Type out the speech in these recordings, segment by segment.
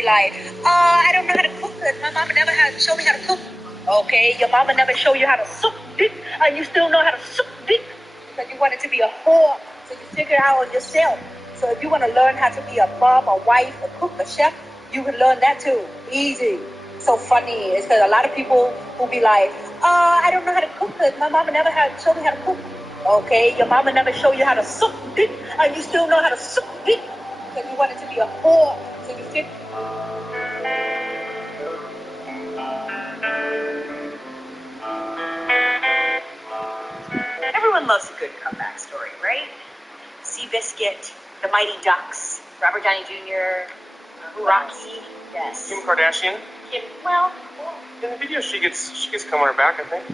be like, I don't know how to cook because my mama never had showed me how to cook. Okay, your mama never showed you how to suck dick, and you still know how to suck dick because you wanted to be a whore, so you figure it out on yourself. So if you want to learn how to be a mom, a wife, a cook, a chef, you can learn that too. Easy. So funny. It's because a lot of people who be like, I don't know how to cook because my mama never had showed me how to cook. Okay, your mama never showed you how to suck dick, and you still know how to suck dick because you wanted to be a whore, so you figure. Everyone loves a good comeback story, right? Seabiscuit, The Mighty Ducks, Robert Downey Jr., Rocky, yes. Kim Kardashian. Well, in the video she gets come on her back, I think.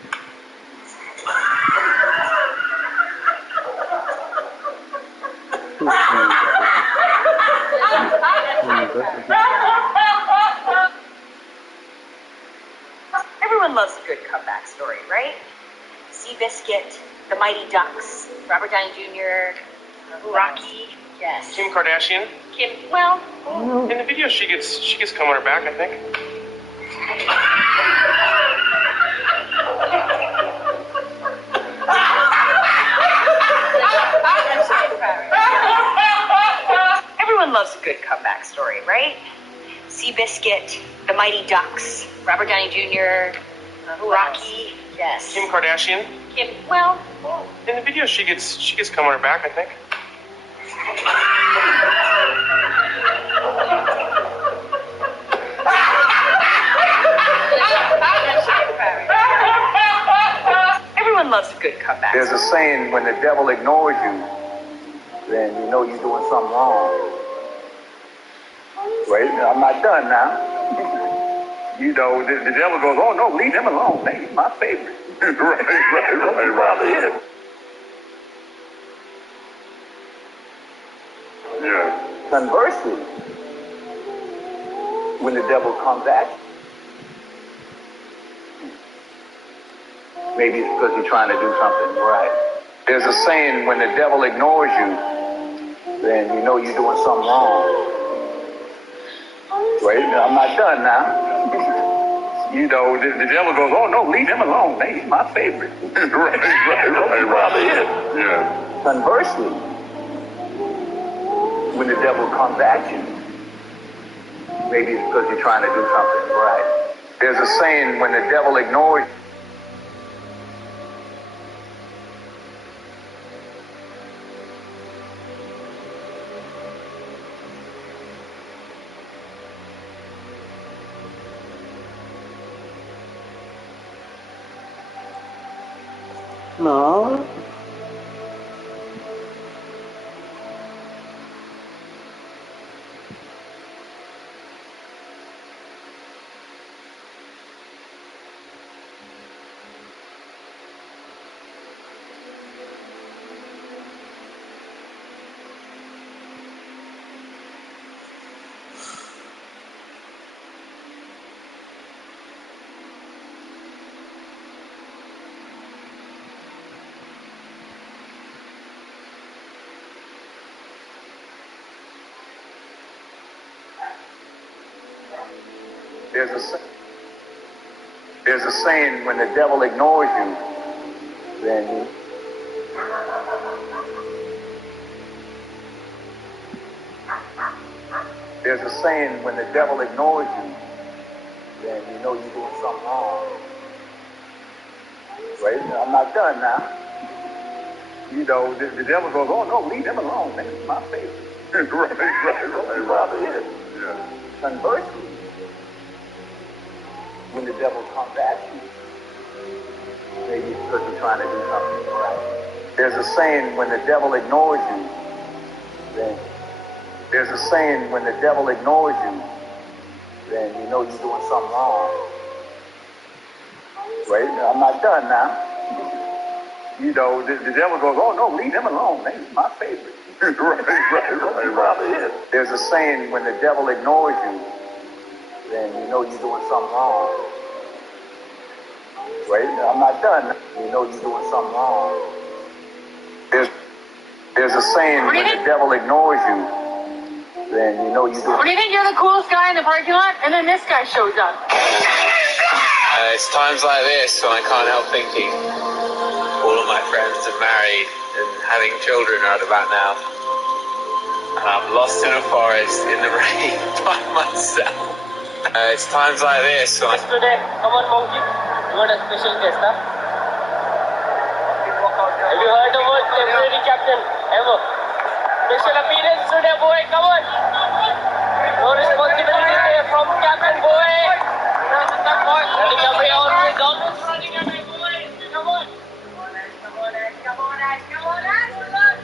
Everyone loves a good comeback story, right? Seabiscuit, The Mighty Ducks, Robert Downey Jr., Rocky, yes. Kim Kardashian. Well, in the video she gets come on her back, I think. Everyone loves a good comeback story, right? Seabiscuit, The Mighty Ducks, Robert Downey Jr., Rocky, yes. Kim Kardashian. Well, in the video she gets come on her back, I think. Everyone loves a good comeback. There's a saying, when the devil ignores you, then you know you're doing something wrong. Wait, I'm not done now. You know, the devil goes, oh no, leave him alone. He's my favorite. right. Rather him. Yeah. Conversely, when the devil comes at you, maybe it's because you're trying to do something right. There's a saying, when the devil ignores you, then you know you're doing something wrong. Wait, I'm not done now. You know, the devil goes, oh no, leave him alone. He's my favorite. right. Rather him. Yeah. Conversely, when the devil comes at you, maybe it's because you're trying to do something right. There's a saying, when the devil ignores you, No. There's a saying, when the devil ignores you, then there's a saying, when the devil ignores you, then you know you're doing something wrong. Wait, I'm not done now. You know, the devil goes, oh no, leave him alone. He's my favorite. right. Rather him. Yeah. Conversely, when the devil comes at you, maybe it's because you're trying to do something right. There's a saying, when the devil ignores you, then there's a saying, when the devil ignores you, then you know you're doing something wrong. Wait, I'm not done now. You know, the devil goes, oh no, leave him alone. He's my favorite. right. Rather him. There's a saying, when the devil ignores you, then you know you're doing something wrong. Wait, I'm not done. You know you're doing something wrong. There's a saying, when the devil ignores you, then you know you do. What do you think? You're the coolest guy in the parking lot, and then this guy shows up. It's times like this when I can't help thinking all of my friends are married and having children right about now. And I'm lost in a forest in the rain by myself. It's times like this when Today, come on, Monkey. You got a special guest, huh? Have you heard about temporary captain ever? Special appearance today, boy. Come on. No responsibility there from captain, boy. Running away always running away, boy. Come on. Come on, Ash. Come on, Ash. Come on, Ash. Come on, Ash.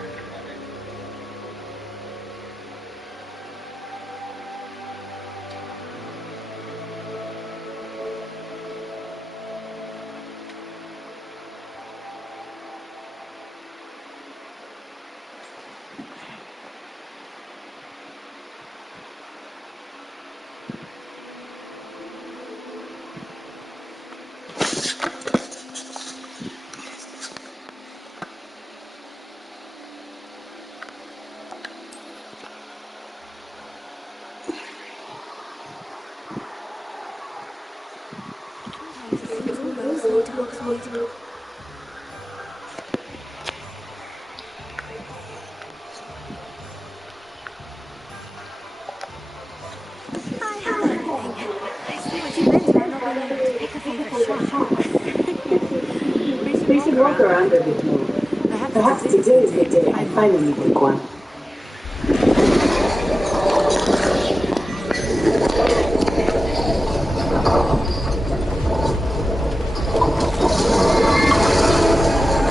We should walk around a bit more. Perhaps today is the day I finally take one.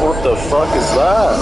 What the fuck is that?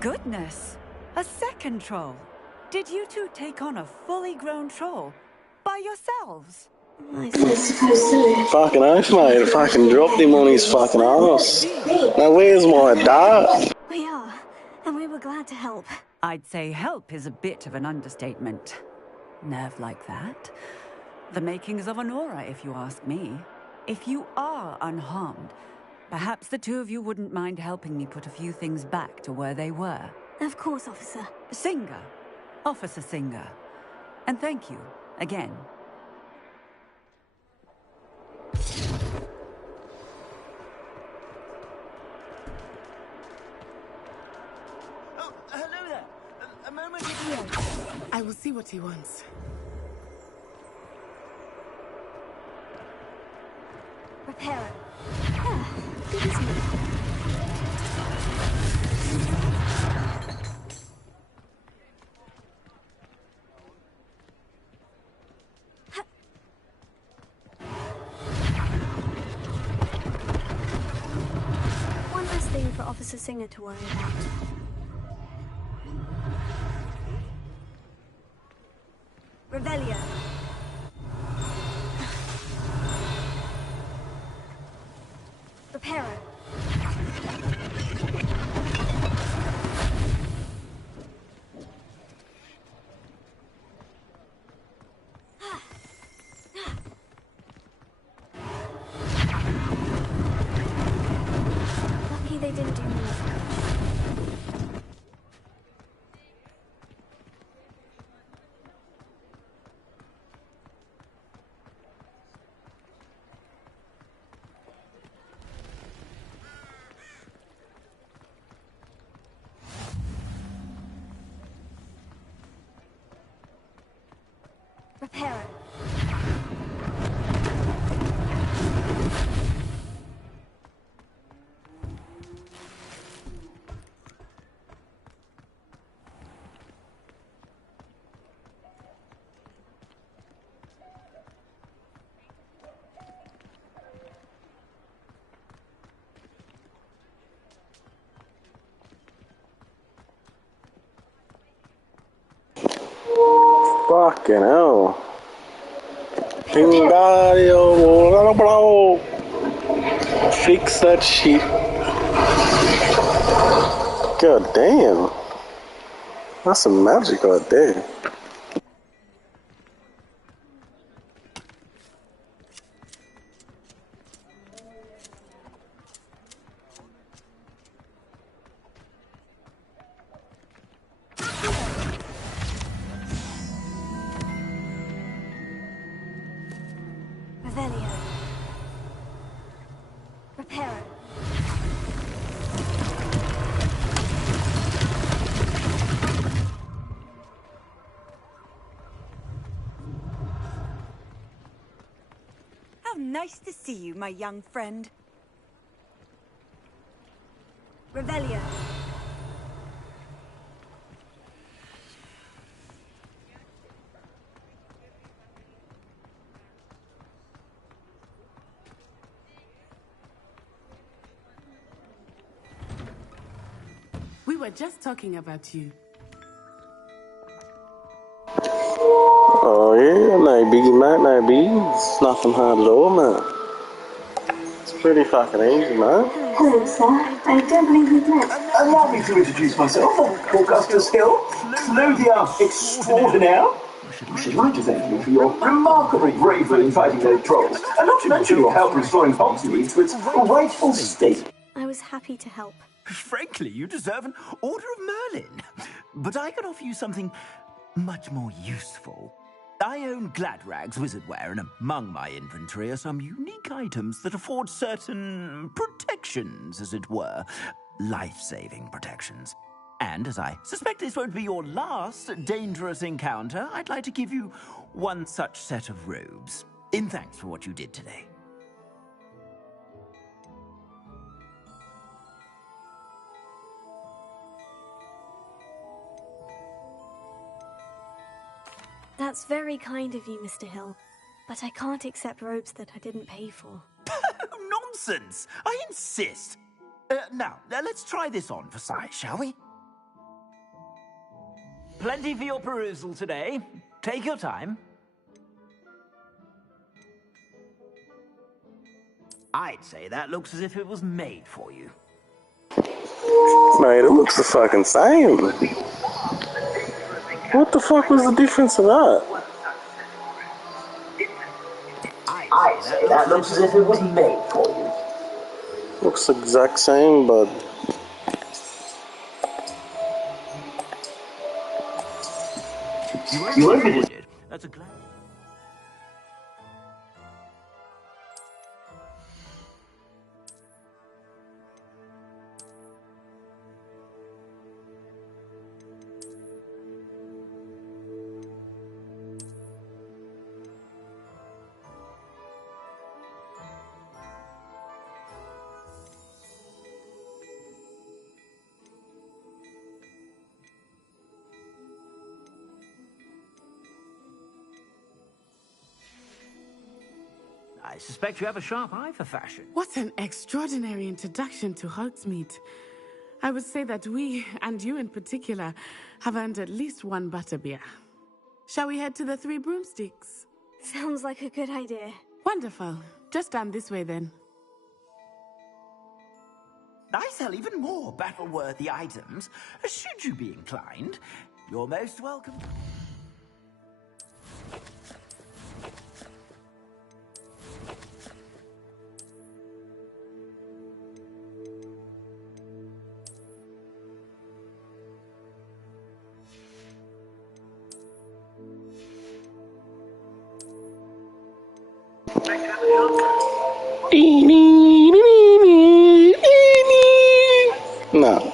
Goodness! A second troll! Did you two take on a fully grown troll? By yourselves? Fucking oath, mate. I fucking dropped him on his fucking arse. Now where's my dart? We are, and we were glad to help. I'd say help is a bit of an understatement. nerve like that. The makings of an aura, if you ask me. If you are unharmed, perhaps the two of you wouldn't mind helping me put a few things back to where they were. Of course, officer. Singer. Officer Singer. And thank you, again. Oh, hello there. A moment. I will see what he wants. Repairer. Good as new. One last thing for Officer Singer to worry about. Revelio. Repairer. Lucky they didn't do more. Repairer. Fucking hell. Wingardium, fix that shit. God damn. That's some magic right there. Revelio. Repairer. How nice to see you, my young friend. Revelio. We were just talking about you. Oh yeah, này bị mát này bị nothing hard at all, man. It's pretty fucking easy, man. Hello, sir. I don't believe we've met. Allow me to introduce myself, Augustus Hill, Claudia Extraordinaire. I should like to thank you for your remarkable bravery in fighting those trolls, and not to mention your help restoring Hogsmeade to its rightful state. I was happy to help. Frankly, you deserve an Order of Merlin. But I can offer you something much more useful. I own Gladrag's wizardware, and among my inventory are some unique items that afford certain protections, as it were. Life-saving protections. And as I suspect this won't be your last dangerous encounter, I'd like to give you one such set of robes, in thanks for what you did today. That's very kind of you, Mr. Hill. But I can't accept robes that I didn't pay for. Nonsense! I insist! Now, let's try this on for size, shall we? Plenty for your perusal today. Take your time. I'd say that looks as if it was made for you. Mate, it looks the fucking same. What the fuck was the difference of that? I say that looks as if it was made for you. Looks the exact same, but You opened it. That's a glad. I suspect you have a sharp eye for fashion. What an extraordinary introduction to Hogsmeade. I would say that we, and you in particular, have earned at least one butterbeer. Shall we head to the Three Broomsticks? Sounds like a good idea. Wonderful. Just down this way then. I sell even more battle-worthy items. Should you be inclined, you're most welcome. no.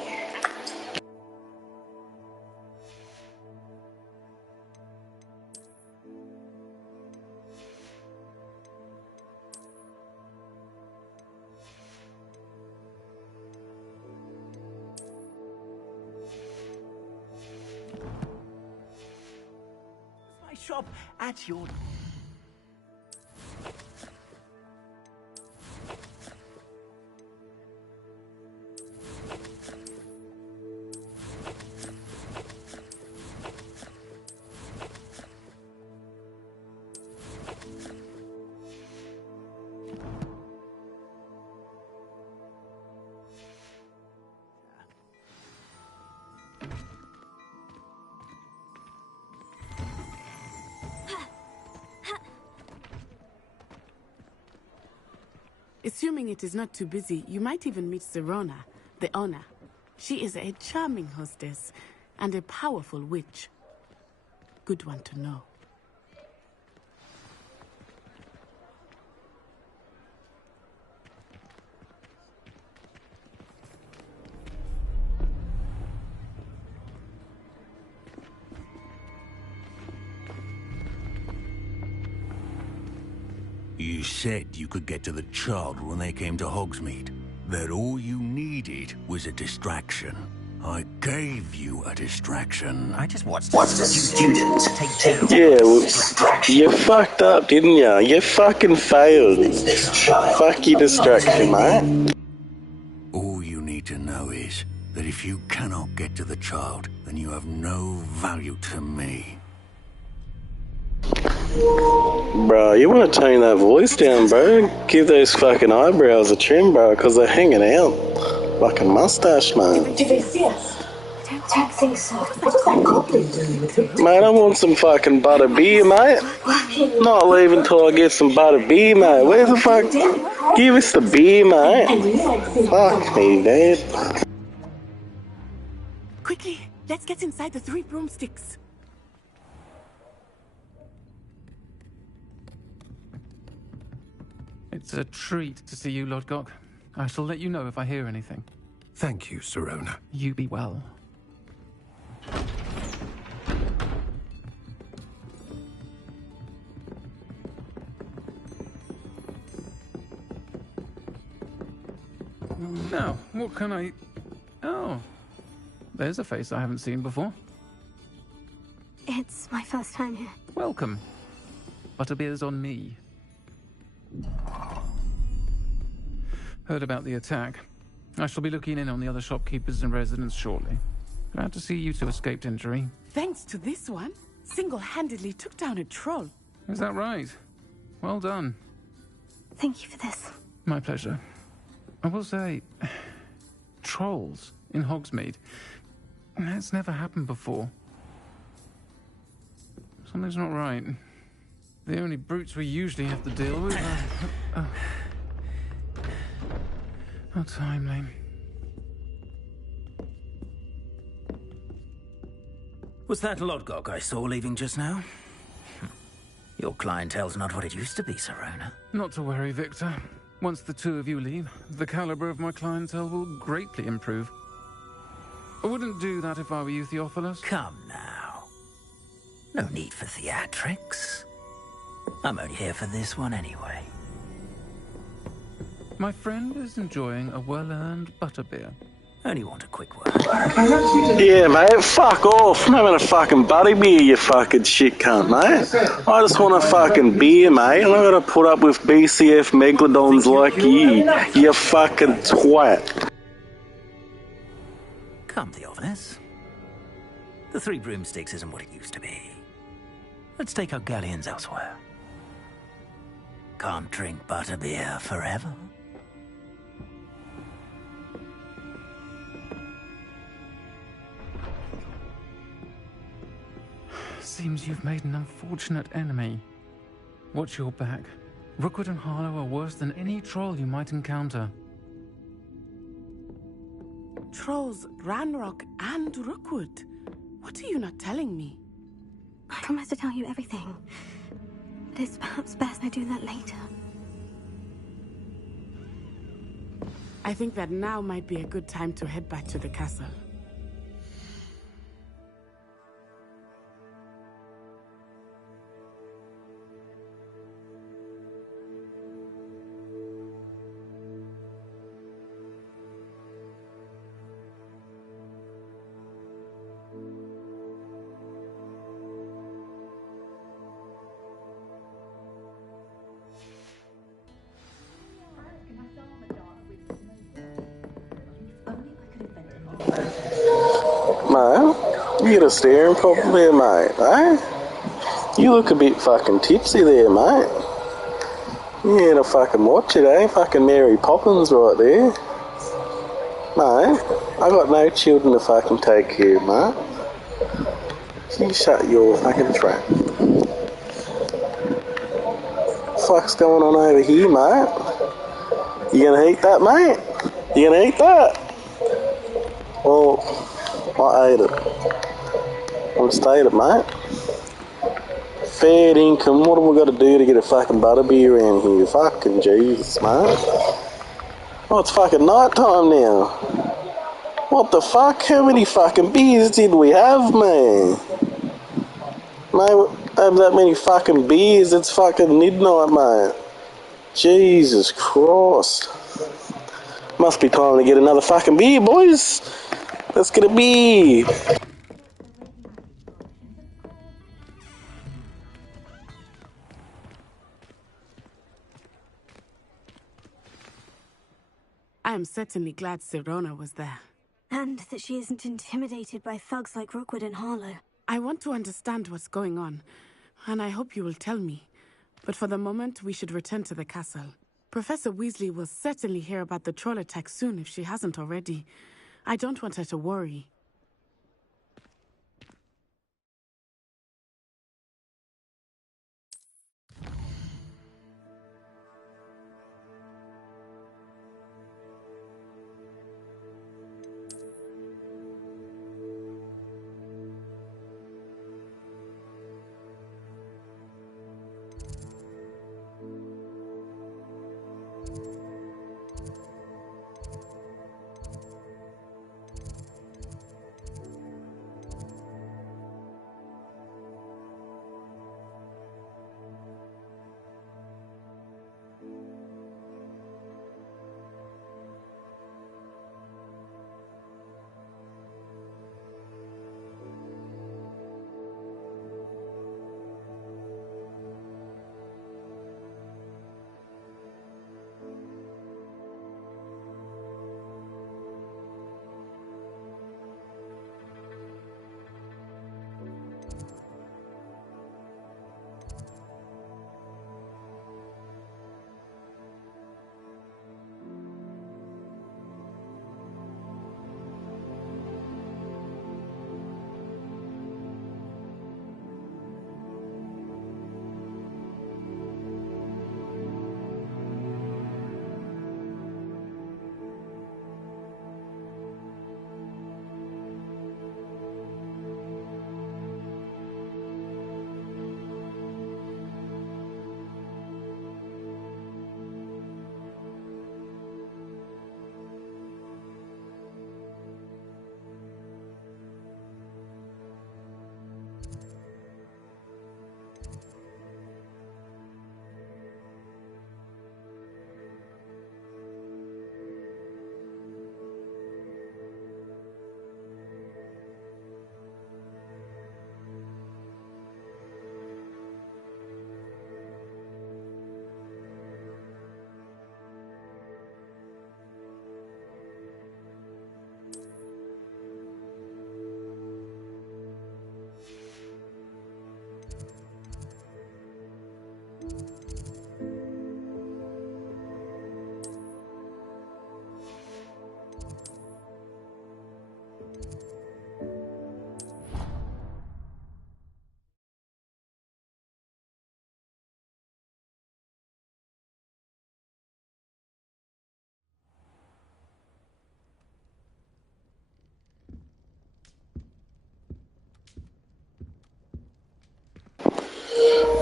My shop at your... Assuming it is not too busy, you might even meet Serona, the owner. She is a charming hostess and a powerful witch. Good one to know. You said you could get to the child when they came to Hogsmeade. That all you needed was a distraction. I gave you a distraction. I just watched the student take Yeah, well, you fucked up, didn't you? You fucking failed. Fuck your distraction, mate. All you need to know is that if you cannot get to the child, then you have no value to me. Bro, you want to tone that voice down, bro? Give those fucking eyebrows a trim, bro, because they're hanging out like a mustache, man. Do they see us? I don't think so. What's that goblin doing with him? Mate, I want some fucking butter beer, mate. Not leaving till I get some butter beer, mate. Where the fuck? Give us the beer, mate. Fuck me, dude. Quickly, let's get inside the Three Broomsticks. It's a treat to see you, Lord Gok. I shall let you know if I hear anything. Thank you, Serona. You be well. Now, what can I... Oh, there's a face I haven't seen before. It's my first time here. Welcome. Butterbeer's on me. Heard about the attack. I shall be looking in on the other shopkeepers and residents shortly. Glad to see you two escaped injury. Thanks to this one, single-handedly took down a troll. Is that right? Well done. Thank you for this. My pleasure. I will say, trolls in Hogsmeade. That's never happened before. Something's not right. The only brutes we usually have to deal with are... How timely. Was that Lodgok I saw leaving just now? Your clientele's not what it used to be, Serona. Not to worry, Victor. Once the two of you leave, the caliber of my clientele will greatly improve. I wouldn't do that if I were you, Theophilus. Come now. No need for theatrics. I'm only here for this one anyway. My friend is enjoying a well-earned butterbeer. Only want a quick word. Yeah, mate, fuck off. I'm having a fucking buddy beer, you fucking shit cunt, mate. I just want a fucking beer, mate. I'm not gonna put up with BCF megalodons like you fucking twat. Come, Theophilus. The Three Broomsticks isn't what it used to be. Let's take our galleons elsewhere. Can't drink butterbeer forever. Seems you've made an unfortunate enemy. Watch your back. Rookwood and Harlow are worse than any troll you might encounter. Trolls, Ranrock, and Rookwood. What are you not telling me? I promise to tell you everything. But it's perhaps best I do that later. I think that now might be a good time to head back to the castle. Man, you got a staring problem there, mate, eh? You look a bit fucking tipsy there, mate. You need to fucking watch it, eh? Fucking Mary Poppins right there. Mate, I got no children to fucking take care of, mate. So you shut your fucking trap. Fuck's going on over here, mate? You gonna eat that, mate? You gonna eat that? Well, I ate it. I just ate it, mate. Fair income, what have we got to do to get a fucking butterbeer around here? Fucking Jesus, mate. Oh, it's fucking night time now. What the fuck? How many fucking beers did we have, man? Mate, have that many fucking beers, it's fucking midnight, mate. Jesus Christ. Must be time to get another fucking beer, boys. Let's get a beer. I am certainly glad Serona was there. And that she isn't intimidated by thugs like Rookwood and Harlow. I want to understand what's going on, and I hope you will tell me. But for the moment, we should return to the castle. Professor Weasley will certainly hear about the troll attack soon if she hasn't already. I don't want her to worry.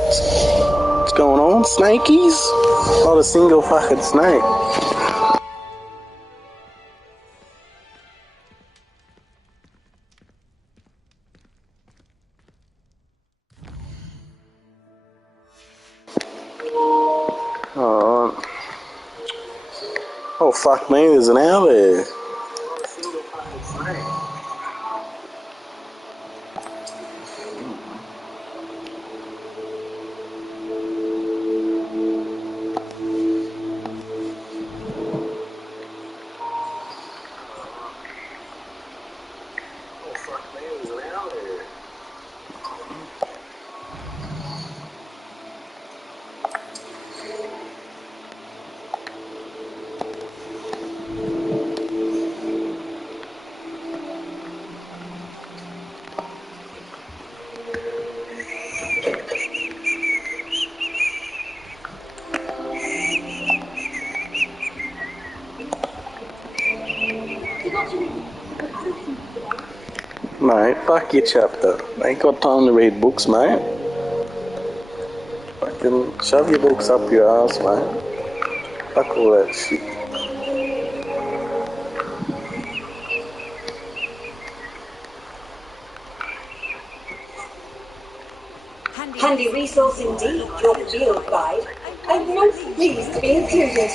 What's going on? Snakies? Not a single fucking snake. Alright. Oh fuck me, there's an owl there. Mate, fuck your chapter. Ain't got time to read books, mate. Fucking shove your books up your ass, mate. Fuck all that shit. Handy resource indeed, your field guide. I'm most pleased to be included.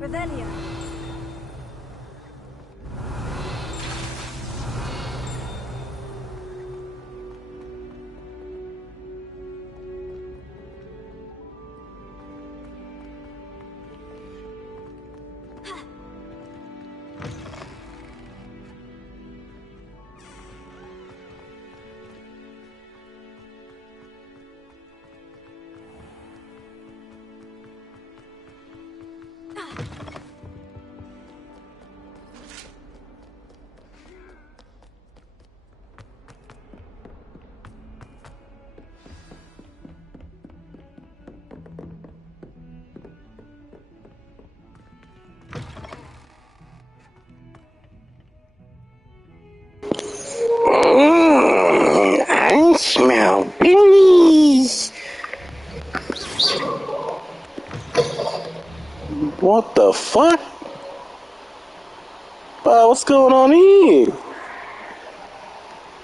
Revelio. I smell bees. What the fuck? What's going on here?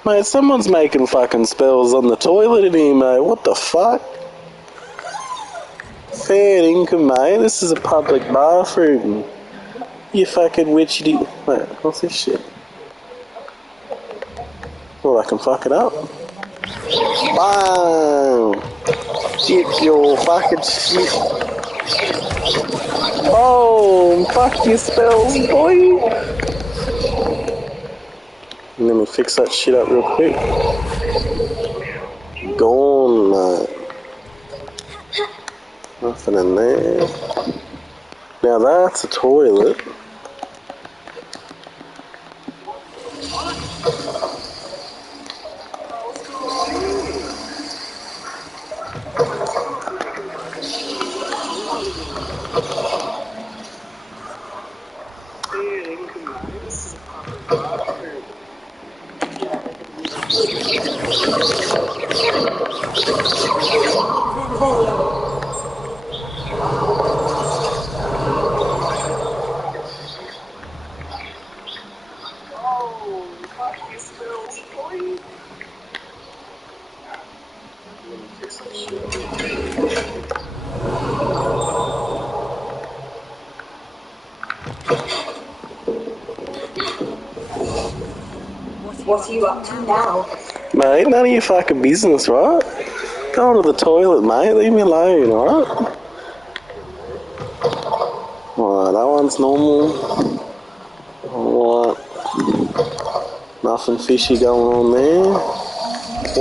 Mate, someone's making fucking spells on the toilet in here, mate. What the fuck? Fair income, mate. This is a public bathroom. You fucking witchy. Wait, what's this shit? Well, I can fuck it up. Bang! Dip your fucking shit. Boom! Fuck your spells, boy! Let me fix that shit up real quick. Gone, mate. Nothing in there. Now that's a toilet. What are you up to now? Mate, none of your fucking business, right? Go on to the toilet, mate. Leave me alone, alright? Alright, that one's normal. Alright. Nothing fishy going on there.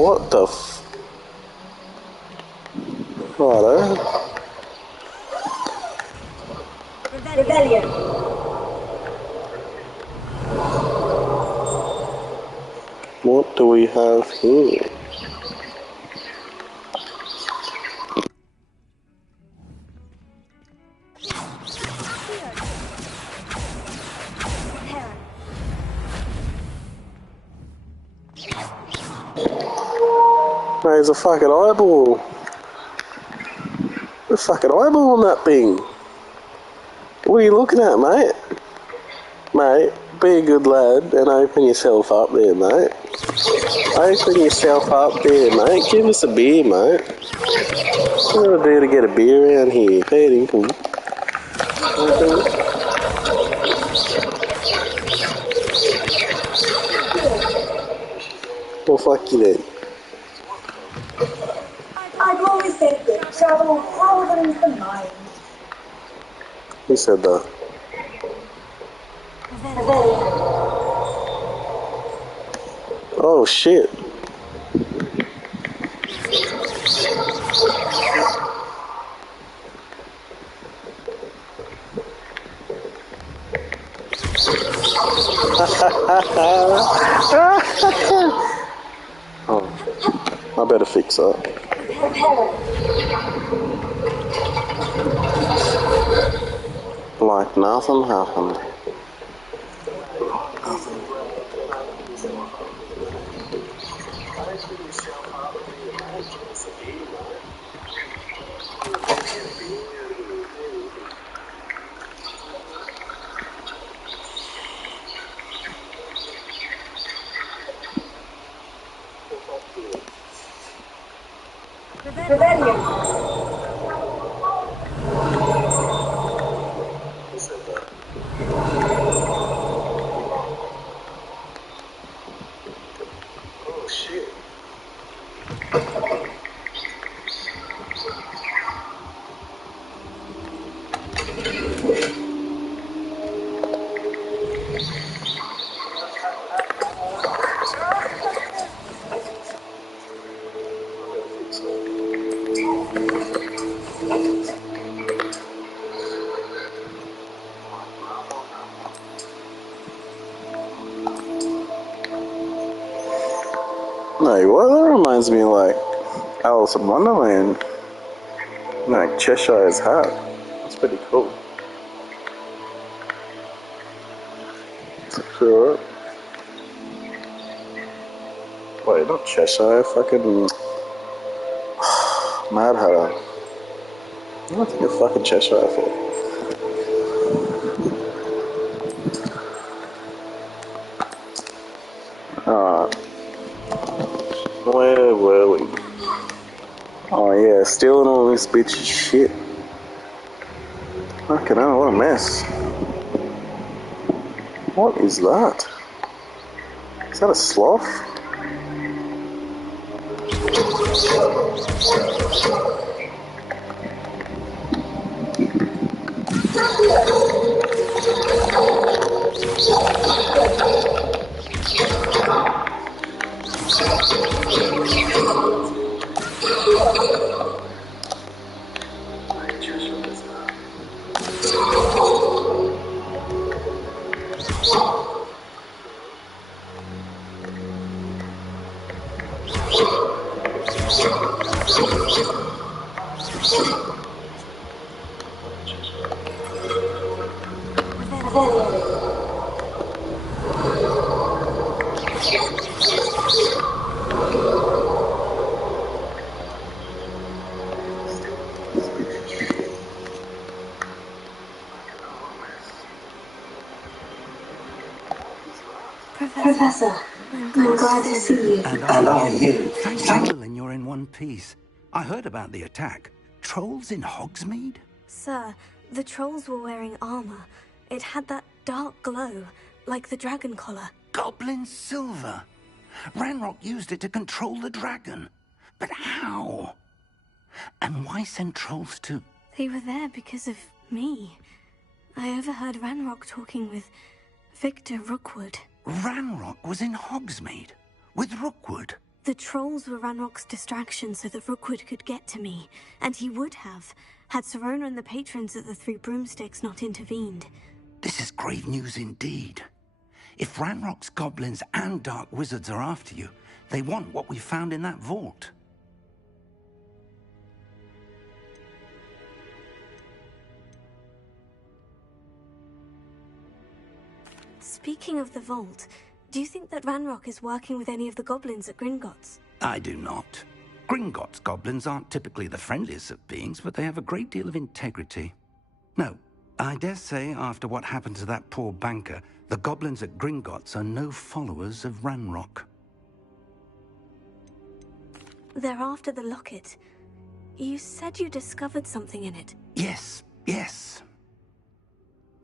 What the Righto. Rebellion. What do we have here? There's a fucking eyeball. There's a fucking eyeball on that thing. What are you looking at, mate? Mate, be a good lad and open yourself up there, mate. Open yourself up there, mate. Give us a beer, mate. What do I do to get a beer around here? Fair income. Well, fuck you then. I've always said that travel broadens the mind. Who said that? Oh shit. Oh, I better fix that. Like nothing happened. Rebellion. Oh shit. No, well, that reminds me of like Alice in Wonderland. Like Cheshire's hat. That's pretty cool. Sure. Wait, not Cheshire, fucking Mad Hatter. I don't think of fucking Cheshire for. Alright. Where were we? Oh yeah, stealing all this bitch shit. Fucking hell, what a mess. What is that? Is that a sloth? Professor, I'm glad to see you. And I am you. Thank Merlin, you're in one piece. I heard about the attack. Trolls in Hogsmeade? Sir, the trolls were wearing armor. It had that dark glow, like the dragon collar. Goblin silver. Ranrock used it to control the dragon. But how? And why send trolls to... They were there because of me. I overheard Ranrock talking with Victor Rookwood. Ranrock was in Hogsmeade with Rookwood. The trolls were Ranrock's distraction so that Rookwood could get to me, and he would have, had Serona and the patrons at the Three Broomsticks not intervened. This is grave news indeed. If Ranrock's goblins and dark wizards are after you, they want what we found in that vault. Speaking of the vault, do you think that Ranrock is working with any of the goblins at Gringotts? I do not. Gringotts goblins aren't typically the friendliest of beings, but they have a great deal of integrity. No, I dare say after what happened to that poor banker, the goblins at Gringotts are no followers of Ranrock. They're after the locket. You said you discovered something in it. Yes.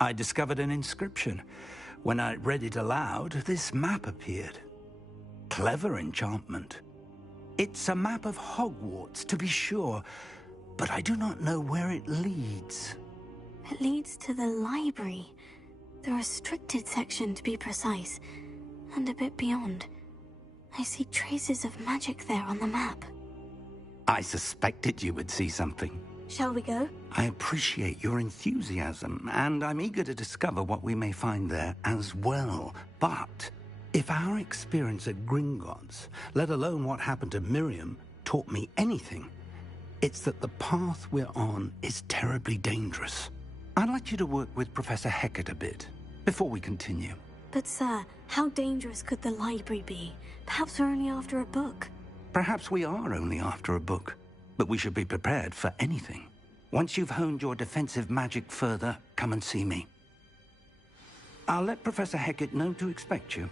I discovered an inscription. When I read it aloud, this map appeared. Clever enchantment. It's a map of Hogwarts, to be sure, but I do not know where it leads. It leads to the library. The restricted section, to be precise. And a bit beyond. I see traces of magic there on the map. I suspected you would see something. Shall we go? I appreciate your enthusiasm, and I'm eager to discover what we may find there as well. But if our experience at Gringotts, let alone what happened to Miriam, taught me anything, it's that the path we're on is terribly dangerous. I'd like you to work with Professor Hecat a bit before we continue. But sir, how dangerous could the library be? Perhaps we're only after a book. Perhaps we are only after a book, but we should be prepared for anything. Once you've honed your defensive magic further, come and see me. I'll let Professor Hecat know to expect you.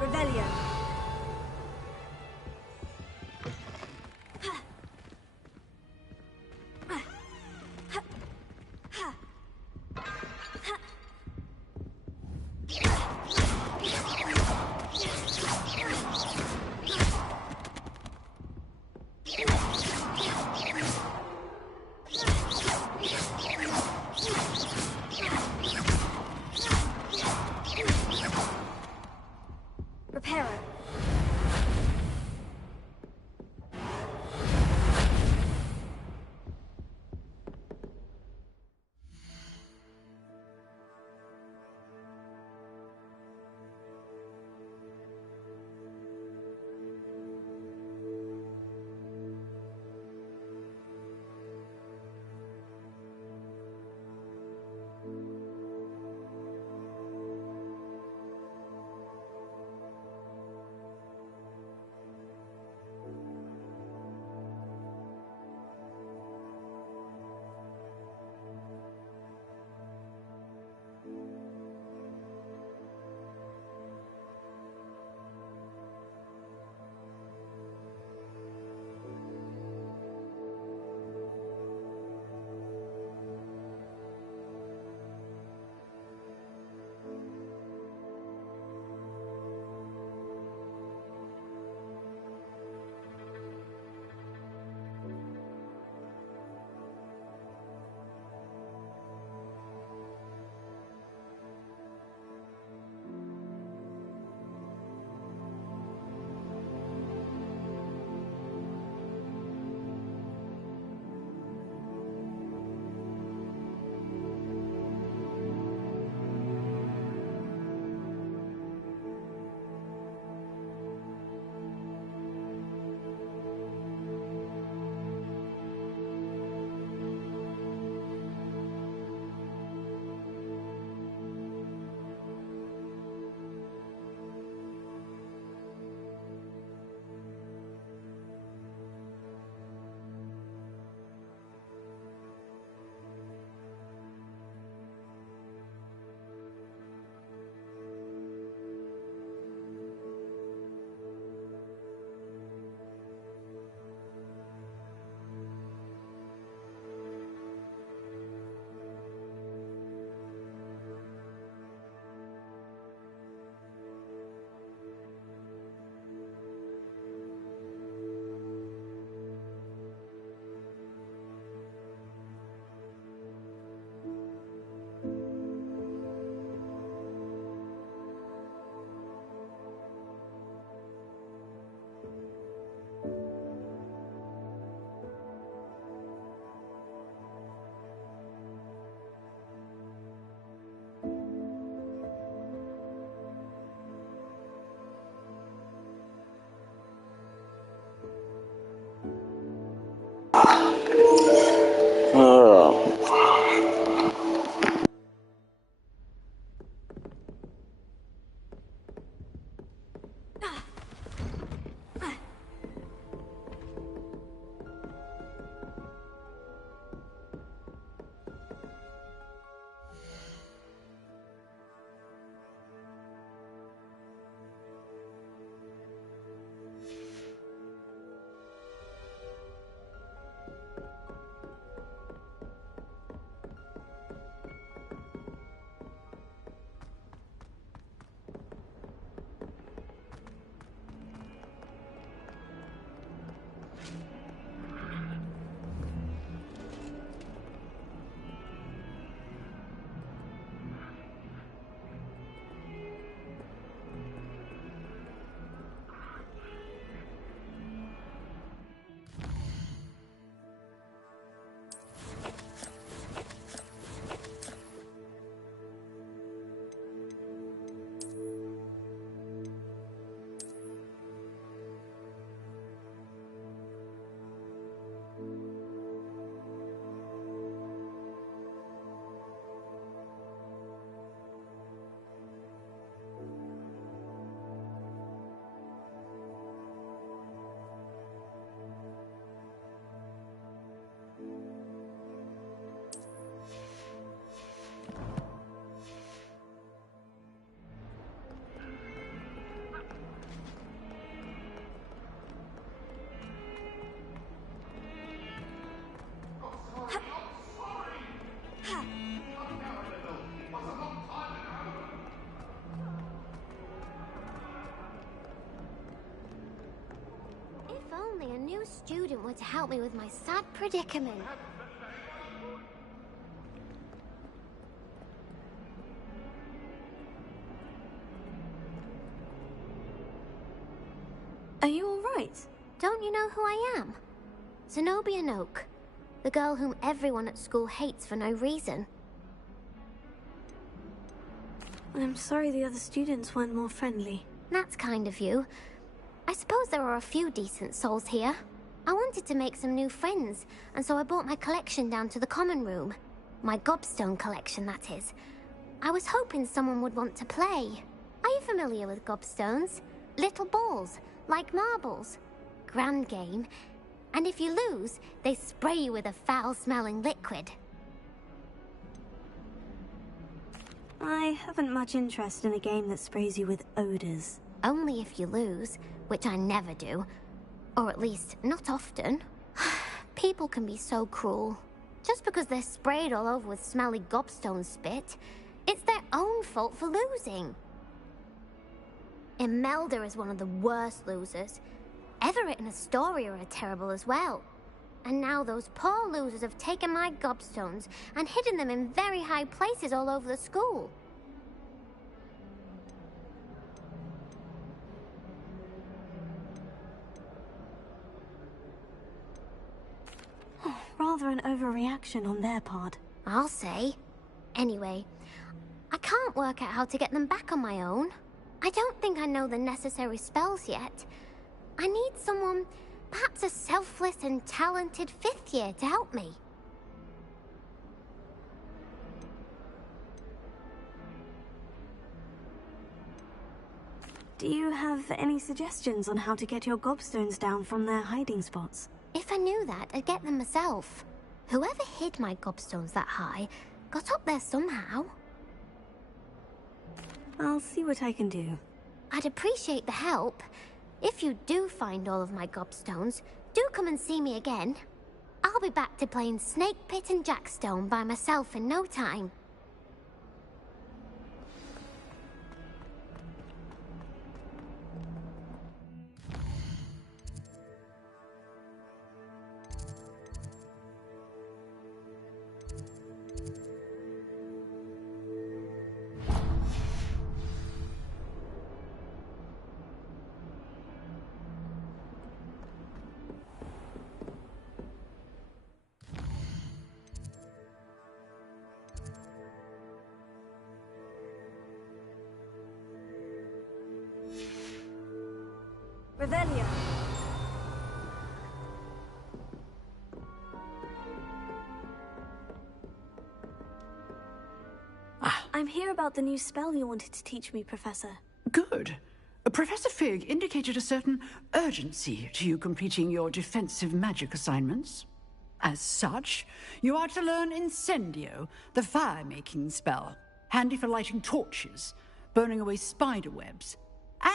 Revelio. Reparo. some student were to help me with my sad predicament. Are you alright? Don't you know who I am? Zenobia Noak, the girl whom everyone at school hates for no reason. I'm sorry the other students weren't more friendly. That's kind of you. I suppose there are a few decent souls here. I wanted to make some new friends, and so I brought my collection down to the common room. My gobstone collection, that is. I was hoping someone would want to play. Are you familiar with gobstones? Little balls, like marbles. Grand game. And if you lose, they spray you with a foul-smelling liquid. I haven't much interest in a game that sprays you with odors. Only if you lose, which I never do. Or at least, not often. People can be so cruel. Just because they're sprayed all over with smelly gobstone spit, it's their own fault for losing. Imelda is one of the worst losers. Everett and Astoria are terrible as well. And now those poor losers have taken my gobstones and hidden them in very high places all over the school. Rather an overreaction on their part. I'll say. Anyway, I can't work out how to get them back on my own. I don't think I know the necessary spells yet. I need someone, perhaps a selfless and talented 5th year to help me. Do you have any suggestions on how to get your gobstones down from their hiding spots? If I knew that, I'd get them myself. Whoever hid my gobstones that high got up there somehow. I'll see what I can do. I'd appreciate the help. If you do find all of my gobstones, do come and see me again. I'll be back to playing Snake Pit and Jackstone by myself in no time. Revelio. I'm here about the new spell you wanted to teach me, Professor. Good. Professor Fig indicated a certain urgency to you completing your defensive magic assignments. As such, you are to learn Incendio, the fire-making spell, handy for lighting torches, burning away spider webs,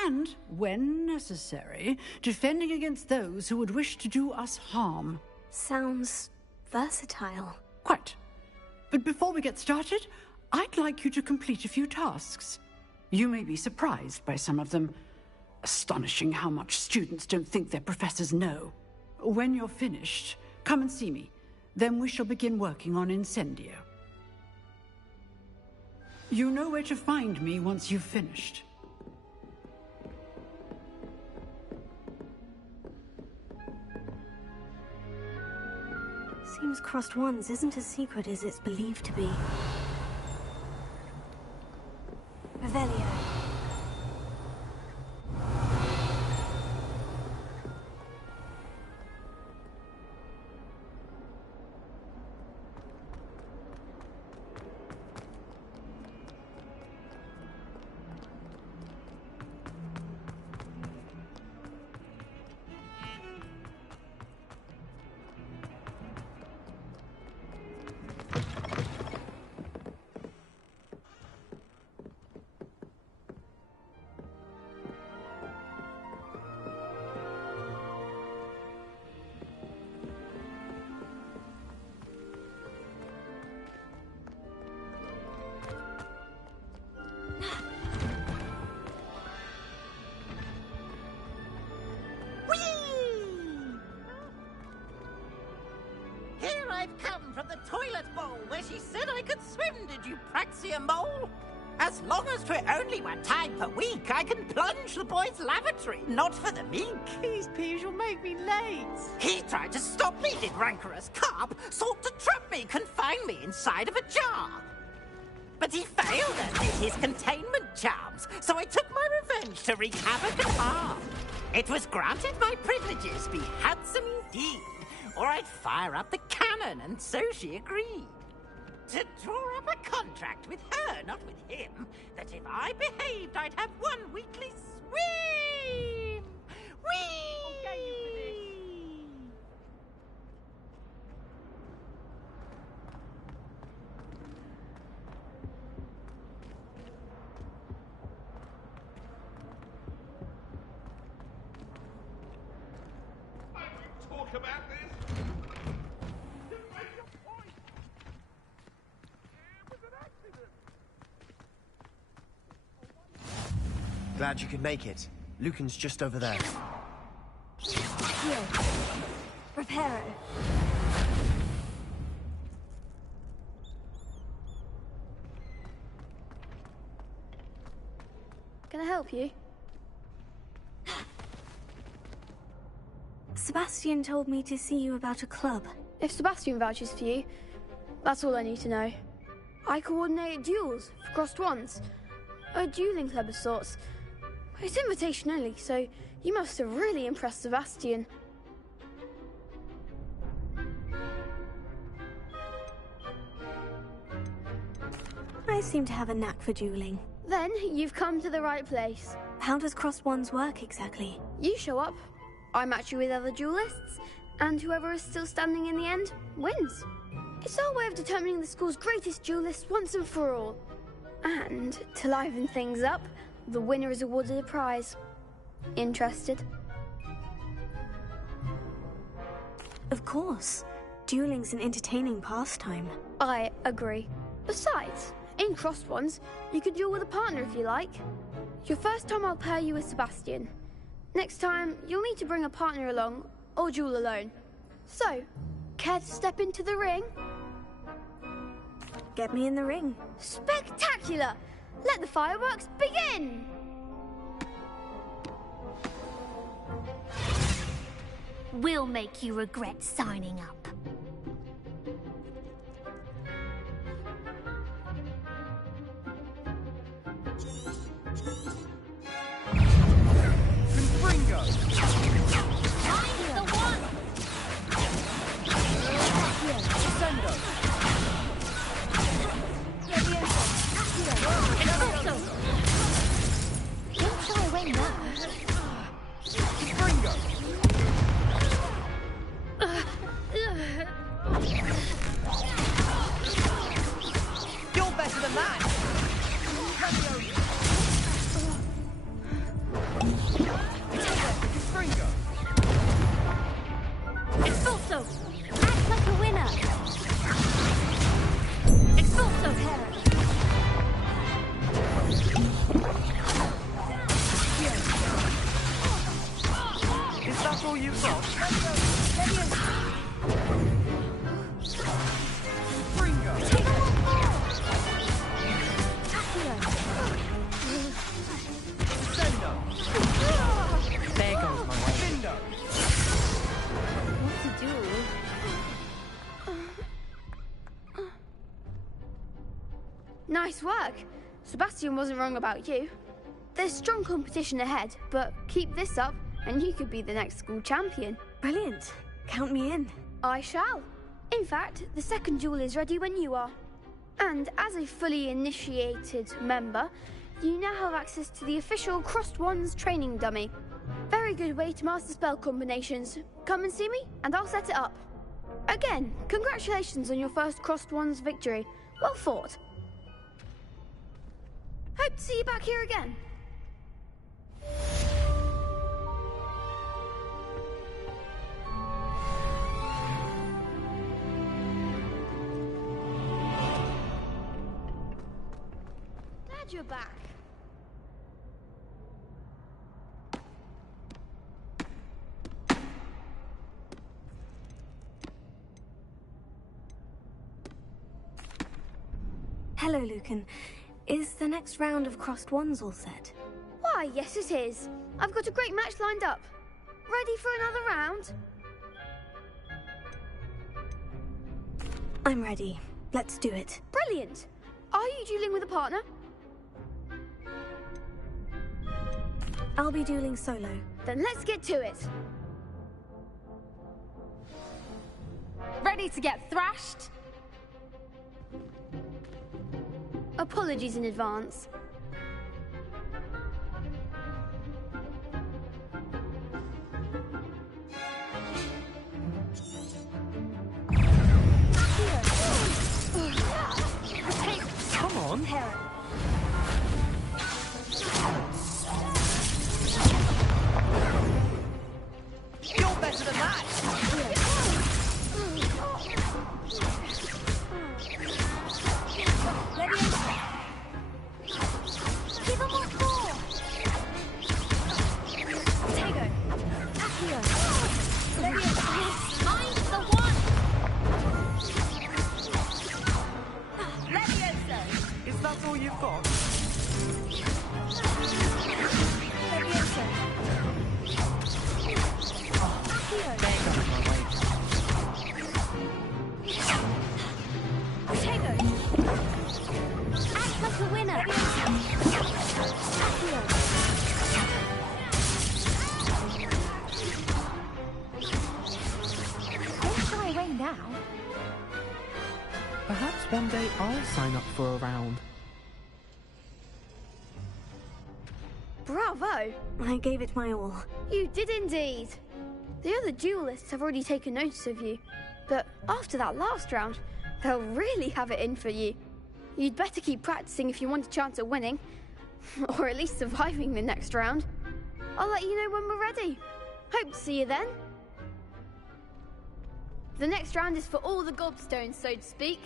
and, when necessary, defending against those who would wish to do us harm. Sounds versatile. Quite. But before we get started, I'd like you to complete a few tasks. You may be surprised by some of them. Astonishing how much students don't think their professors know. When you're finished, come and see me. Then we shall begin working on Incendio. You know where to find me once you've finished. Seems crossed ones isn't as secret as it's believed to be. Revelio. the toilet bowl where she said I could swim, did you praxia mole? As long as 'twere only one time per week, I can plunge the boy's lavatory, not for the mink. These peas will make me late. He tried to stop me, did rancorous carp, sought to trap me, confine me inside of a jar. But he failed at his containment charms, so I took my revenge to wreak havoc and harm. It was granted my privileges be handsome indeed, or I'd fire up the cannon, and so she agreed. To draw up a contract with her, not with him, that if I behaved, I'd have one weekly swim! Whee! Okay, you finish. Talk about this? Glad you could make it. Lucan's just over there. Here. Prepare it. Can I help you? Sebastian told me to see you about a club. If Sebastian vouches for you, that's all I need to know. I coordinate duels for crossed ones. A dueling club of sorts. It's invitation only, so you must have really impressed Sebastian. I seem to have a knack for dueling. Then you've come to the right place. How does crossed ones work exactly? You show up, I match you with other duelists, and whoever is still standing in the end wins. It's our way of determining the school's greatest duelist once and for all. And to liven things up, the winner is awarded a prize. Interested? Of course. Dueling's an entertaining pastime. I agree. Besides, in crossed ones, you could duel with a partner if you like. Your first time I'll pair you with Sebastian. Next time, you'll need to bring a partner along, or duel alone. So, care to step into the ring? Get me in the ring. Spectacular! Let the fireworks begin! We'll make you regret signing up. Confringo! I'm the one! Descendo! Don't shy away now. Confringo! You're better than that! Confringo! Expulso! Act like a winner! Expulso, Terra! Is that all you've got? Confringo! Descendo! There goes my way. Lindo! What to do? Nice work. Sebastian wasn't wrong about you. There's strong competition ahead, but keep this up and you could be the next school champion. Brilliant. Count me in. I shall. In fact, the second duel is ready when you are. And as a fully initiated member, you now have access to the official Crossed Wands training dummy. Very good way to master spell combinations. Come and see me, and I'll set it up. Again, congratulations on your first Crossed Wands victory. Well fought. Hope to see you back here again. Glad you're back. Hello, Lucan. Is the next round of crossed wands all set? Why, yes it is. I've got a great match lined up. Ready for another round? I'm ready. Let's do it. Brilliant. Are you dueling with a partner? I'll be dueling solo. Then let's get to it. Ready to get thrashed? Apologies in advance. Come on. You're better than that. Give him what for? Tego. Accio. Mind the one. Levioso. Is that all you've got? Levioso. Tego. Act like a winner. Don't shy away now. Perhaps one day I'll sign up for a round. Bravo! I gave it my all. You did indeed. The other duelists have already taken notice of you, but after that last round, they'll really have it in for you. You'd better keep practicing if you want a chance at winning, or at least surviving the next round. I'll let you know when we're ready. Hope to see you then. The next round is for all the gobstones, so to speak.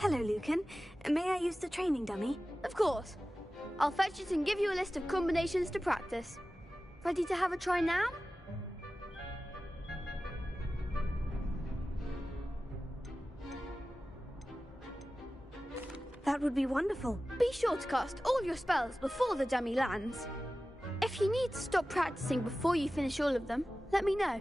Hello, Lucan. May I use the training dummy? Of course. I'll fetch it and give you a list of combinations to practice. Ready to have a try now? That would be wonderful. Be sure to cast all your spells before the dummy lands. If you need to stop practicing before you finish all of them, let me know.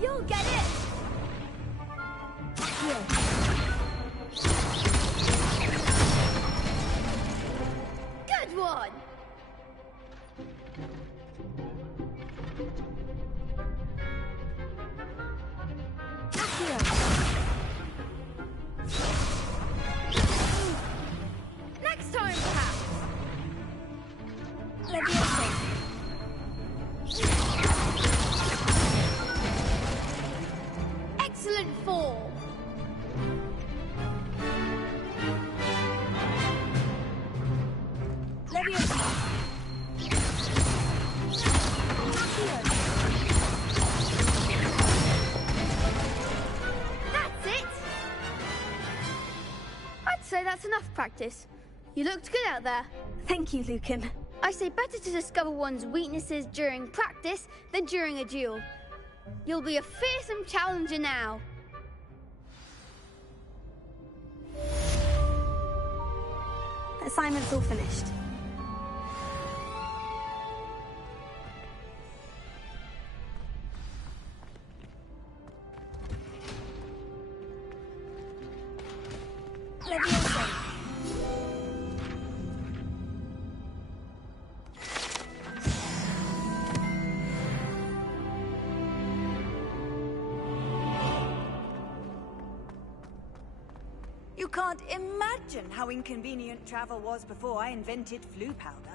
You'll get it! Good one! Next time, perhaps! Leviosa. Excellent form! Leviosa. That's it! I'd say that's enough practice. You looked good out there. Thank you, Lucan. I say better to discover one's weaknesses during practice than during a duel. You'll be a fearsome challenger now. Assignment's all finished. Leviosa. You can't imagine how inconvenient travel was before I invented flu powder.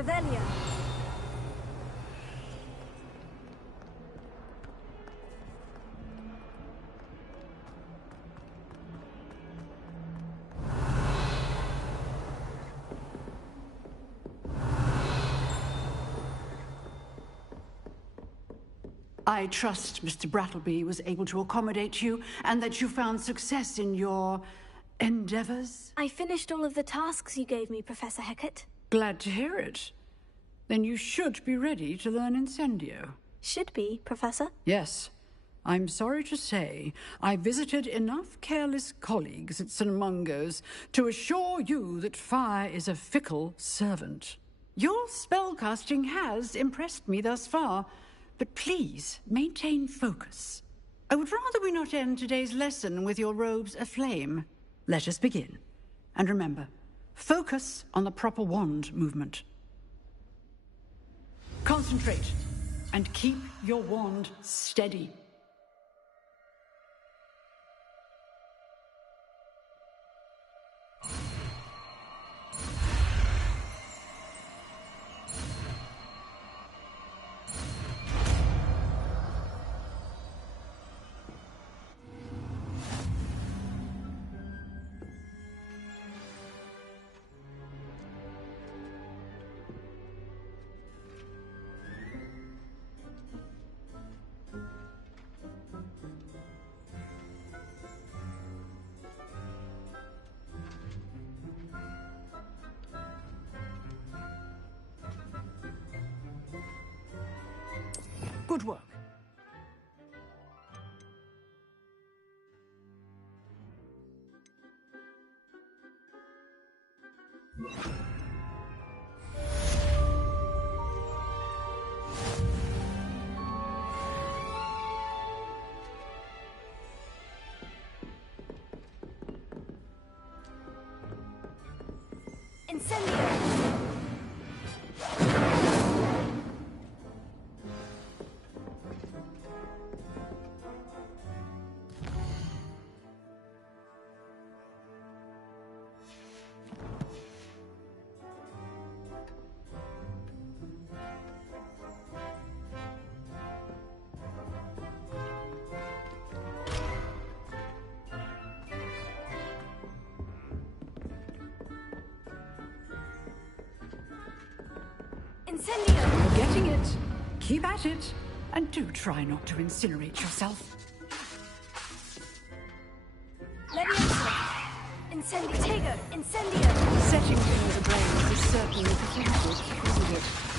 Revelio. I trust Mr. Brattleby was able to accommodate you and that you found success in your endeavors. I finished all of the tasks you gave me, Professor Hecat. Glad to hear it. Then you should be ready to learn Incendio. Should be, Professor. Yes. I'm sorry to say I visited enough careless colleagues at St. Mungo's to assure you that fire is a fickle servant. Your spellcasting has impressed me thus far, but please maintain focus. I would rather we not end today's lesson with your robes aflame. Let us begin. And remember, focus on the proper wand movement. Concentrate and keep your wand steady. Good work. Incendio! Incendio! You're getting it. Keep at it. And do try not to incinerate yourself. Leviosa! Incendio! Tego! Incendio! Setting things ablaze is certainly pathetic, isn't it?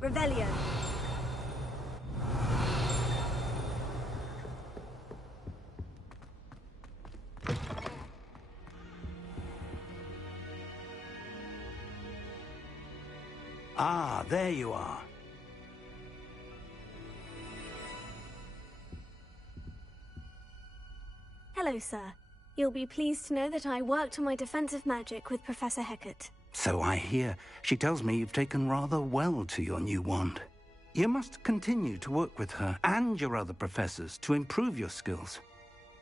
Revelio. Ah, there you are. Hello, sir. You'll be pleased to know that I worked on my defensive magic with Professor Hecat. So I hear. She tells me you've taken rather well to your new wand. You must continue to work with her and your other professors to improve your skills.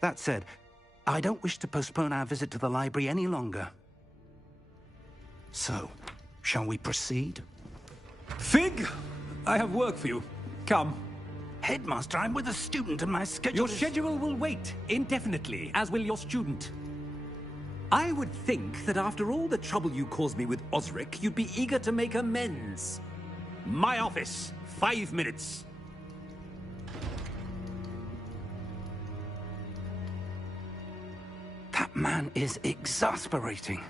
That said, I don't wish to postpone our visit to the library any longer. So, shall we proceed? Fig! I have work for you. Come. Headmaster, I'm with a student and my schedule Your schedule will wait indefinitely, as will your student. I would think that after all the trouble you caused me with Osric, you'd be eager to make amends. My office, 5 minutes. That man is exasperating.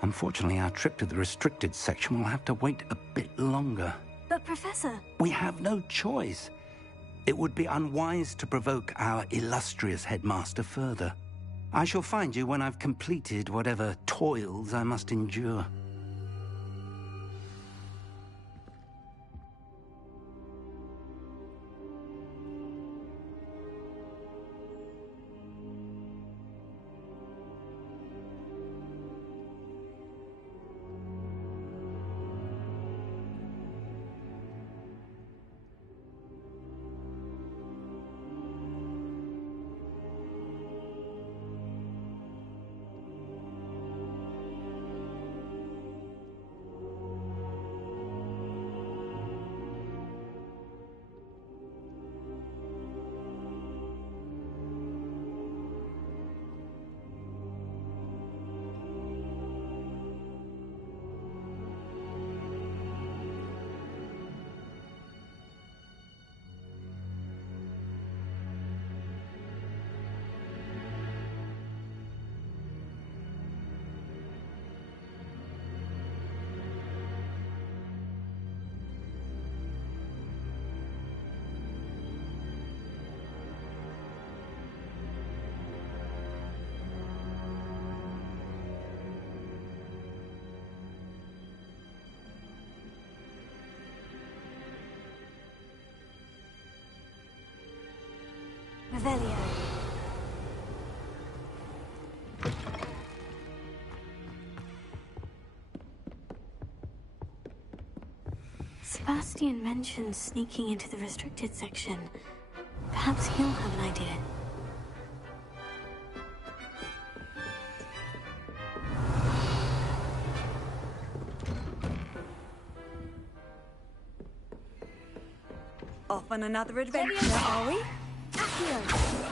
Unfortunately, our trip to the restricted section will have to wait a bit longer. But, Professor... We have no choice. It would be unwise to provoke our illustrious headmaster further. I shall find you when I've completed whatever toils I must endure. Revelio. Sebastian mentioned sneaking into the restricted section. Perhaps he'll have an idea. Off on another adventure, are we? Accio.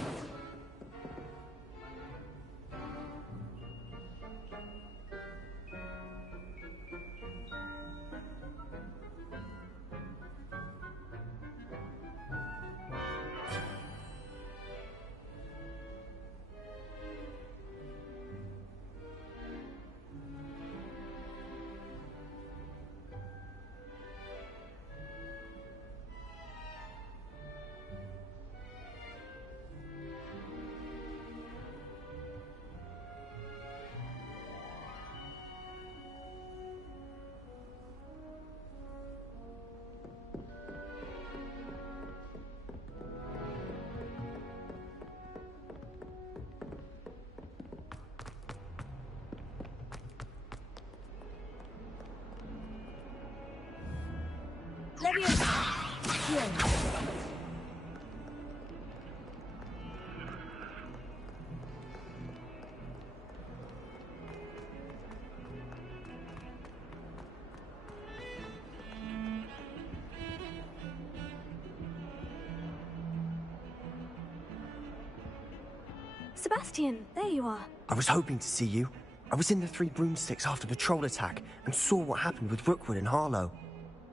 Sebastian, there you are. I was hoping to see you. I was in the Three Broomsticks after the troll attack and saw what happened with Rookwood and Harlow.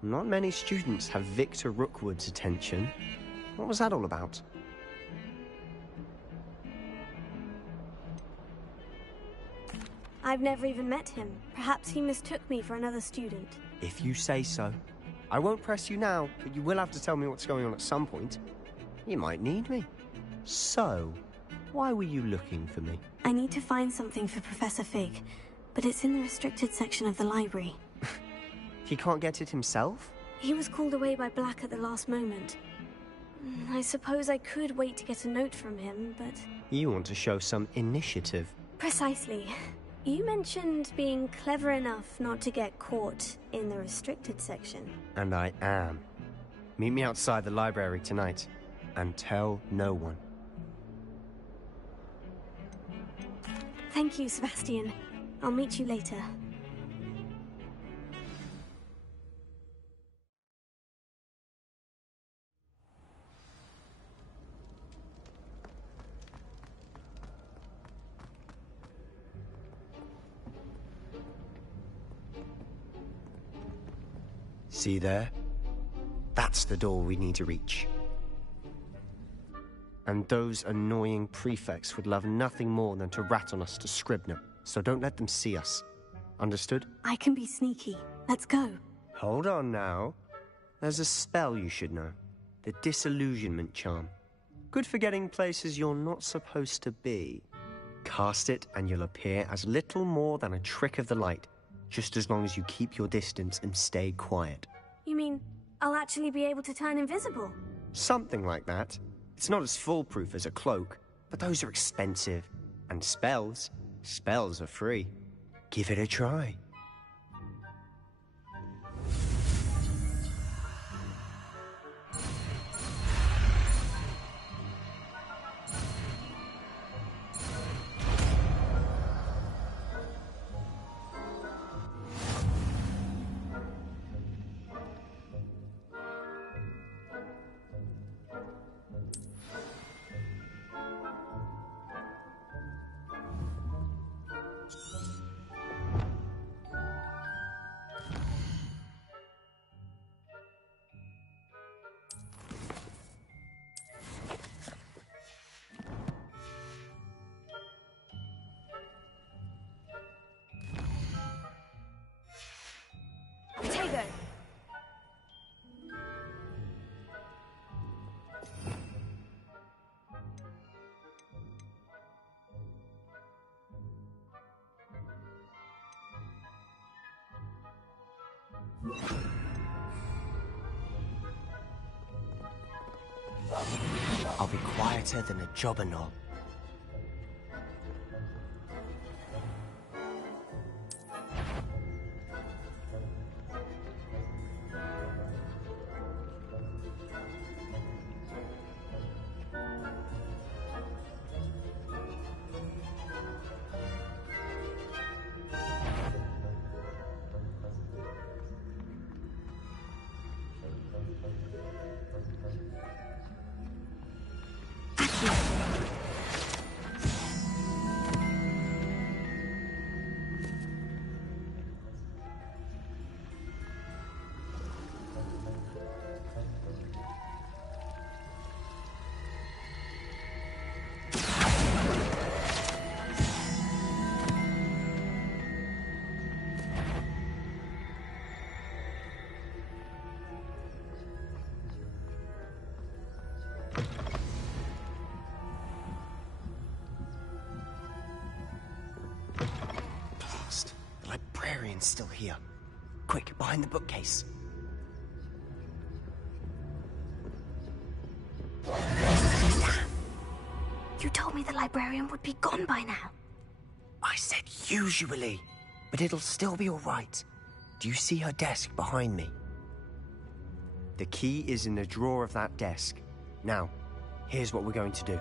Not many students have Victor Rookwood's attention. What was that all about? I've never even met him. Perhaps he mistook me for another student. If you say so. I won't press you now, but you will have to tell me what's going on at some point. You might need me. So, why were you looking for me? I need to find something for Professor Fig, but it's in the restricted section of the library. He can't get it himself? He was called away by Black at the last moment. I suppose I could wait to get a note from him, but... You want to show some initiative. Precisely. You mentioned being clever enough not to get caught in the restricted section. And I am. Meet me outside the library tonight, and tell no one. Thank you, Sebastian. I'll meet you later. See there? That's the door we need to reach. And those annoying prefects would love nothing more than to rat on us to Scribner, so don't let them see us. Understood? I can be sneaky. Let's go. Hold on now. There's a spell you should know. The Disillusionment Charm. Good for getting places you're not supposed to be. Cast it and you'll appear as little more than a trick of the light, just as long as you keep your distance and stay quiet. You mean I'll actually be able to turn invisible? Something like that. It's not as foolproof as a cloak, but those are expensive. And spells are free. Give it a try. I'll be quieter than a jobberknoll. Librarian's still here. Quick, behind the bookcase. You told me the librarian would be gone by now. I said usually, but it'll still be all right. Do you see her desk behind me? The key is in the drawer of that desk. Now, here's what we're going to do.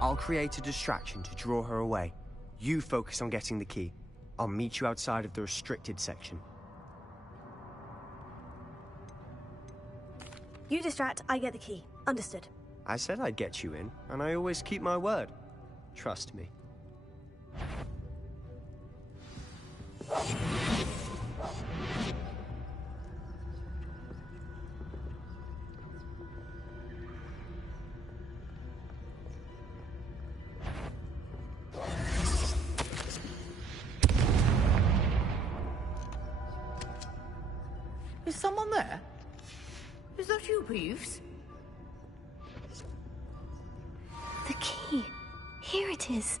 I'll create a distraction to draw her away. You focus on getting the key. I'll meet you outside of the restricted section. You distract, I get the key. Understood. I said I'd get you in, and I always keep my word. Trust me. Is someone there? Is that you, Peeves? The key. Here it is.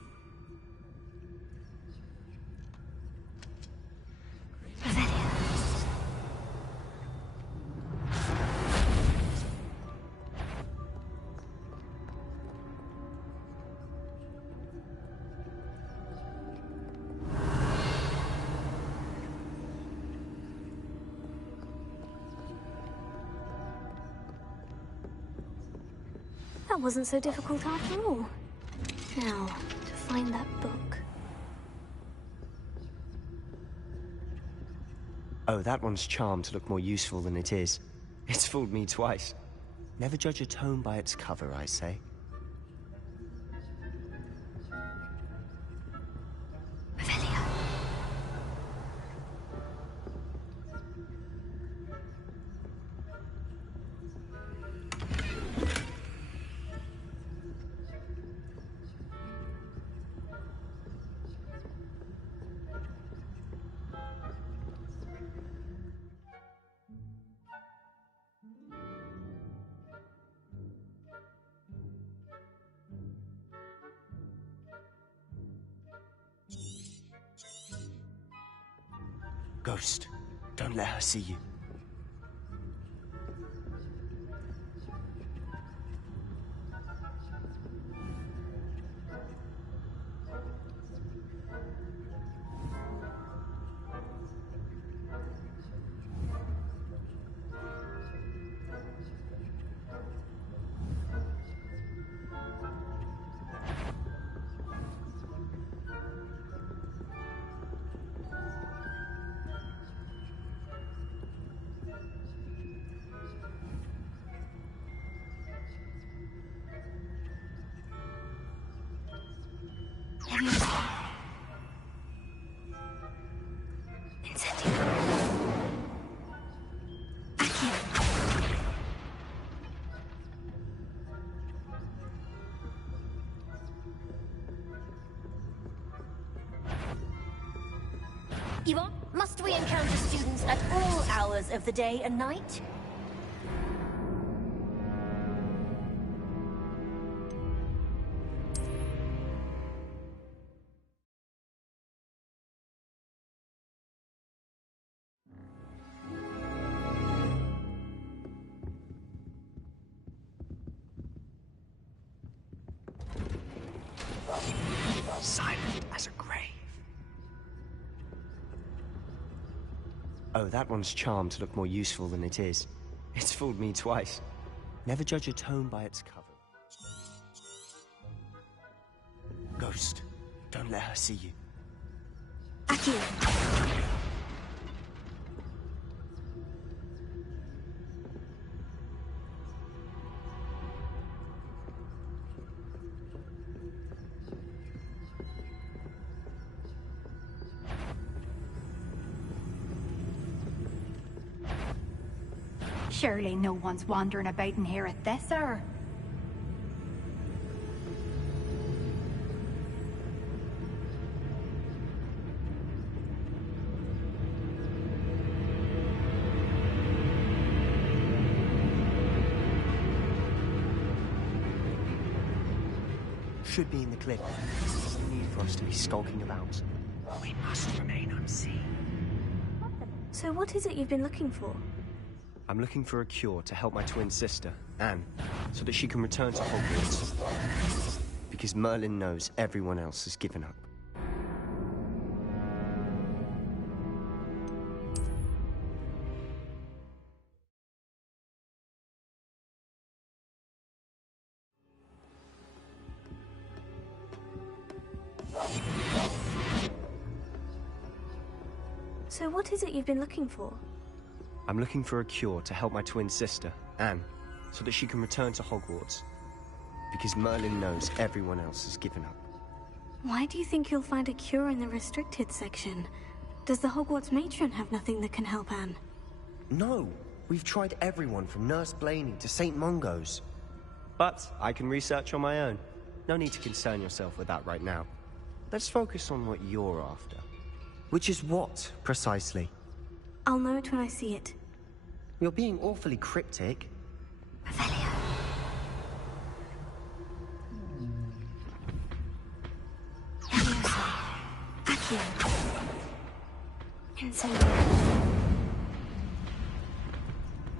That wasn't so difficult after all. Now, to find that book. Oh, that one's charmed to look more useful than it is. It's fooled me twice. Never judge a tome by its cover, I say. Ghost, don't let her see you. Yvonne, must we encounter students at all hours of the day and night? Silent as a grave. Oh, that one's charmed to look more useful than it is. It's fooled me twice. Never judge a tome by its cover. Ghost, don't let her see you. Surely no one's wandering about in here at this hour. Should be in the cliff. There's no need for us to be skulking about. We must remain unseen. So what is it you've been looking for? I'm looking for a cure to help my twin sister, Anne, so that she can return to Hogwarts. Because Merlin knows everyone else has given up. So what is it you've been looking for? I'm looking for a cure to help my twin sister, Anne, so that she can return to Hogwarts. Because Merlin knows everyone else has given up. Why do you think you'll find a cure in the restricted section? Does the Hogwarts matron have nothing that can help Anne? No! We've tried everyone from Nurse Blaney to St. Mungo's. But I can research on my own. No need to concern yourself with that right now. Let's focus on what you're after. Which is what, precisely? I'll know it when I see it. You're being awfully cryptic. Incendio.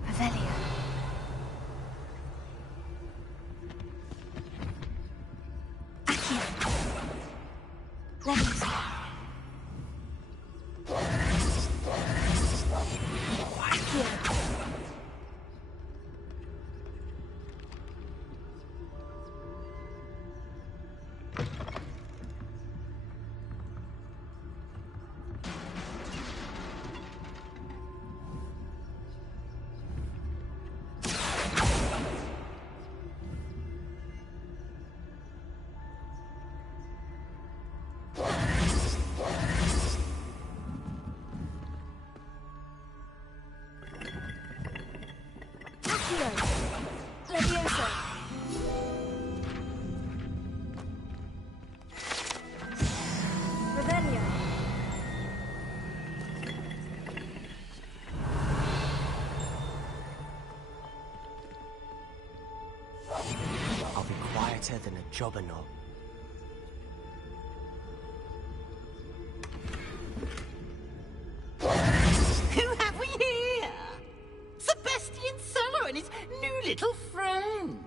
Revelio. Accio. Leviosa. Accio. Leviosa. Revelio. I'll be quieter than a jobberknoll. Who have we here? Sebastian Sallow and his new little friend.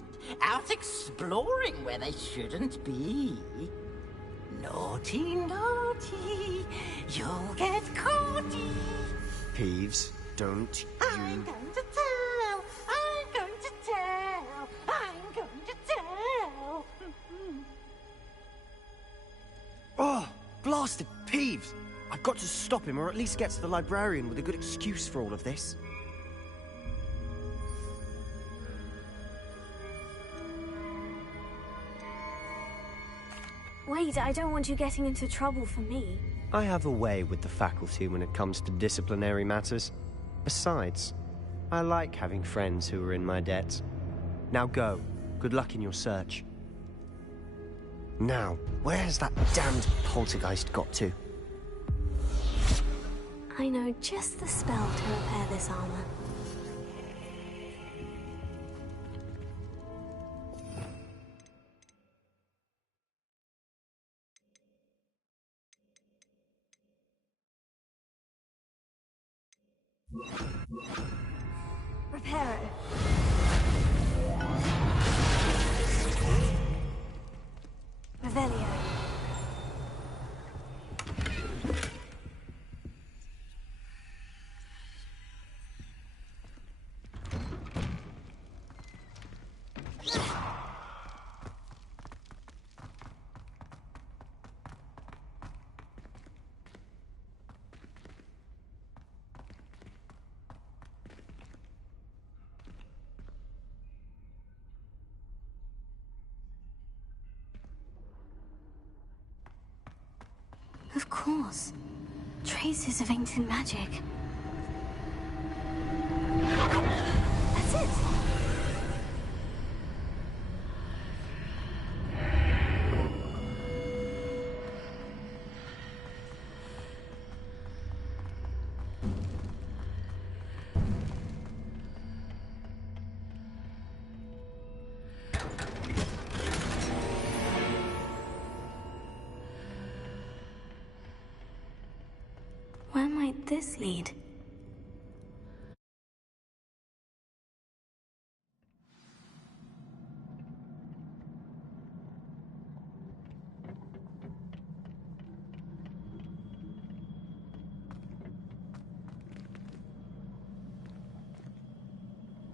Out exploring where they shouldn't be. Naughty, naughty. You'll get caughty. Peeves, don't I'm going to tell. I'm going to tell. I'm going to tell. Oh, blasted Peeves! I've got to stop him, or at least get to the librarian with a good excuse for all of this. Wait, I don't want you getting into trouble for me. I have a way with the faculty when it comes to disciplinary matters. Besides, I like having friends who are in my debt. Now go. Good luck in your search. Now, where has that damned poltergeist got to? I know just the spell to repair this armor. Reparo. Revelio. Of course. Traces of ancient magic. That's it! Where might this lead?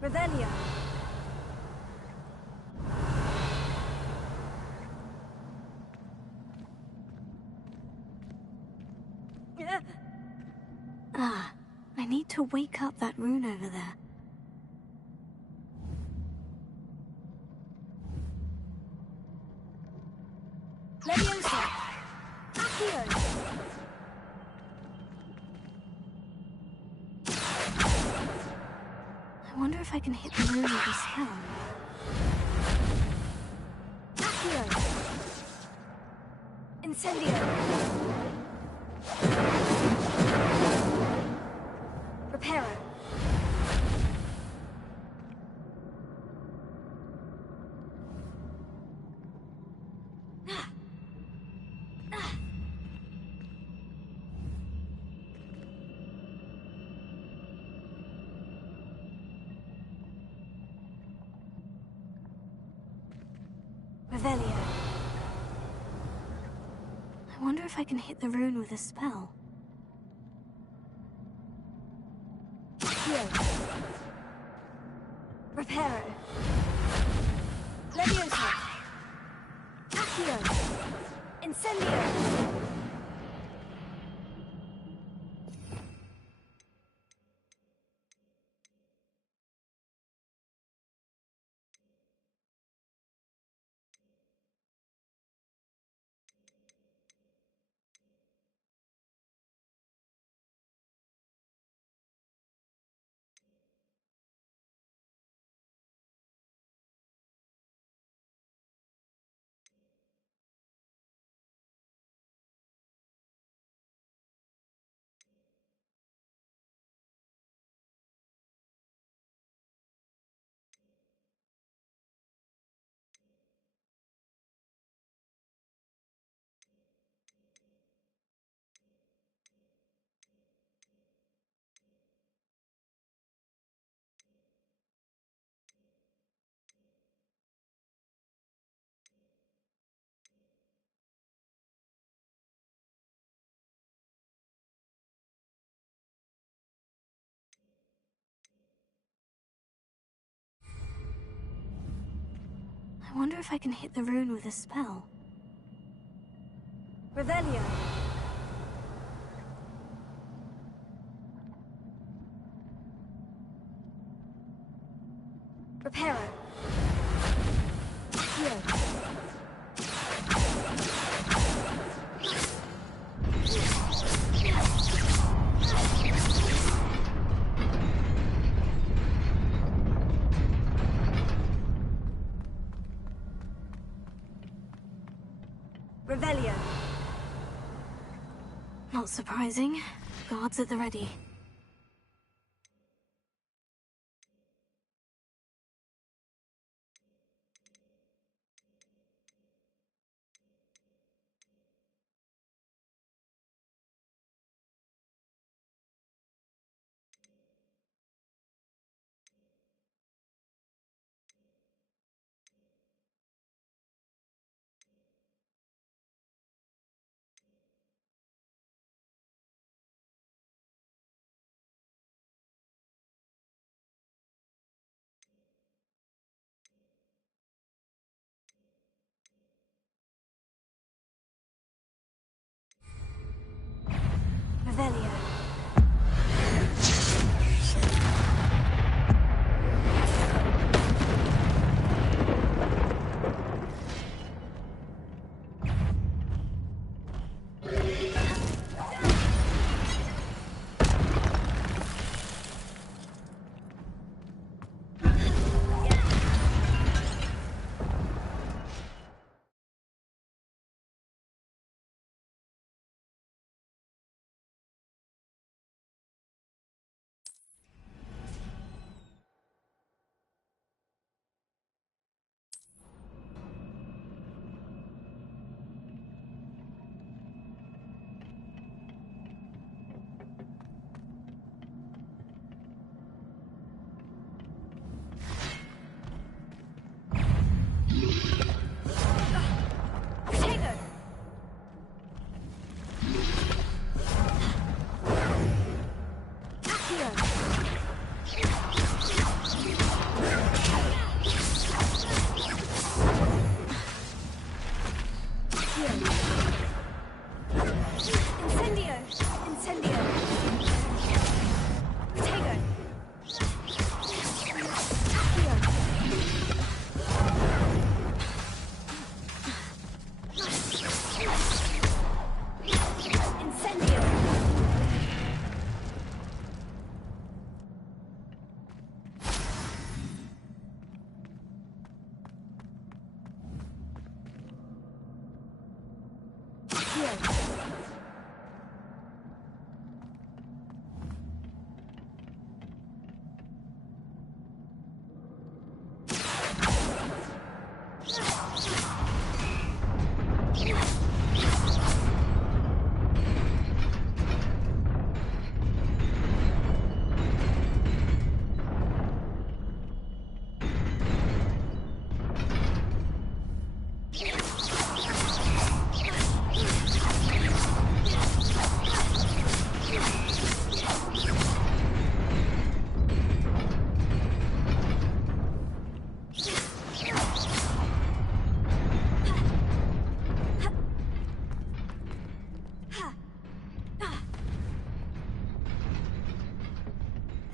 Revelio. Ah, I need to wake up that rune over there. Leviosa! Accio! I wonder if I can hit the rune with a spell. Accio! Incendio! Reparo! Revelio. I wonder if I can hit the rune with a spell. Accio! Reparo! Leviosa! Accio! Incendio! I wonder if I can hit the rune with a spell. Revelio! Reparo! Accio! Revelio! Not surprising. Guards at the ready.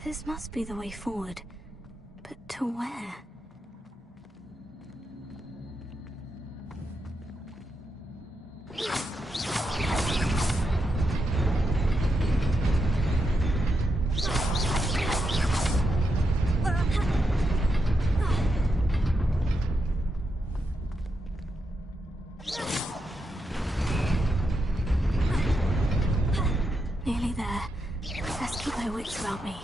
This must be the way forward. But to where? Nearly there. Let's keep my wits about me.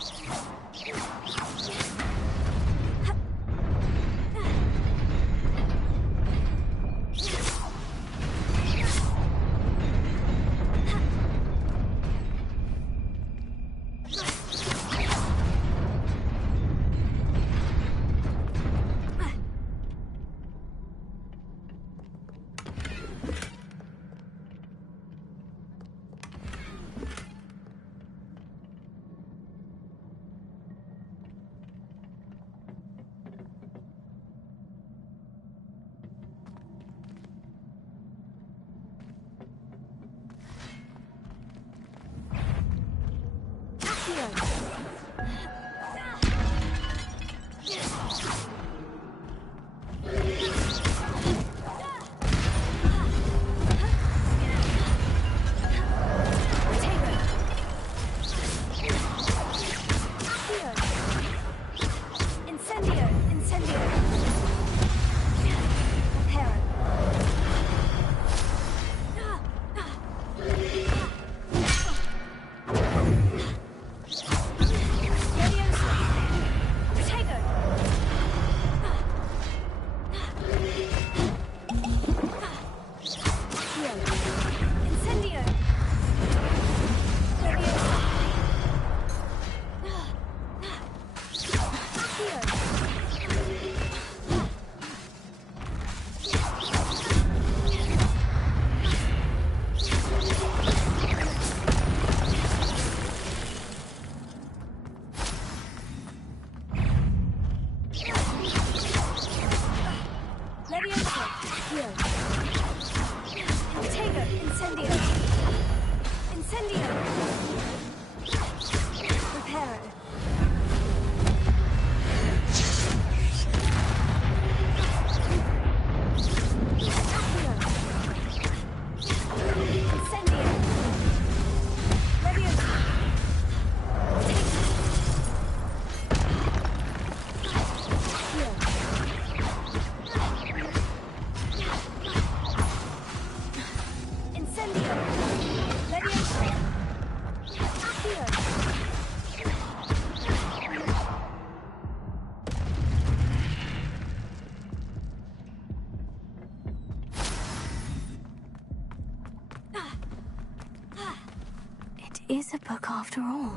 Is a book after all.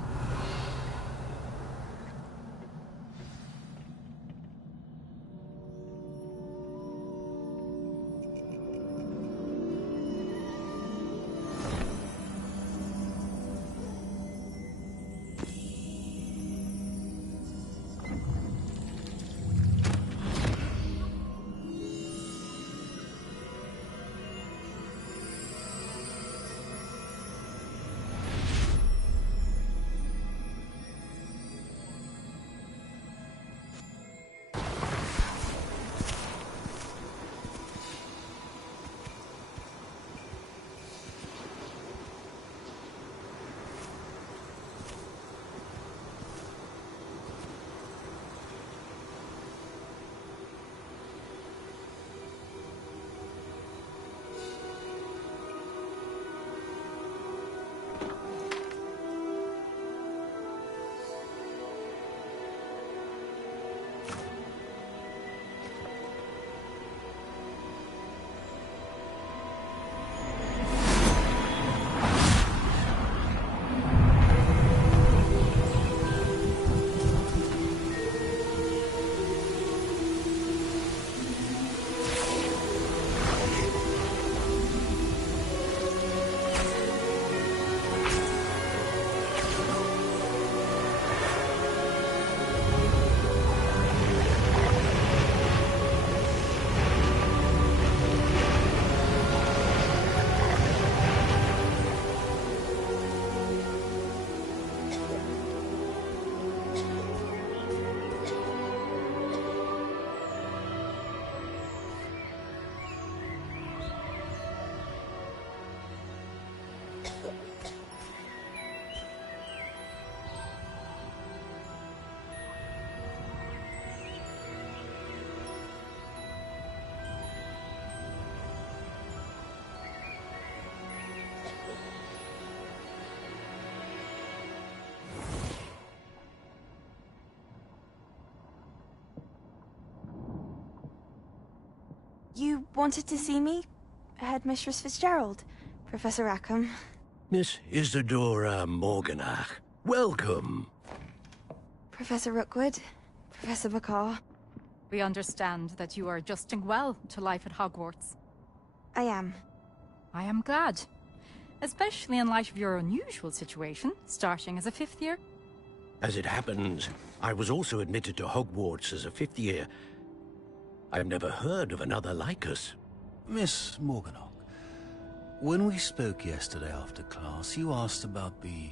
You wanted to see me? Headmistress Fitzgerald, Professor Rackham. Miss Isadora Morganach, welcome. Professor Rookwood, Professor Bakar. We understand that you are adjusting well to life at Hogwarts. I am. I am glad. Especially in light of your unusual situation, starting as a 5th year. As it happens, I was also admitted to Hogwarts as a 5th year. I've never heard of another like us. Miss Morganach, when we spoke yesterday after class, you asked about the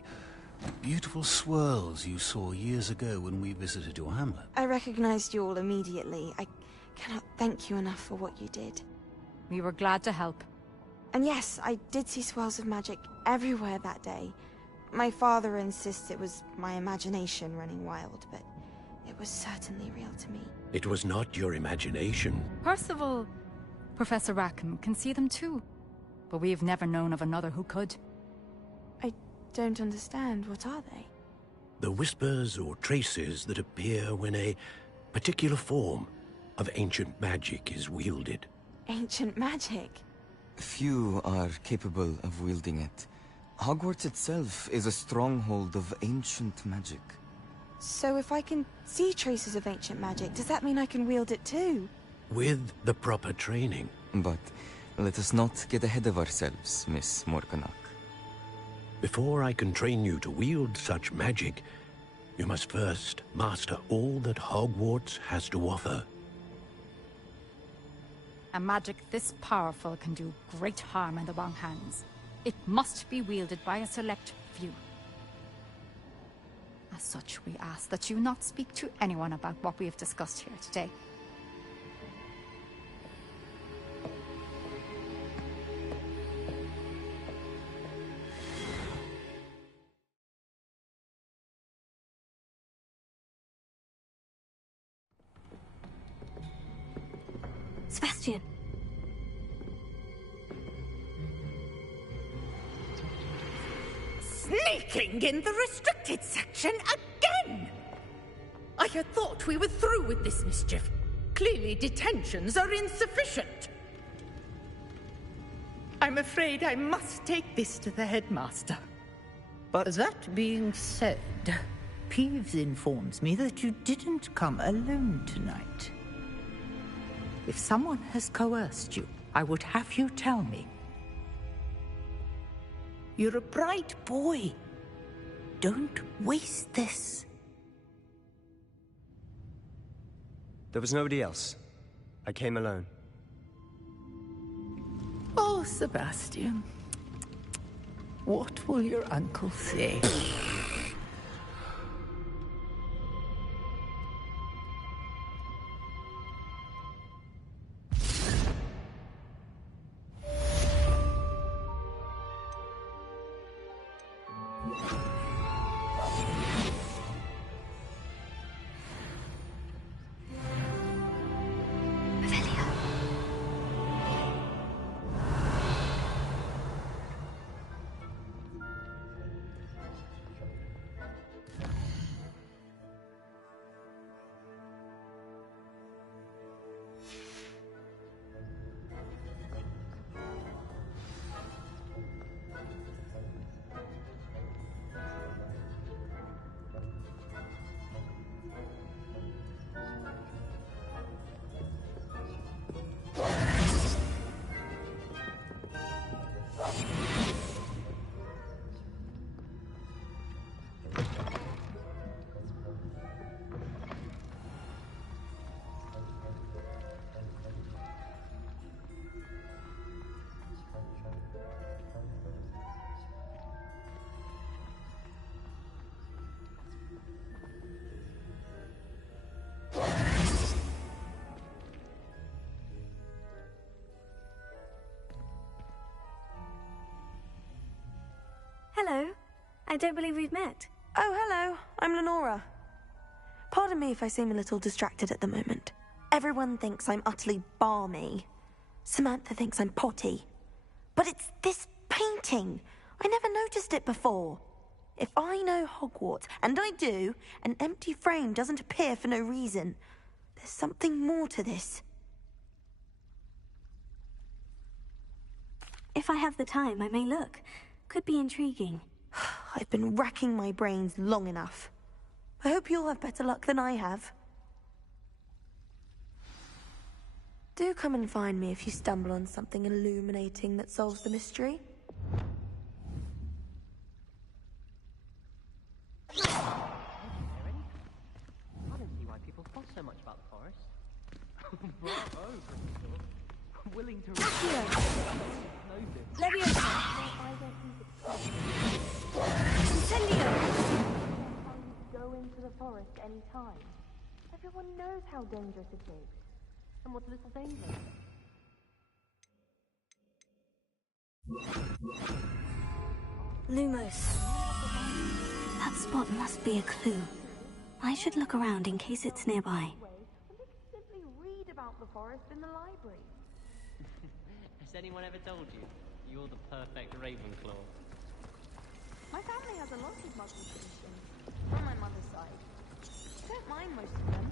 beautiful swirls you saw years ago when we visited your hamlet. I recognized you all immediately. I cannot thank you enough for what you did. We were glad to help. And yes, I did see swirls of magic everywhere that day. My father insists it was my imagination running wild, but it was certainly real to me. It was not your imagination. Percival, Professor Rackham can see them too. But we have never known of another who could. I don't understand. What are they? The whispers or traces that appear when a particular form of ancient magic is wielded. Ancient magic? Few are capable of wielding it. Hogwarts itself is a stronghold of ancient magic. So if I can see traces of ancient magic, does that mean I can wield it too? With the proper training. But let us not get ahead of ourselves, Miss Morganach. Before I can train you to wield such magic, you must first master all that Hogwarts has to offer. A magic this powerful can do great harm in the wrong hands. It must be wielded by a select few. As such, we ask that you not speak to anyone about what we have discussed here today. Sebastian. Sneaking in the restricted section again! I had thought we were through with this mischief. Clearly detentions are insufficient. I'm afraid I must take this to the headmaster. But that being said, Peeves informs me that you didn't come alone tonight. If someone has coerced you, I would have you tell me. You're a bright boy. Don't waste this. There was nobody else. I came alone. Oh, Sebastian. What will your uncle say? Hello. I don't believe we've met. Oh, hello. I'm Lenora. Pardon me if I seem a little distracted at the moment. Everyone thinks I'm utterly balmy. Samantha thinks I'm potty. But it's this painting. I never noticed it before. If I know Hogwarts, and I do, an empty frame doesn't appear for no reason. There's something more to this. If I have the time, I may look. Could be intriguing. I've been racking my brains long enough. I hope you'll have better luck than I have. Do come and find me if you stumble on something illuminating that solves the mystery. I don't see why people fuss so much about the forest. Bravo, Crystal. Willing to Leviosa! Incendio! Go into the forest any time. Everyone knows how dangerous it is. And what's little danger? Lumos. That spot must be a clue. I should look around in case it's nearby. Simply read about the forest in the library. Has anyone ever told you? You're the perfect Ravenclaw. My family has a lot of muggle traditions, from my mother's side. I don't mind most of them.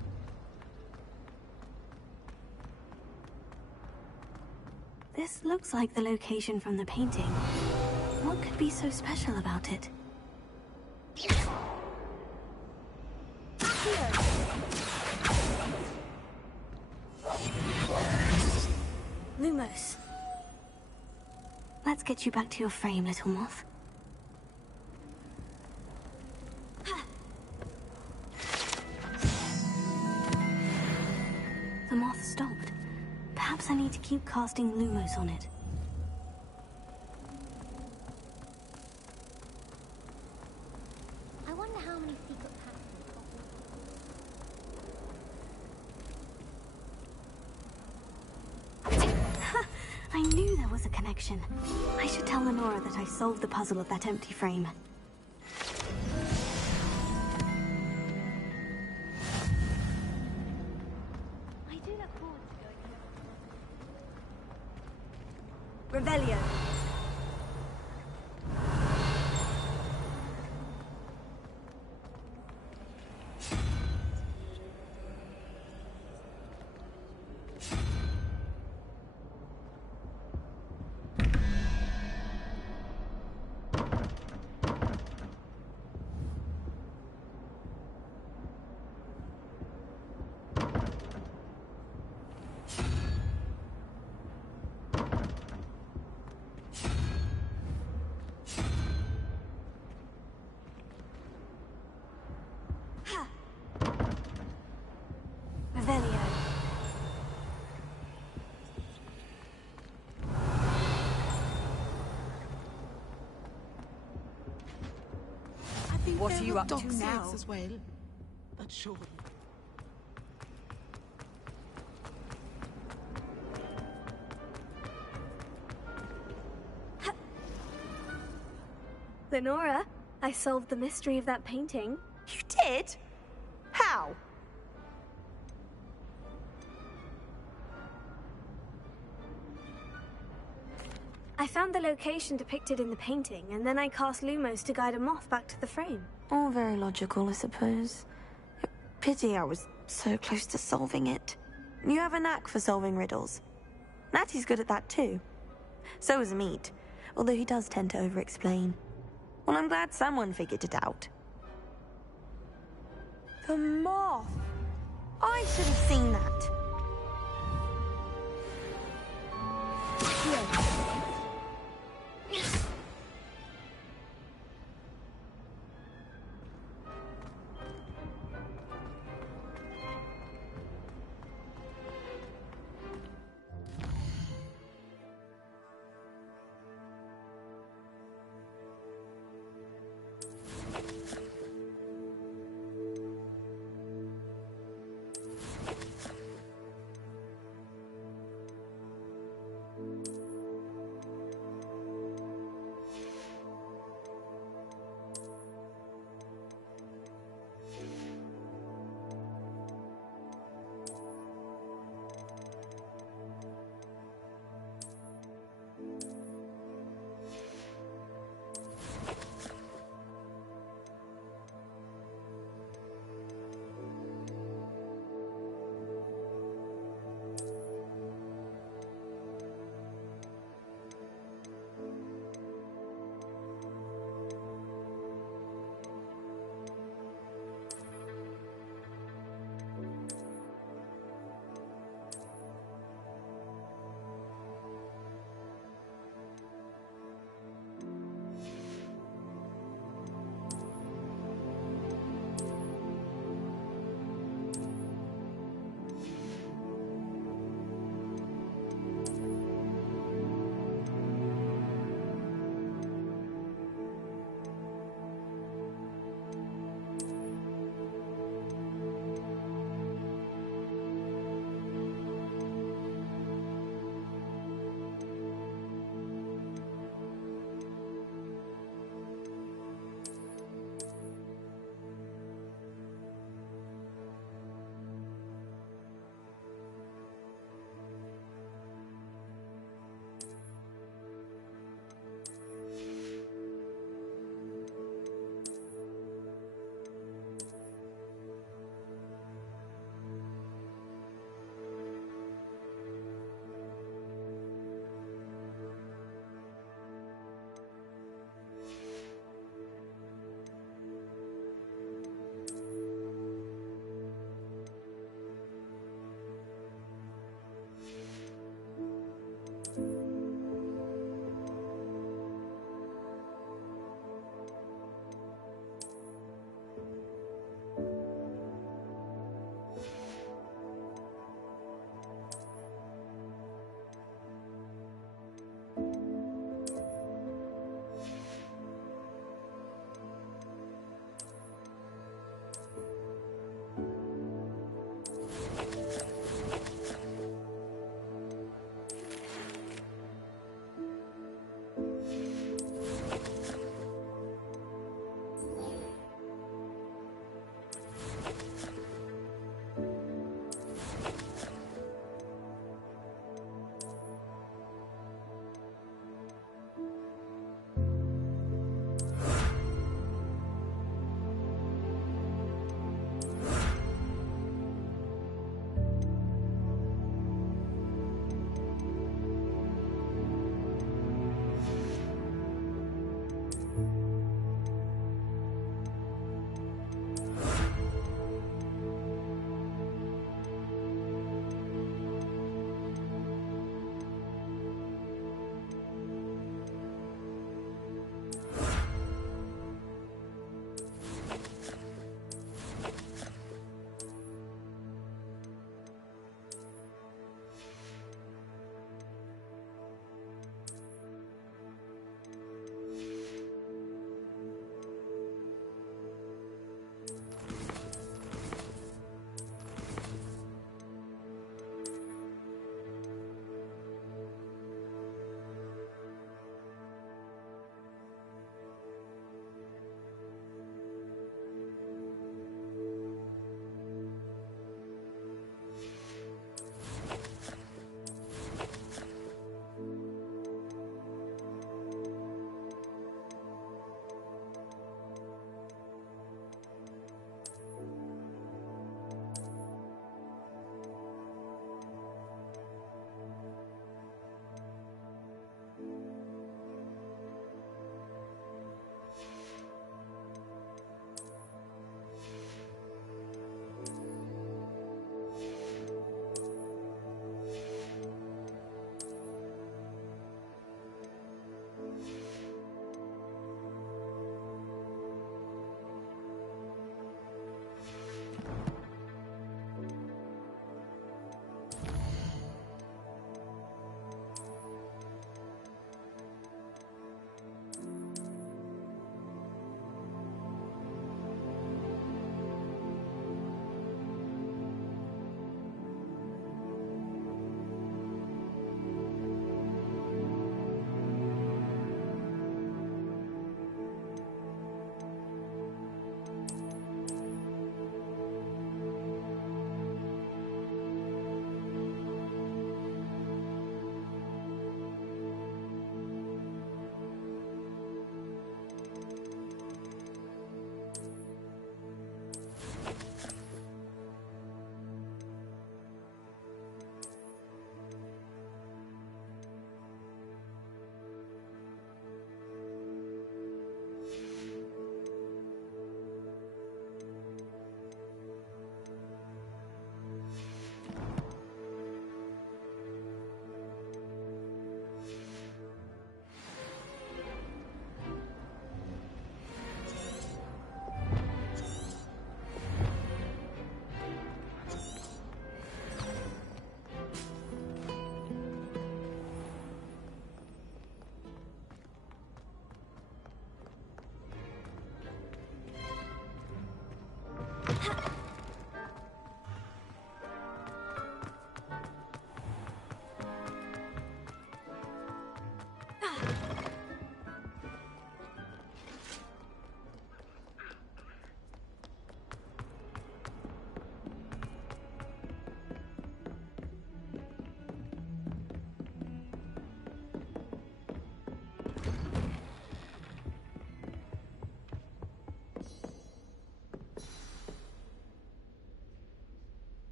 This looks like the location from the painting. What could be so special about it? Lumos. Let's get you back to your frame, little moth. The moth stopped. Perhaps I need to keep casting Lumos on it. I wonder how many secret passages. I knew there was a connection. I should tell Lenora that I solved the puzzle of that empty frame. I do look forward to going to Revelio. Revelio. What are you up to now? As well, but sure. Lenora, I solved the mystery of that painting. You did? How? I found the location depicted in the painting, and then I cast Lumos to guide a moth back to the frame. All very logical, I suppose. Pity I was so close to solving it. You have a knack for solving riddles. Natty's good at that too. So is Meat, although he does tend to over-explain. Well, I'm glad someone figured it out. The moth! I should have seen that.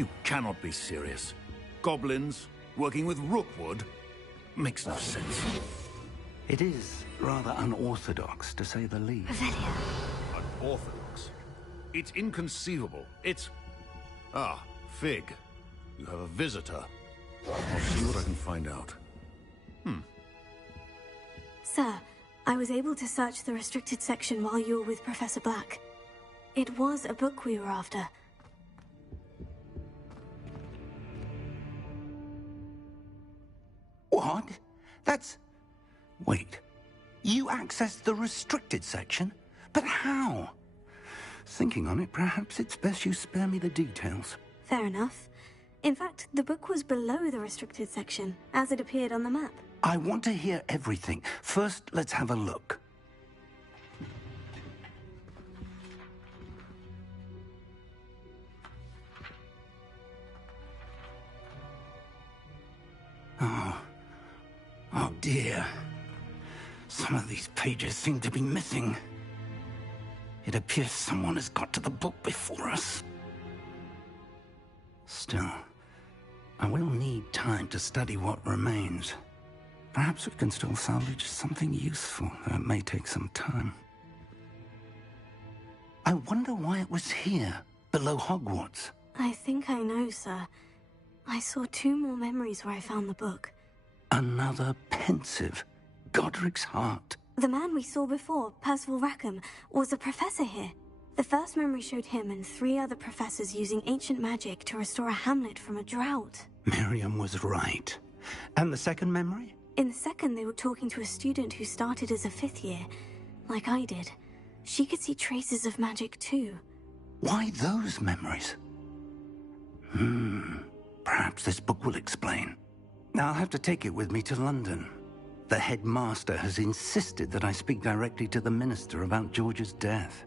You cannot be serious. Goblins, working with Rookwood? Makes no sense. It is rather unorthodox, to say the least. Unorthodox? It's inconceivable. It's... Ah, Fig. You have a visitor. I'll see what I can find out. Sir, I was able to search the restricted section while you were with Professor Black. It was a book we were after. What? That's... Wait. You accessed the restricted section? But how? Thinking on it, perhaps it's best you spare me the details. Fair enough. In fact, the book was below the restricted section, as it appeared on the map. I want to hear everything. First, let's have a look. Oh dear. Some of these pages seem to be missing. It appears someone has got to the book before us. Still, I will need time to study what remains. Perhaps we can still salvage something useful, though it may take some time. I wonder why it was here, below Hogwarts. I think I know, sir. I saw 2 more memories where I found the book. Another pensive. Godric's heart. The man we saw before, Percival Rackham, was a professor here. The first memory showed him and 3 other professors using ancient magic to restore a hamlet from a drought. Miriam was right. And the second memory? In the second, they were talking to a student who started as a 5th year, like I did. She could see traces of magic too. Why those memories? Perhaps this book will explain. I'll have to take it with me to London. The headmaster has insisted that I speak directly to the minister about George's death.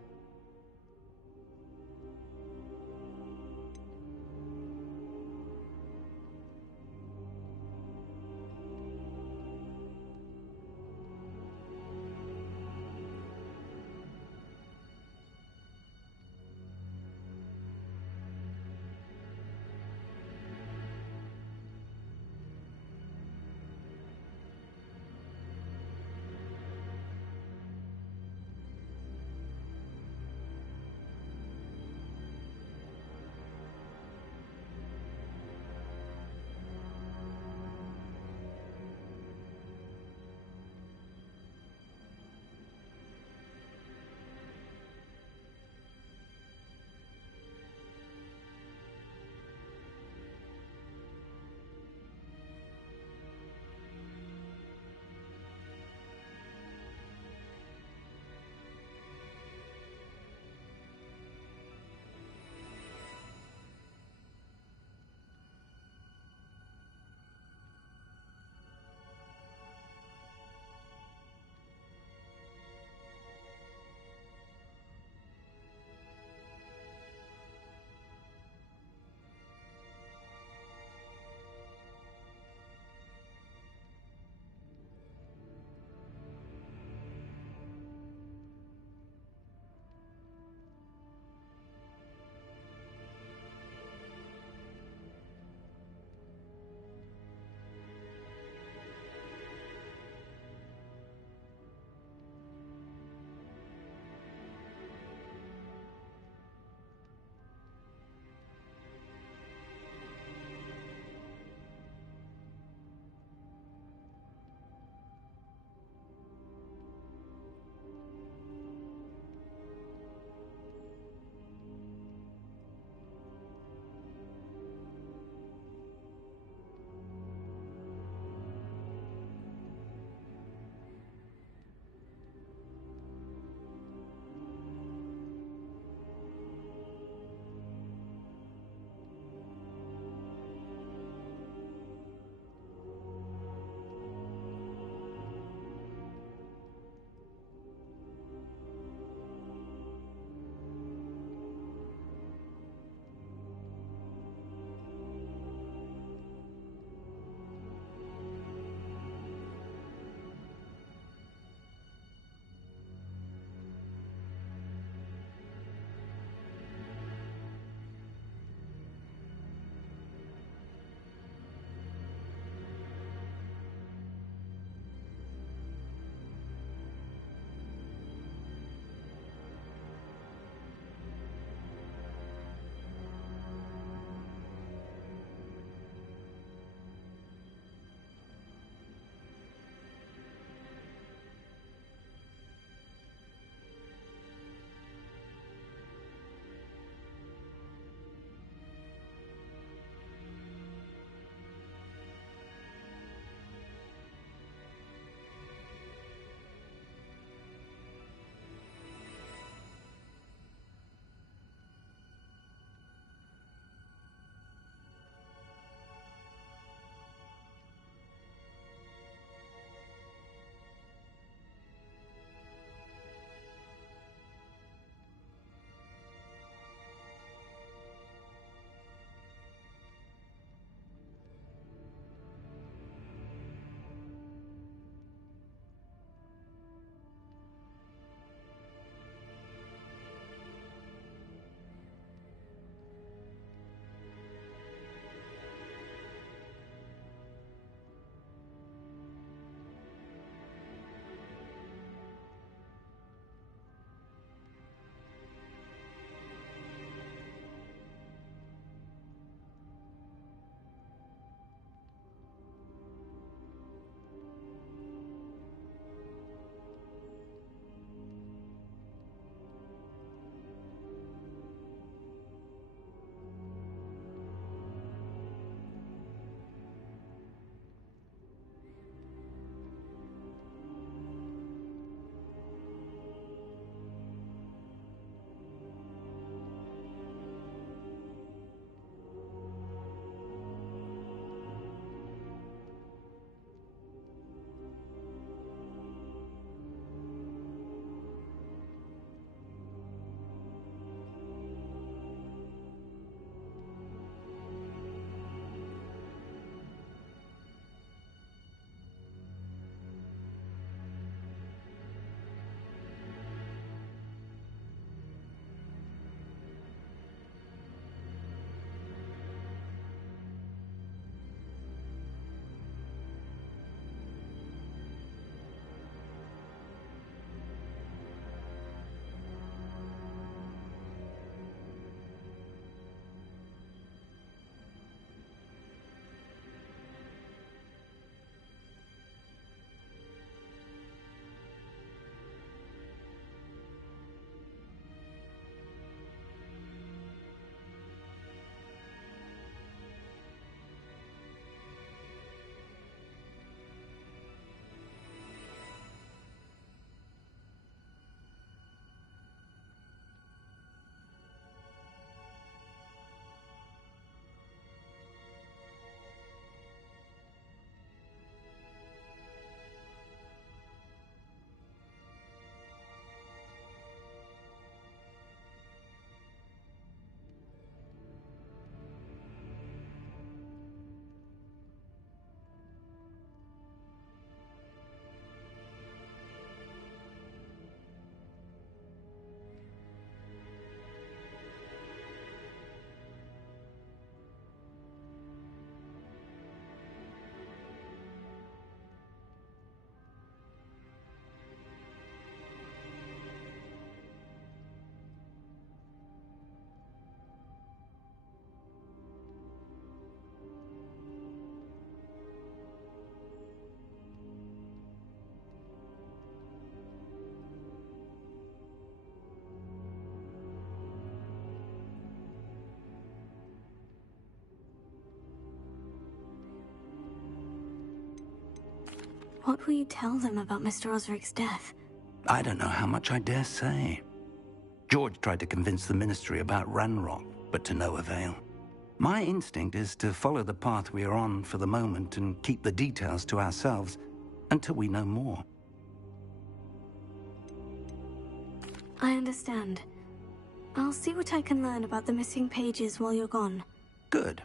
What will you tell them about Mr. Osric's death? I don't know how much I dare say. George tried to convince the Ministry about Ranrock, but to no avail. My instinct is to follow the path we are on for the moment and keep the details to ourselves until we know more. I understand. I'll see what I can learn about the missing pages while you're gone. Good.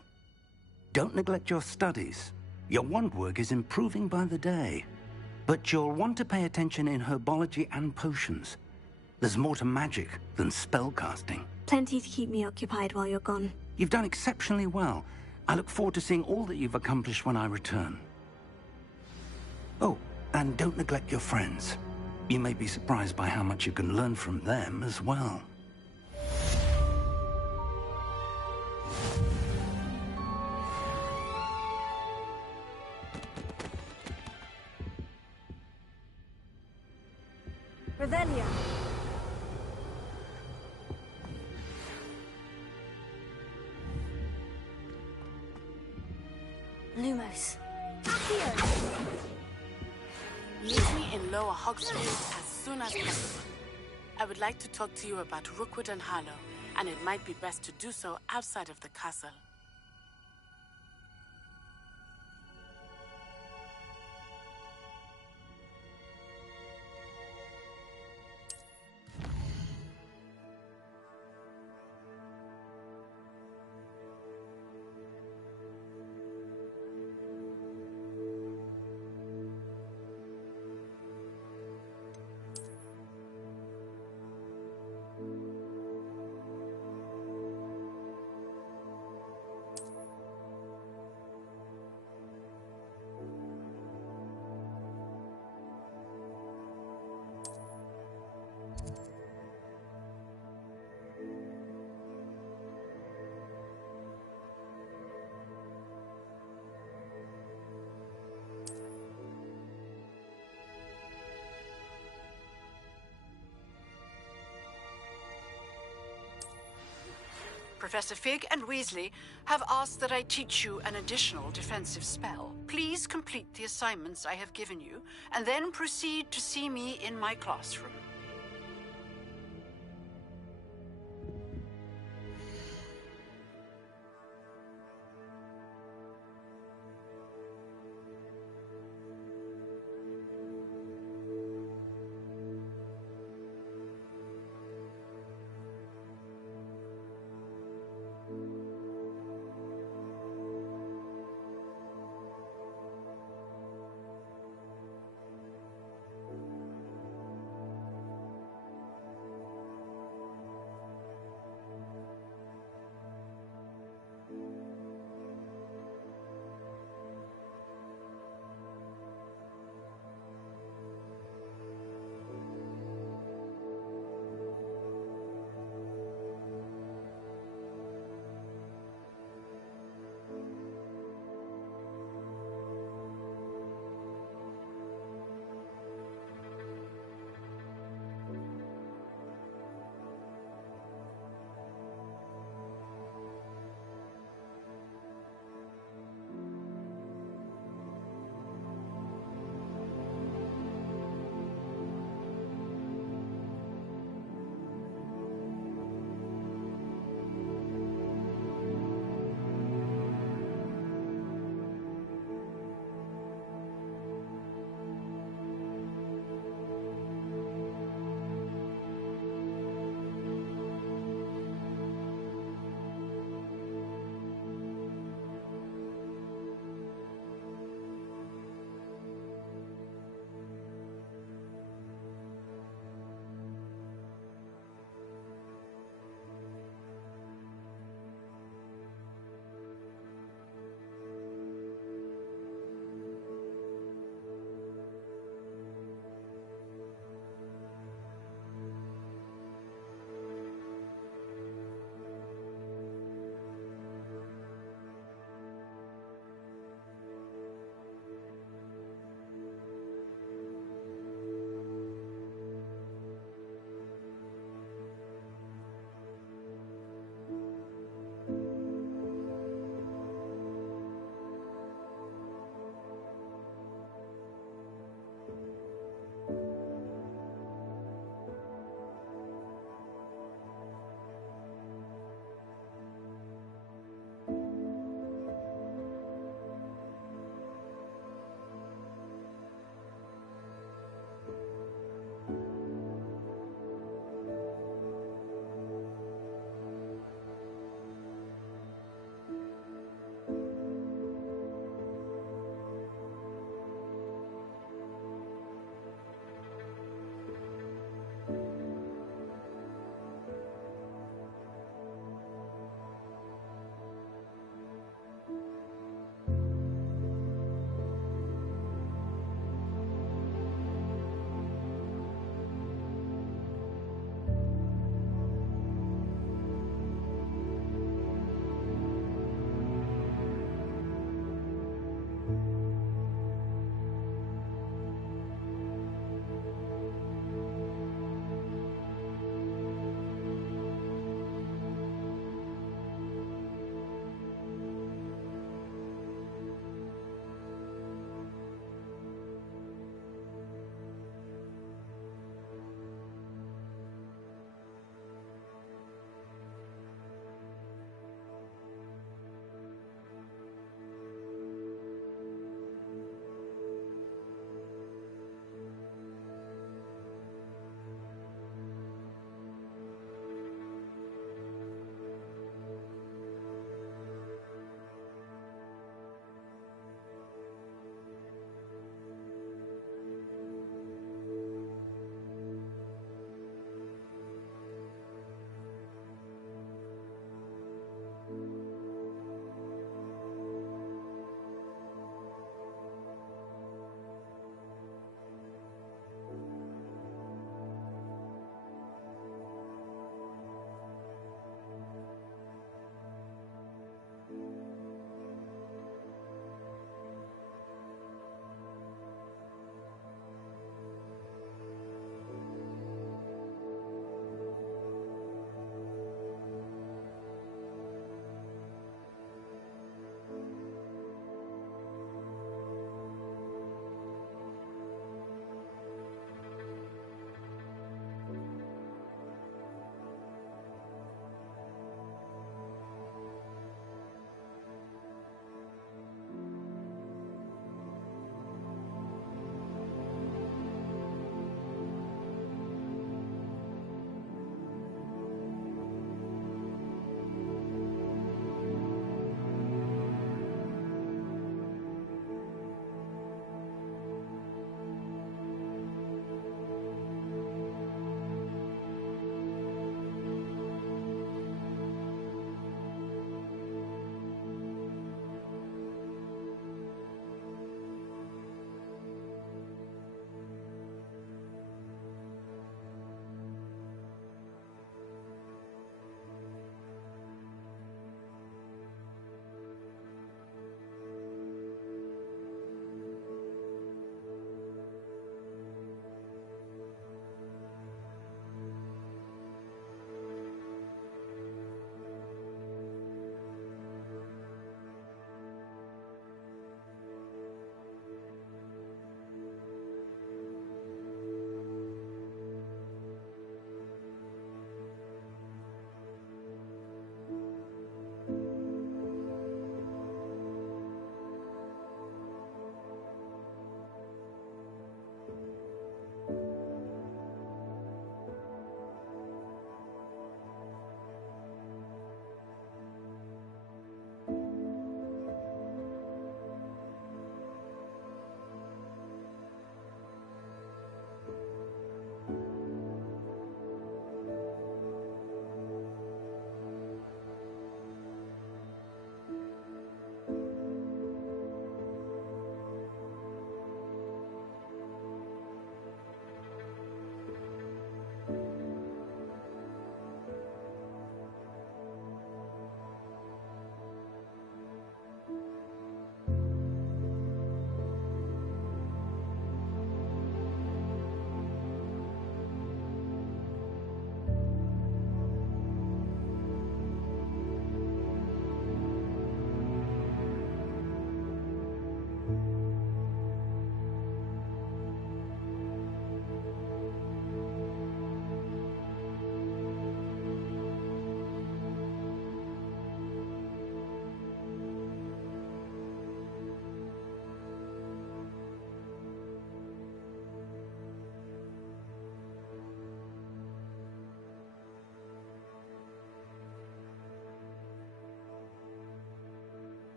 Don't neglect your studies. Your wand work is improving by the day. But you'll want to pay attention in herbology and potions. There's more to magic than spellcasting. Plenty to keep me occupied while you're gone. You've done exceptionally well. I look forward to seeing all that you've accomplished when I return. Oh, and don't neglect your friends. You may be surprised by how much you can learn from them as well. Revelia. Lumos. Meet me in Lower Hogsmeade as soon as possible. I would like to talk to you about Rookwood and Harlow, and it might be best to do so outside of the castle. Professor Fig and Weasley have asked that I teach you an additional defensive spell. Please complete the assignments I have given you, and then proceed to see me in my classroom.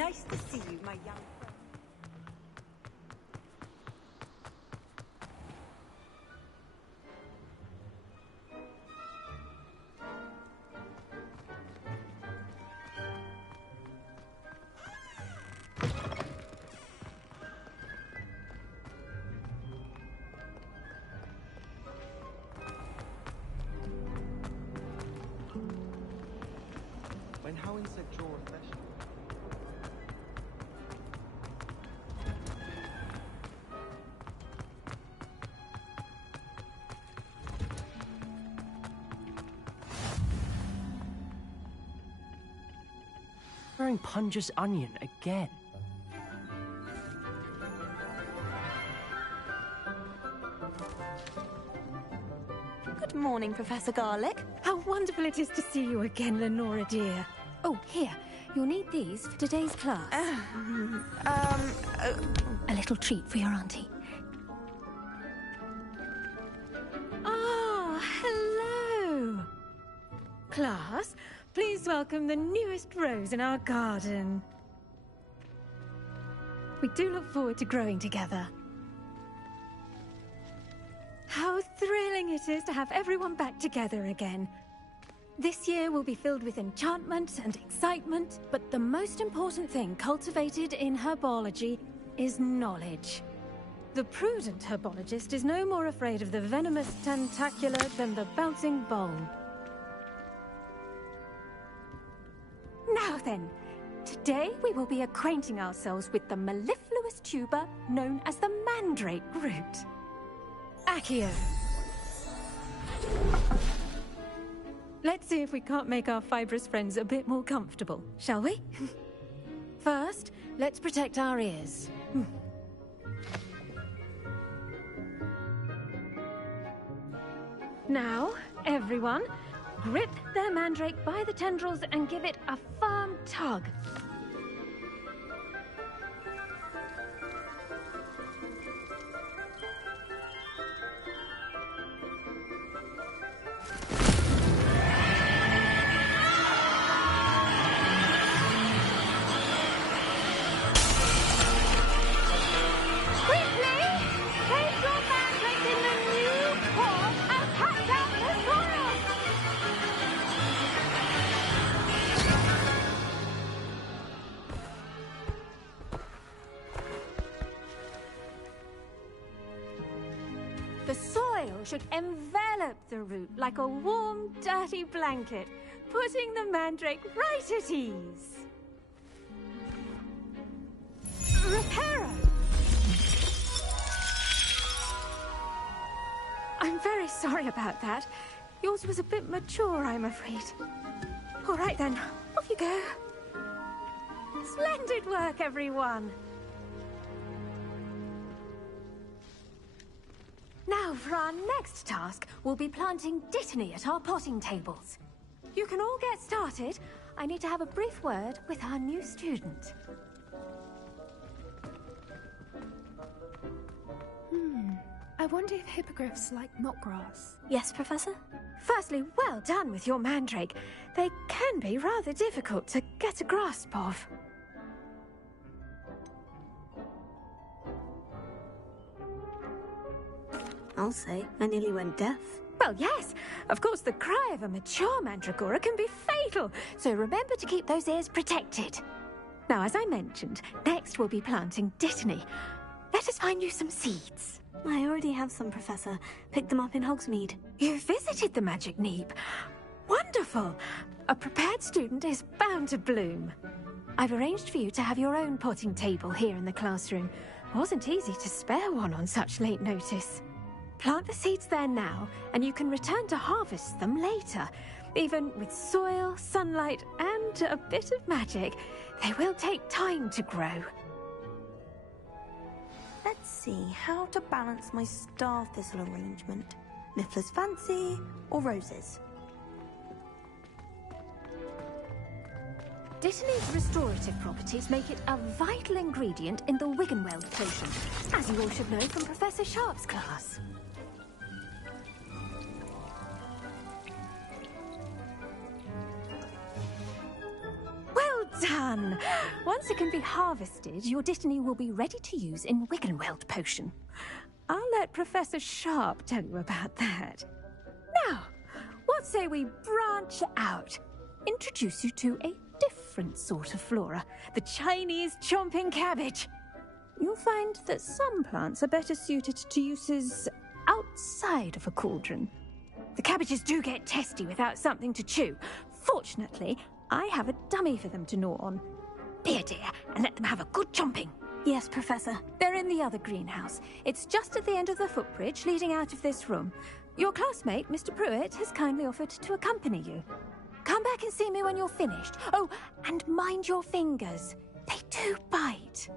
Nice to see you, my young friend. When Howin said draw a flesh. Wearing Punja's onion again. Good morning, Professor Garlic. How wonderful it is to see you again, Lenora dear. Oh, here. You'll need these for today's class. A little treat for your auntie. Ah, hello. Class, please welcome the newest rose in our garden. We do look forward to growing together. How thrilling it is to have everyone back together again. This year will be filled with enchantment and excitement, but the most important thing cultivated in herbology is knowledge. The prudent herbologist is no more afraid of the venomous tentacular than the bouncing bowl. Now then, today we will be acquainting ourselves with the mellifluous tuber known as the mandrake root. Accio. Let's see if we can't make our fibrous friends a bit more comfortable, shall we? First, let's protect our ears. Now, everyone, grip their mandrake by the tendrils and give it a firm tug. The soil should envelop the root like a warm, dirty blanket, putting the mandrake right at ease. Reparo! I'm very sorry about that. Yours was a bit mature, I'm afraid. All right then, off you go. Splendid work, everyone. Now, for our next task, we'll be planting Dittany at our potting tables. You can all get started. I need to have a brief word with our new student. I wonder if hippogriffs like knotgrass. Yes, Professor? Firstly, well done with your mandrake. They can be rather difficult to get a grasp of. I'll say, I nearly went deaf. Well, yes. Of course, the cry of a mature mandragora can be fatal, so remember to keep those ears protected. Now, as I mentioned, next we'll be planting Dittany. Let us find you some seeds. I already have some, Professor. Picked them up in Hogsmeade. You visited the Magic Neep. Wonderful. A prepared student is bound to bloom. I've arranged for you to have your own potting table here in the classroom. Wasn't easy to spare one on such late notice. Plant the seeds there now, and you can return to harvest them later. Even with soil, sunlight, and a bit of magic, they will take time to grow. Let's see how to balance my star thistle arrangement. Niffler's fancy or roses? Dittany's restorative properties make it a vital ingredient in the Wiggenweld potion, as you all should know from Professor Sharp's class. Well done! done. Once it can be harvested, your Dittany will be ready to use in Wiggenweld potion. I'll let Professor Sharp tell you about that. Now, what say we branch out? Introduce you to a different sort of flora, the Chinese chomping cabbage. You'll find that some plants are better suited to uses outside of a cauldron. The cabbages do get testy without something to chew. Fortunately, I have a dummy for them to gnaw on. Be a dear and let them have a good chomping. Yes, Professor. They're in the other greenhouse. It's just at the end of the footbridge leading out of this room. Your classmate, Mr. Pruitt, has kindly offered to accompany you. Come back and see me when you're finished. Oh, and mind your fingers. They do bite.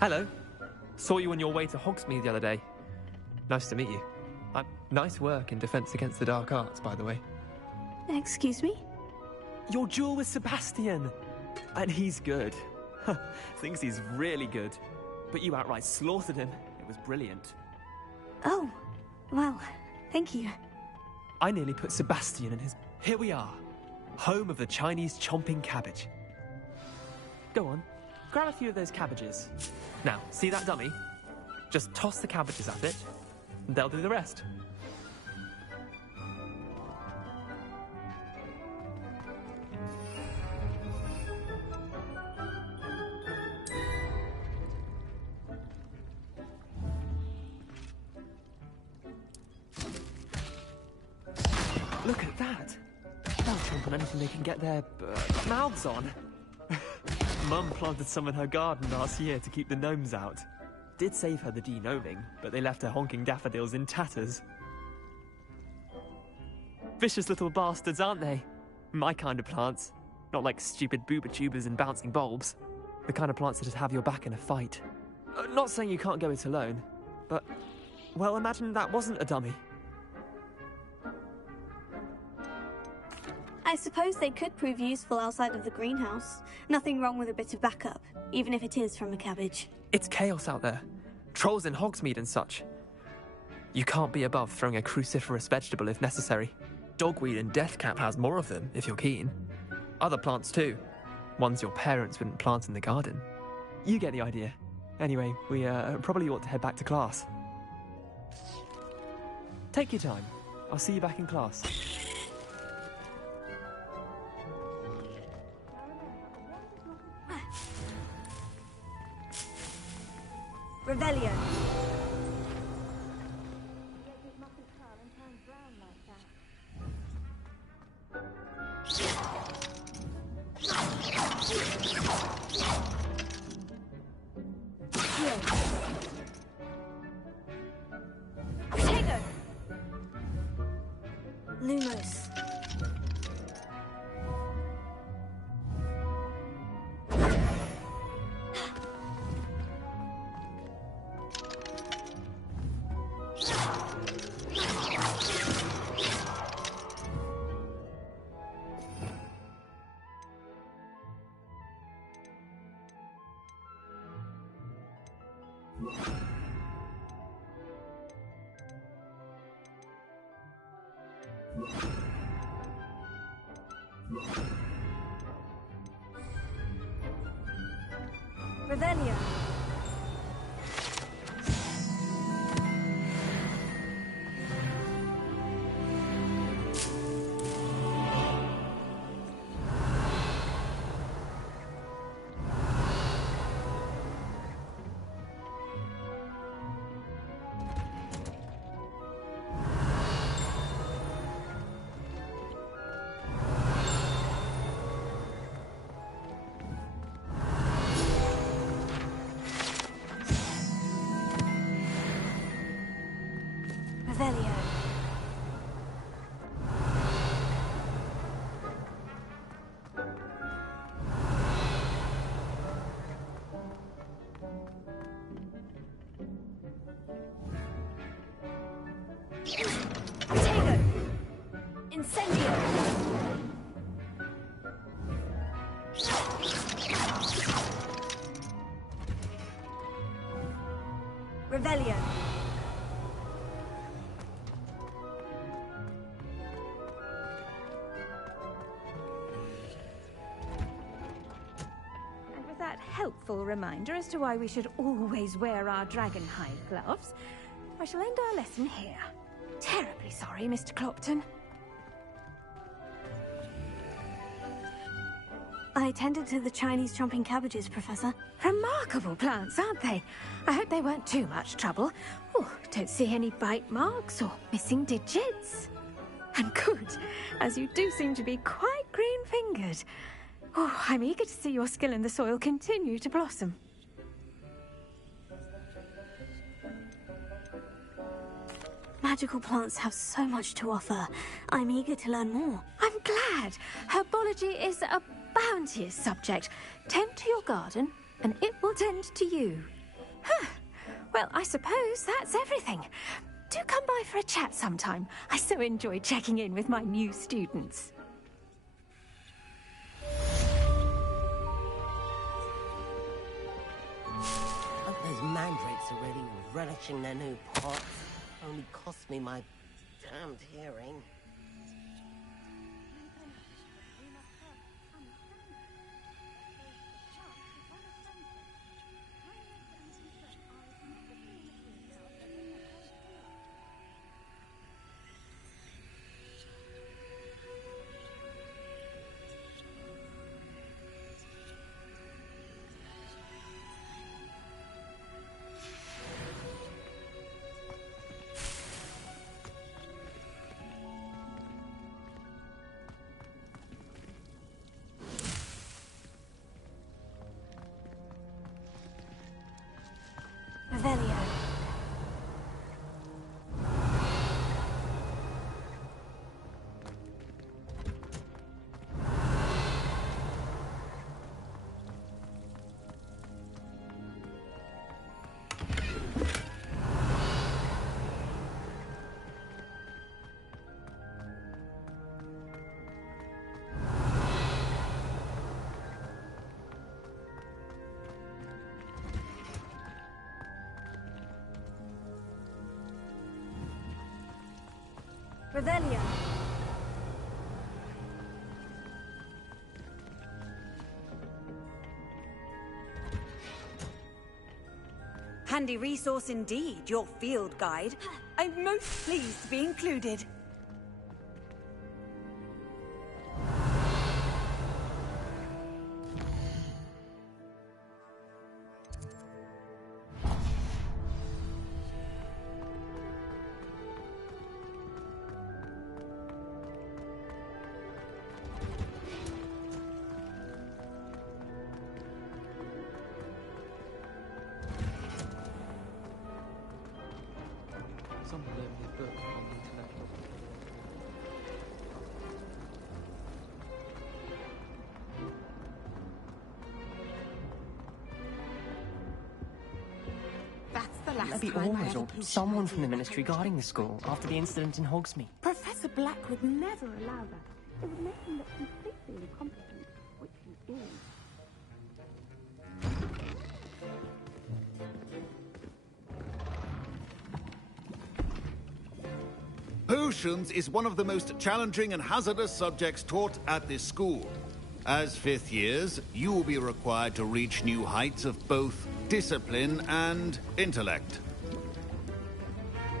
Hello. Saw you on your way to Hogsmeade the other day. Nice to meet you. Nice work in Defense Against the Dark Arts, by the way. Excuse me? Your duel with Sebastian! And he's good. Thinks he's really good. But you outright slaughtered him. It was brilliant. Oh, well, thank you. I nearly put Sebastian in his... Here we are. Home of the Chinese chomping cabbage. Go on. Grab a few of those cabbages. Now, see that dummy? Just toss the cabbages at it, and they'll do the rest. Look at that! They'll chomp on anything they can get their mouths on. Mum planted some in her garden last year to keep the gnomes out. Did save her the de-gnoming, but they left her honking daffodils in tatters. Vicious little bastards, aren't they? My kind of plants. Not like stupid booba tubers and bouncing bulbs. The kind of plants that just have your back in a fight. Not saying you can't go it alone, but... well, imagine that wasn't a dummy. I suppose they could prove useful outside of the greenhouse. Nothing wrong with a bit of backup, even if it is from a cabbage. It's chaos out there. Trolls in Hogsmeade and such. You can't be above throwing a cruciferous vegetable if necessary. Dogweed and deathcap has more of them, if you're keen. Other plants too. Ones your parents wouldn't plant in the garden. You get the idea. Anyway, we probably ought to head back to class. Take your time. I'll see you back in class. Revelio. Protego. Lumos. Revelio. Revelio. Protego. Incendio. Revelio. that helpful reminder as to why we should always wear our dragonhide gloves, I shall end our lesson here. Terribly sorry, Mr. Clopton. I tended to the Chinese chomping cabbages, Professor. Remarkable plants, aren't they? I hope they weren't too much trouble. Oh, don't see any bite marks or missing digits. And good, as you do seem to be quite green-fingered. Oh, I'm eager to see your skill in the soil continue to blossom. Magical plants have so much to offer. I'm eager to learn more. I'm glad. Herbology is a bounteous subject. Tend to your garden, and it will tend to you. Huh. Well, I suppose that's everything. Do come by for a chat sometime. I so enjoy checking in with my new students. Hope those mandrakes are ready and relishing their new pots. Only cost me my damned hearing. Revelio. Revelio. Handy resource indeed, your field guide. I'm most pleased to be included. Someone gave me a book on the intellect. That's the last Maybe time I always, had a or potion someone from the in ministry guarding the school after the incident in Hogsmeade. Professor Black would never allow that. It would make him look completely incompetent, which he is. Potions is one of the most challenging and hazardous subjects taught at this school. As fifth years, you will be required to reach new heights of both discipline and intellect.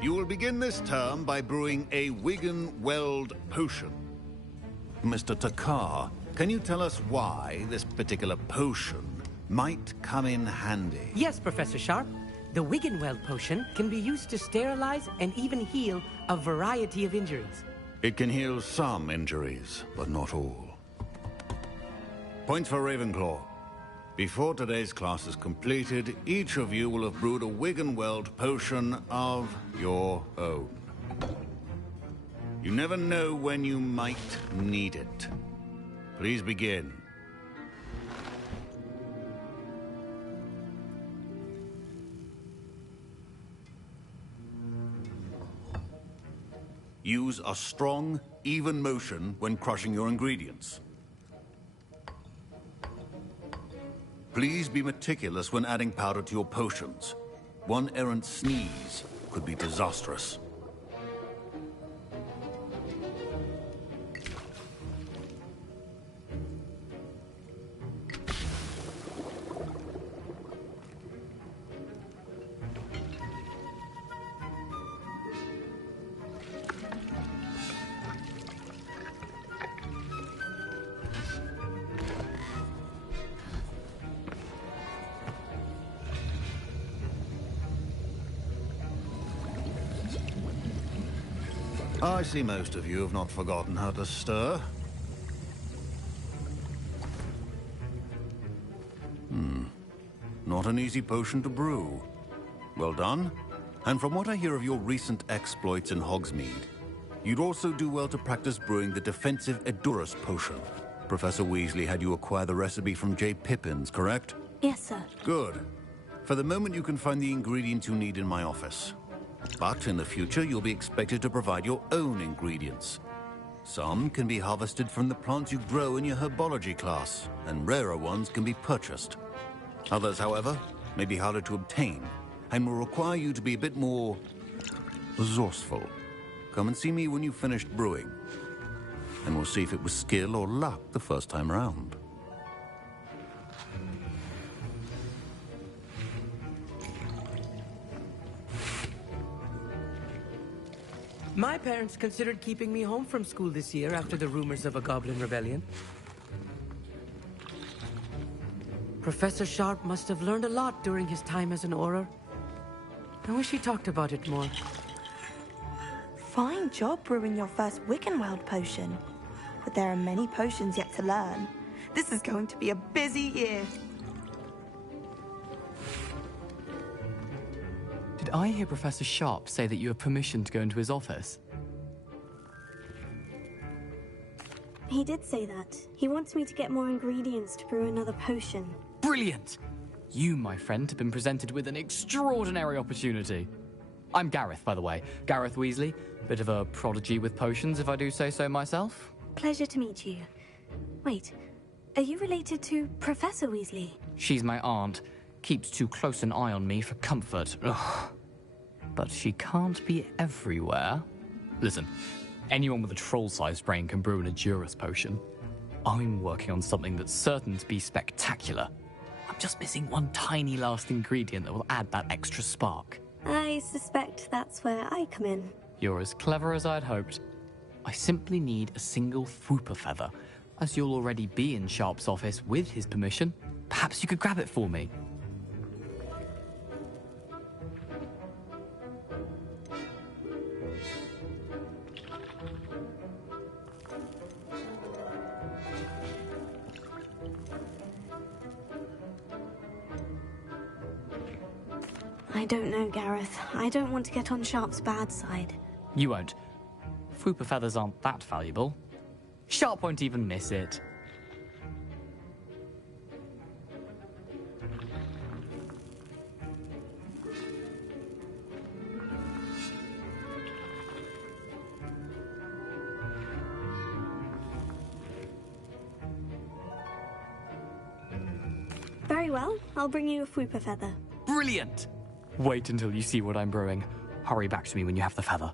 You will begin this term by brewing a Wigan-Weld potion. Mr. Takar, can you tell us why this particular potion might come in handy? Yes, Professor Sharp. The Wiggenweld potion can be used to sterilize and even heal a variety of injuries. It can heal some injuries, but not all. Points for Ravenclaw. Before today's class is completed, each of you will have brewed a Wiggenweld potion of your own. You never know when you might need it. Please begin. Use a strong, even motion when crushing your ingredients. Please be meticulous when adding powder to your potions. One errant sneeze could be disastrous. I see most of you have not forgotten how to stir. Not an easy potion to brew. Well done. And from what I hear of your recent exploits in Hogsmeade, you'd also do well to practice brewing the defensive Edurus potion. Professor Weasley had you acquire the recipe from J. Pippin's, correct? Yes, sir. Good. For the moment, you can find the ingredients you need in my office. But in the future, you'll be expected to provide your own ingredients. Some can be harvested from the plants you grow in your herbology class, and rarer ones can be purchased. Others, however, may be harder to obtain, and will require you to be a bit more resourceful. Come and see me when you've finished brewing, and we'll see if it was skill or luck the first time around. My parents considered keeping me home from school this year after the rumors of a goblin rebellion. Professor Sharp must have learned a lot during his time as an Auror. I wish he talked about it more. Fine job brewing your first Wiggenweld potion. But there are many potions yet to learn. This is going to be a busy year. Did I hear Professor Sharp say that you have permission to go into his office? He did say that. He wants me to get more ingredients to brew another potion. Brilliant! You, my friend, have been presented with an extraordinary opportunity. I'm Gareth, by the way. Gareth Weasley. Bit of a prodigy with potions, if I do say so myself. Pleasure to meet you. Wait, are you related to Professor Weasley? She's my aunt. Keeps too close an eye on me for comfort. Ugh. But she can't be everywhere. Listen, anyone with a troll-sized brain can brew an Edurus potion. I'm working on something that's certain to be spectacular. I'm just missing one tiny last ingredient that will add that extra spark. I suspect that's where I come in. You're as clever as I'd hoped. I simply need a single Fwooper feather. As you'll already be in Sharp's office with his permission, perhaps you could grab it for me. I don't know, Gareth. I don't want to get on Sharp's bad side. You won't. Fwooper feathers aren't that valuable. Sharp won't even miss it. Very well. I'll bring you a Fwooper feather. Brilliant! Wait until you see what I'm brewing. Hurry back to me when you have the feather.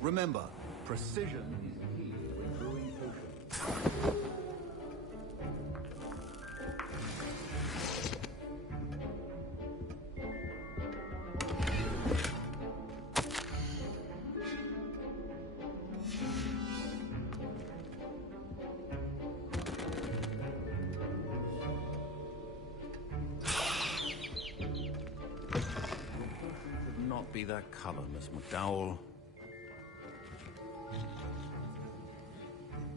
Remember, precision is key when brewing potions. Could not be that color, Miss McDowell.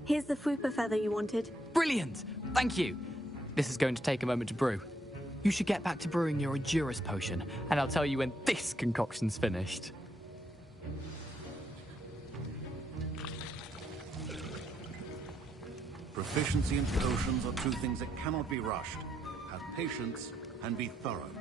Here's the Fwooper feather you wanted. Brilliant! Thank you! This is going to take a moment to brew. You should get back to brewing your Edurus potion, and I'll tell you when this concoction's finished. Proficiency in potions are two things that cannot be rushed. Have patience and be thorough.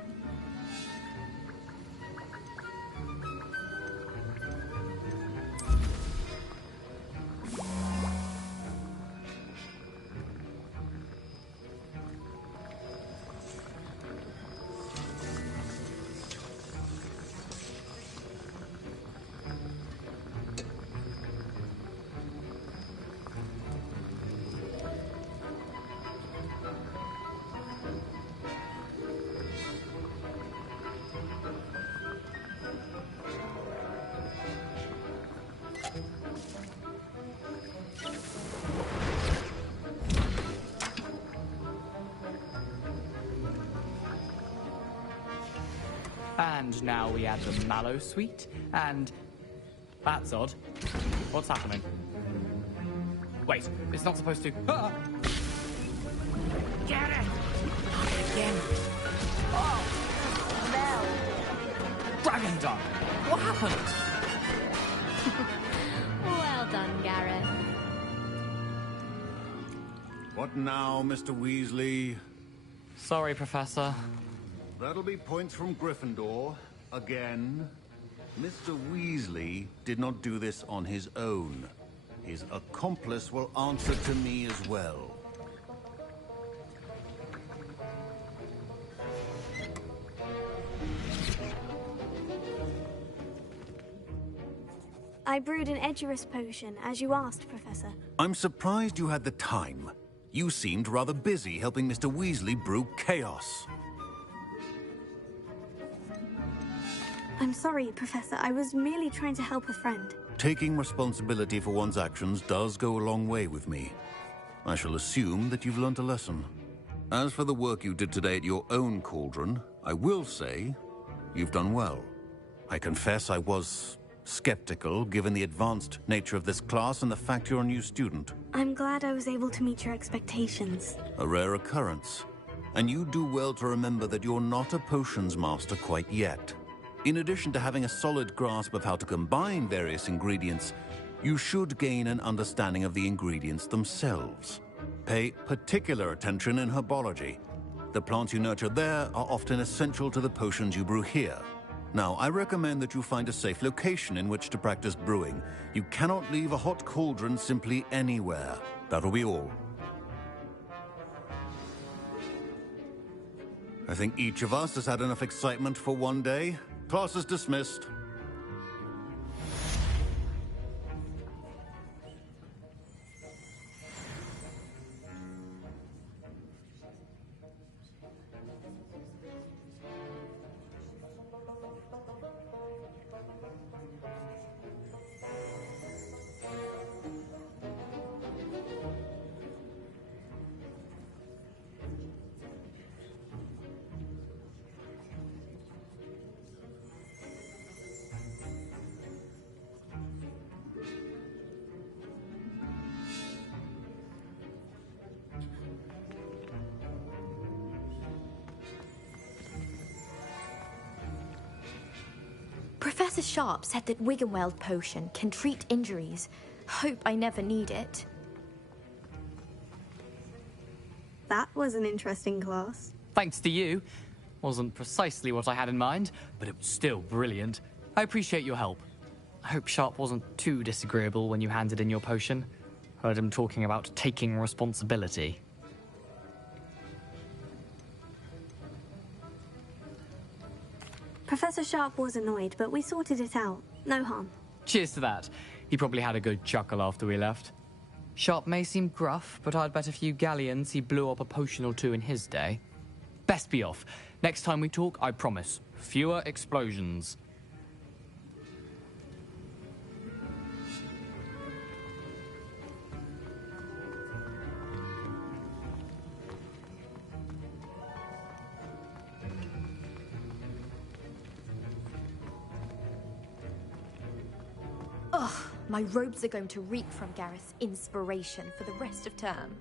And now we add the mallow sweet, and... That's odd. What's happening? Wait, it's not supposed to... Ah! Get it! Again. Oh, smell. Dragon Dung! What happened? Well done, Gareth. What now, Mr. Weasley? Sorry, Professor. That'll be points from Gryffindor. Again. Mr. Weasley did not do this on his own. His accomplice will answer to me as well. I brewed an Edurus potion, as you asked, Professor. I'm surprised you had the time. You seemed rather busy helping Mr. Weasley brew chaos. I'm sorry, Professor. I was merely trying to help a friend. Taking responsibility for one's actions does go a long way with me. I shall assume that you've learnt a lesson. As for the work you did today at your own cauldron, I will say you've done well. I confess I was skeptical, given the advanced nature of this class and the fact you're a new student. I'm glad I was able to meet your expectations. A rare occurrence. And you do well to remember that you're not a potions master quite yet. In addition to having a solid grasp of how to combine various ingredients, you should gain an understanding of the ingredients themselves. Pay particular attention in herbology. The plants you nurture there are often essential to the potions you brew here. Now, I recommend that you find a safe location in which to practice brewing. You cannot leave a hot cauldron simply anywhere. That'll be all. I think each of us has had enough excitement for one day. Class is dismissed. Professor Sharp said that Wiggenweld potion can treat injuries. Hope I never need it. That was an interesting class. Thanks to you. Wasn't precisely what I had in mind, but it was still brilliant. I appreciate your help. I hope Sharp wasn't too disagreeable when you handed in your potion. Heard him talking about taking responsibility. Professor Sharp was annoyed, but we sorted it out. No harm. Cheers to that. He probably had a good chuckle after we left. Sharp may seem gruff, but I'd bet a few galleons he blew up a potion or two in his day. Best be off. Next time we talk, I promise. Fewer explosions. Ugh, my robes are going to reek from Gareth's inspiration for the rest of term.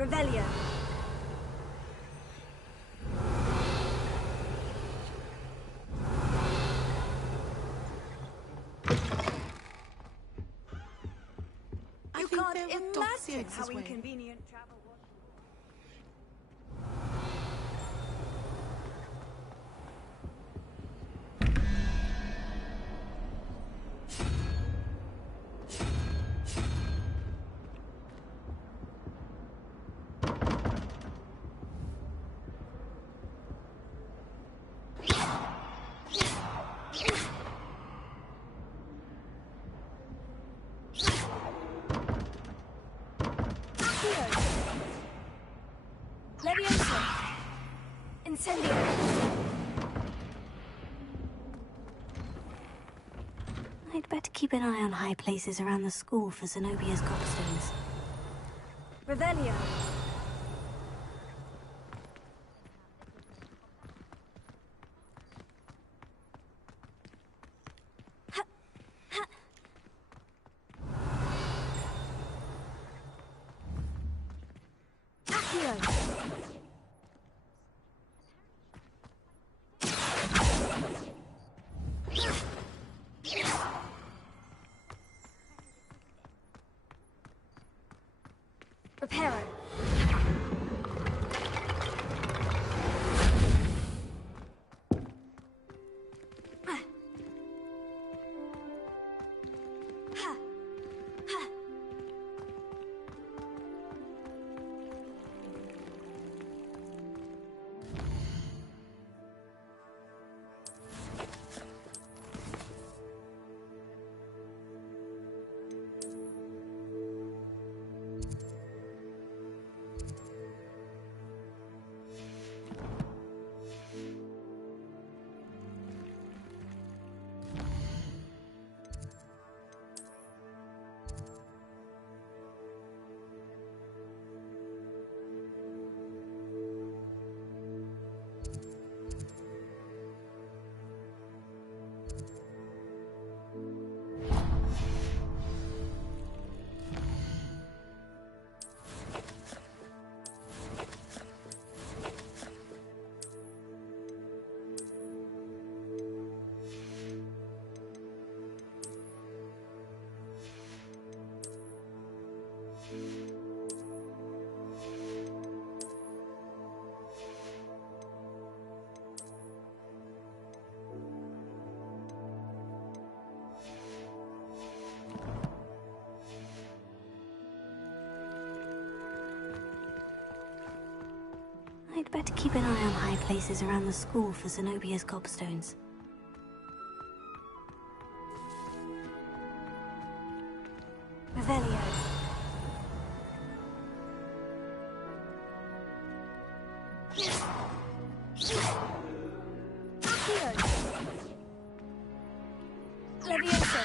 Revelio. I You think can't there were imagine dossiers how this way. inconvenient travel was. Leviosa! Incendio! I'd better keep an eye on high places around the school for Zenobia's gobstones. Revelio! Reparo. I'd better keep an eye on high places around the school for Zenobia's gobstones. Revelio. Leviosa.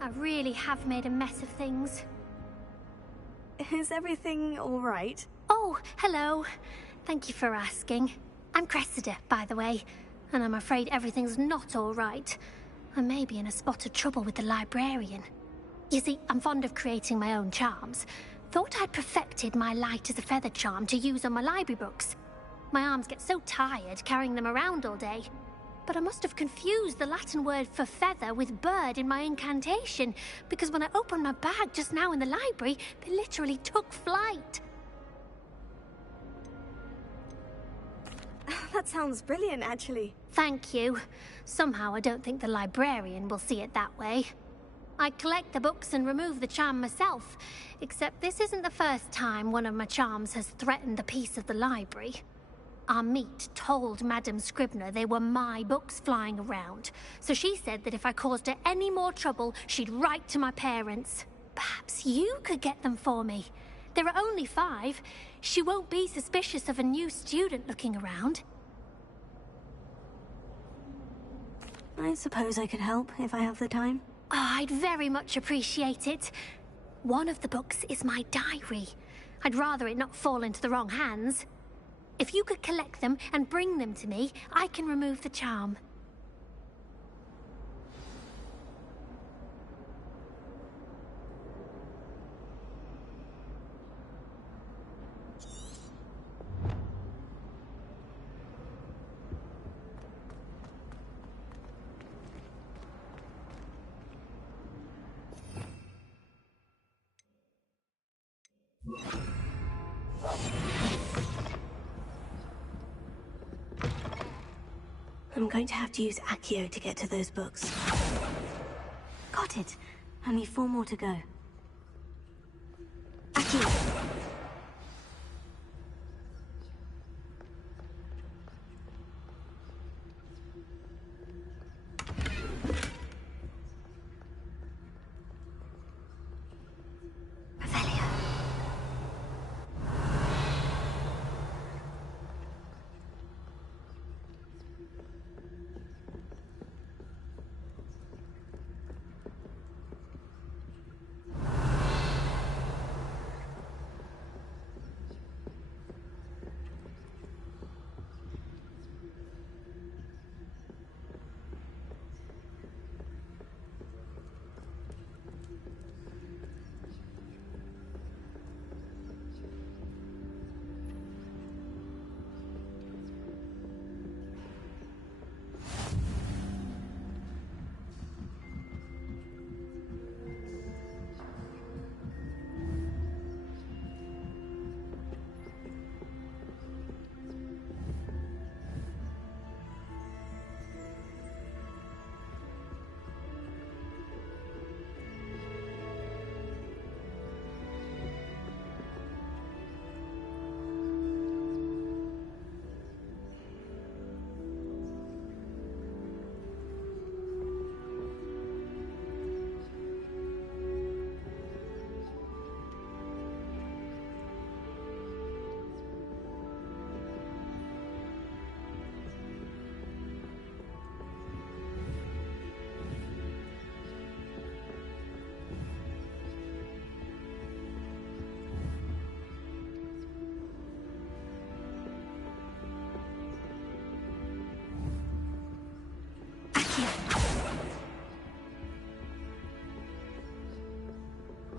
I really have made a mess of things. Is everything all right? Oh, hello. Thank you for asking. I'm Cressida, by the way, and I'm afraid everything's not all right. I may be in a spot of trouble with the librarian. You see, I'm fond of creating my own charms. Thought I'd perfected my light as a feather charm to use on my library books. My arms get so tired carrying them around all day. But I must have confused the Latin word for feather with bird in my incantation, because when I opened my bag just now in the library, they literally took flight. That sounds brilliant, actually. Thank you. Somehow I don't think the librarian will see it that way. I collect the books and remove the charm myself, except this isn't the first time one of my charms has threatened the peace of the library. Our meet told Madame Scribner they were my books flying around, so she said that if I caused her any more trouble, she'd write to my parents. Perhaps you could get them for me. There are only 5. She won't be suspicious of a new student looking around. I suppose I could help if I have the time. Oh, I'd very much appreciate it. One of the books is my diary. I'd rather it not fall into the wrong hands. If you could collect them and bring them to me, I can remove the charm. I'm going to have to use Accio to get to those books. Got it. Only 4 more to go. Accio!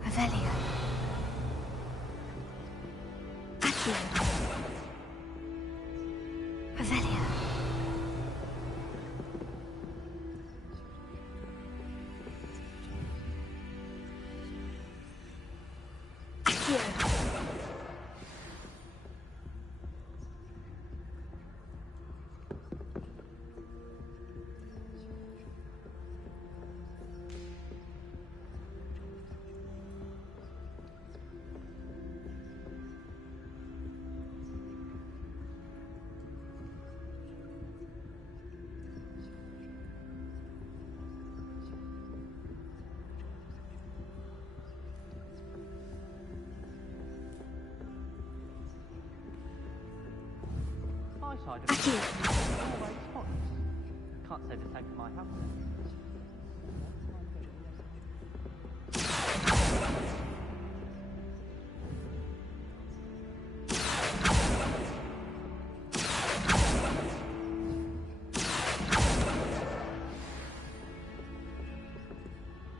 Revelio. Accio. Revelio. Accio. My side of it always spotless. Can't say the same for my house.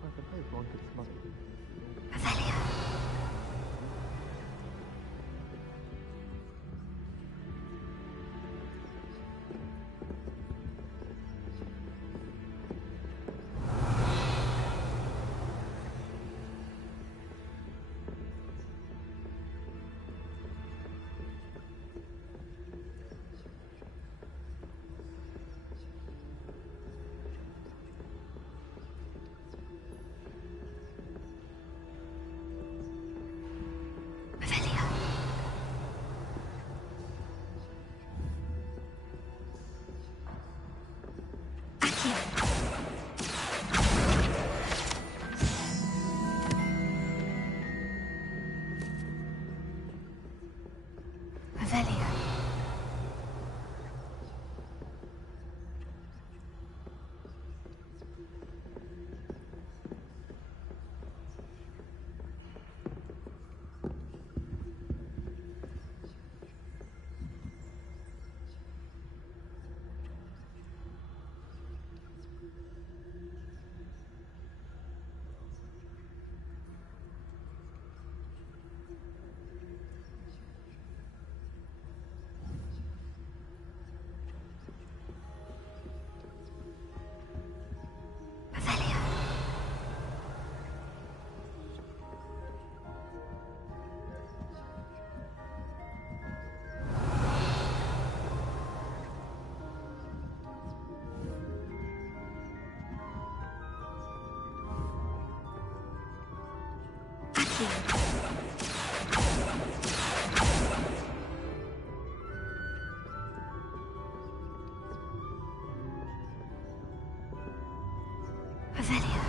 I suppose one could smuggle. Revelio.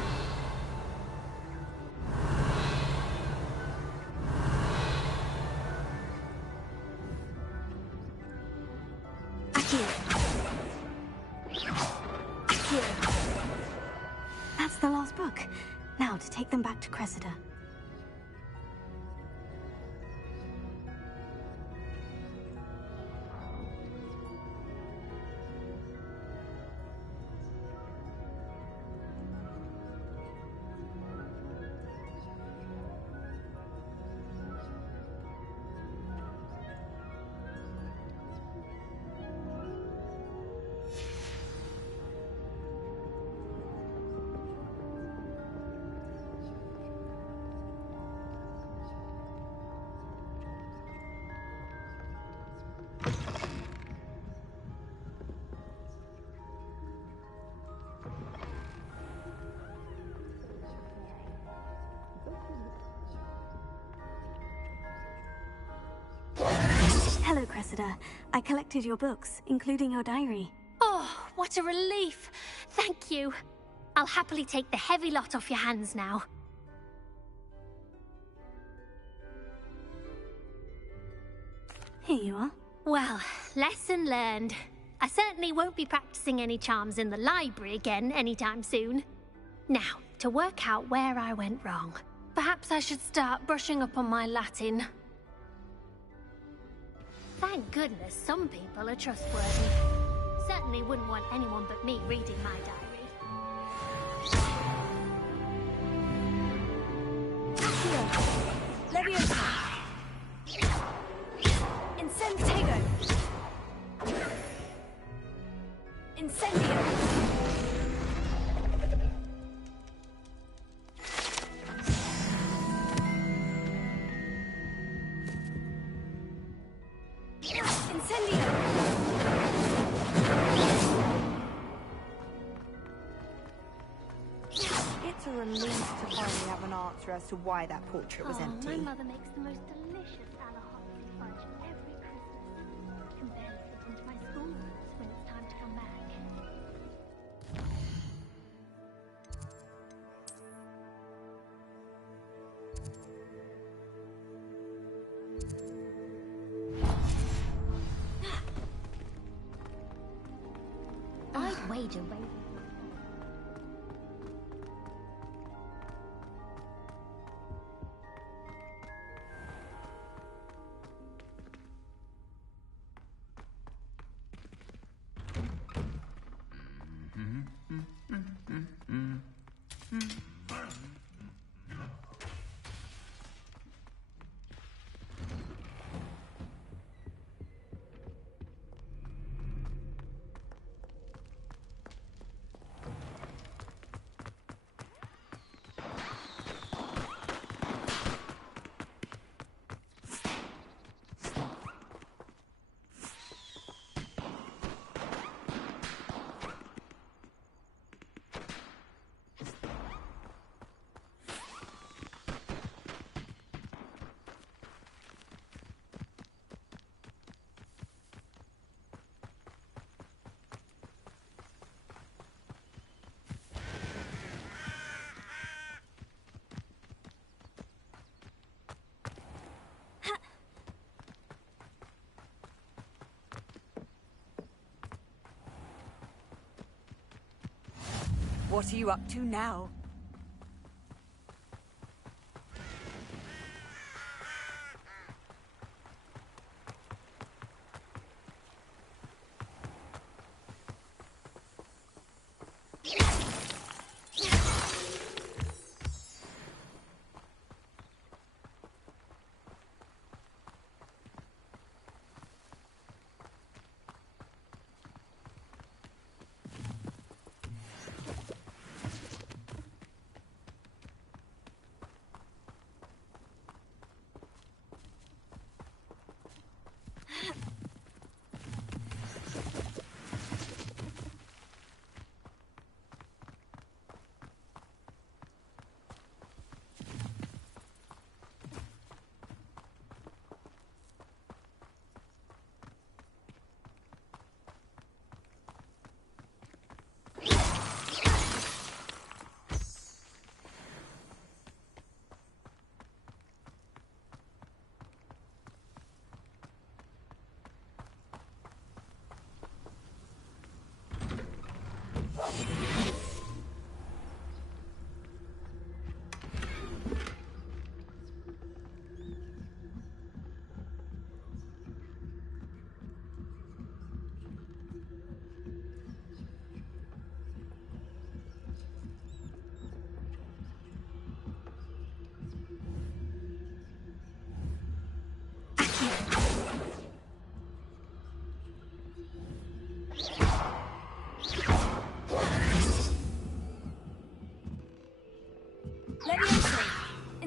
Accio. Accio. That's the last book. Now to take them back to Cressida. Hello, Cressida. I collected your books, including your diary. Oh, what a relief. Thank you. I'll happily take the heavy lot off your hands now. Here you are. Well, lesson learned. I certainly won't be practicing any charms in the library again anytime soon. Now, to work out where I went wrong. Perhaps I should start brushing up on my Latin. Thank goodness some people are trustworthy. Certainly wouldn't want anyone but me reading my diary. Accio. Leviosa. Incentigo. Incendio. It's a relief to finally have an answer as to why that portrait was empty. My mother makes the most delicious alahopsy fudge every Christmas. I can barely fit into my school boots when it's time to come back. I'd wager Raven. What are you up to now?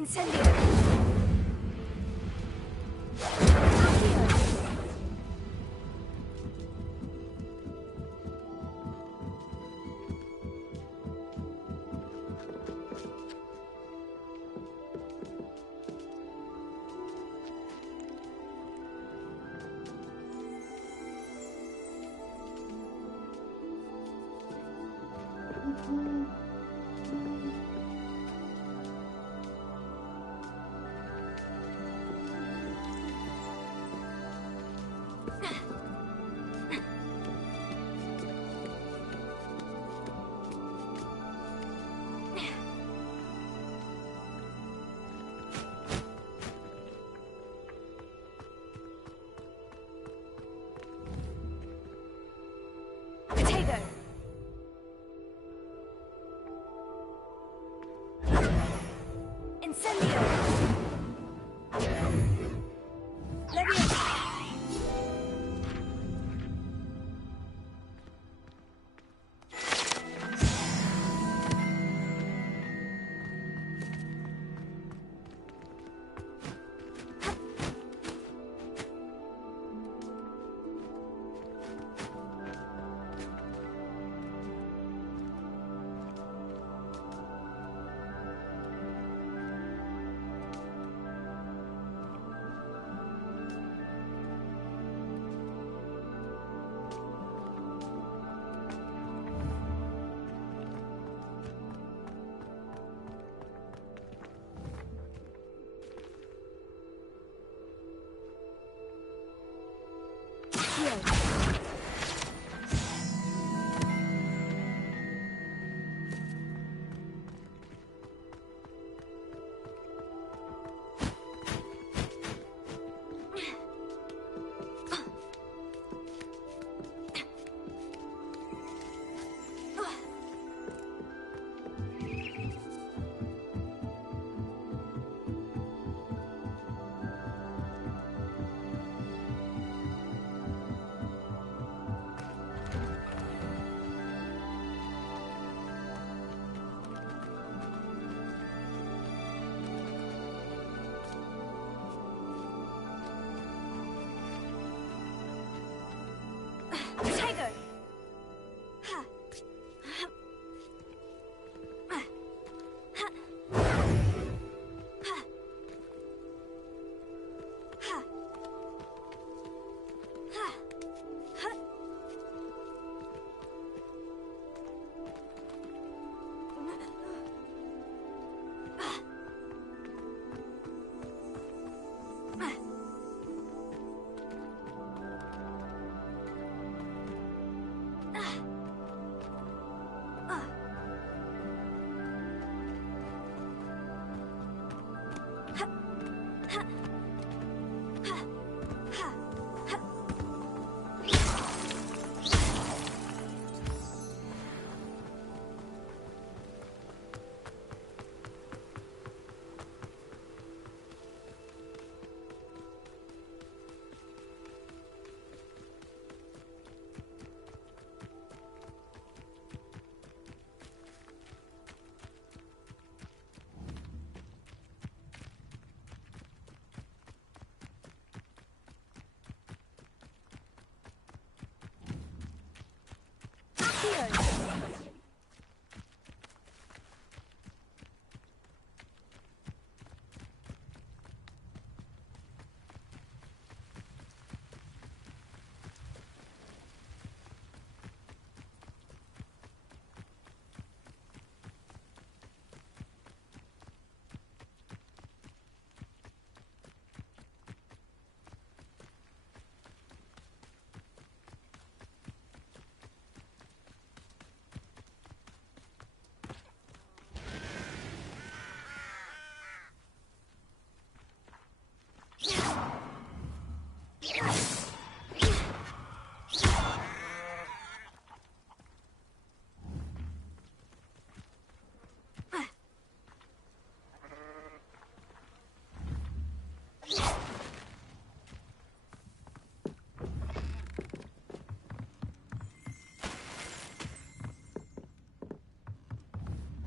Incendio!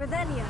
Revelio.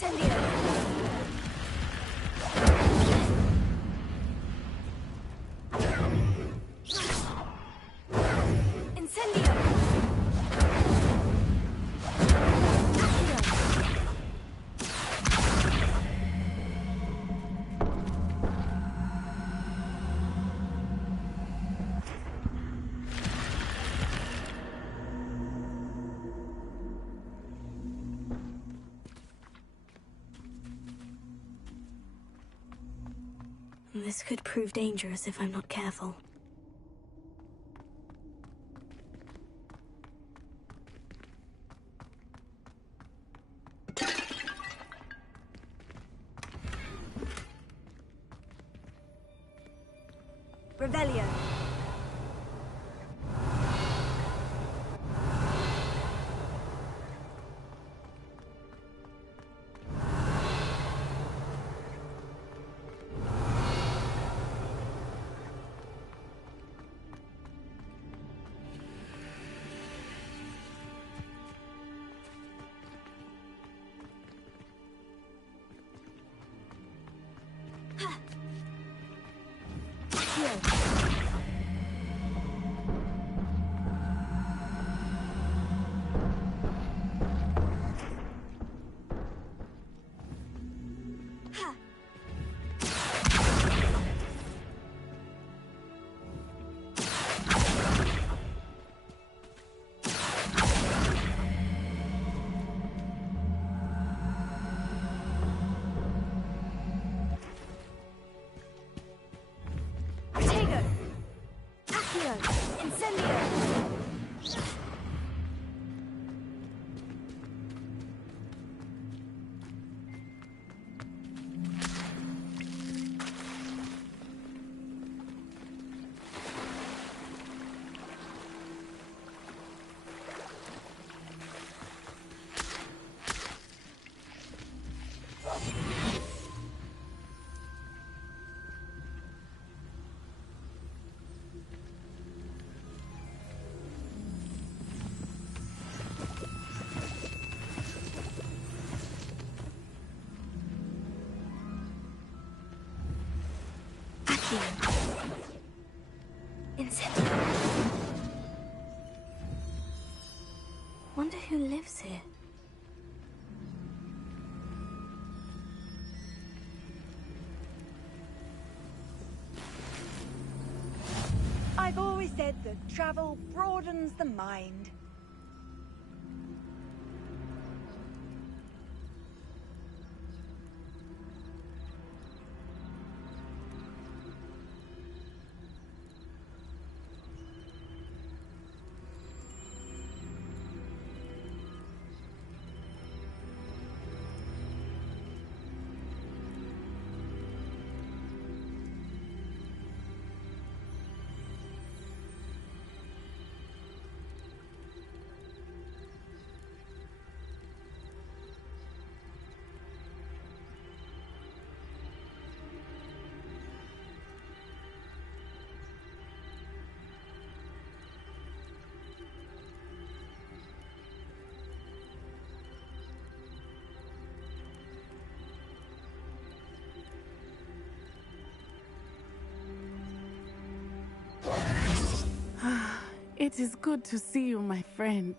Incendio! Incendio! This could prove dangerous if I'm not careful. Revelio. Incendio. Wonder who lives here. I've always said that travel broadens the mind. It is good to see you, my friend.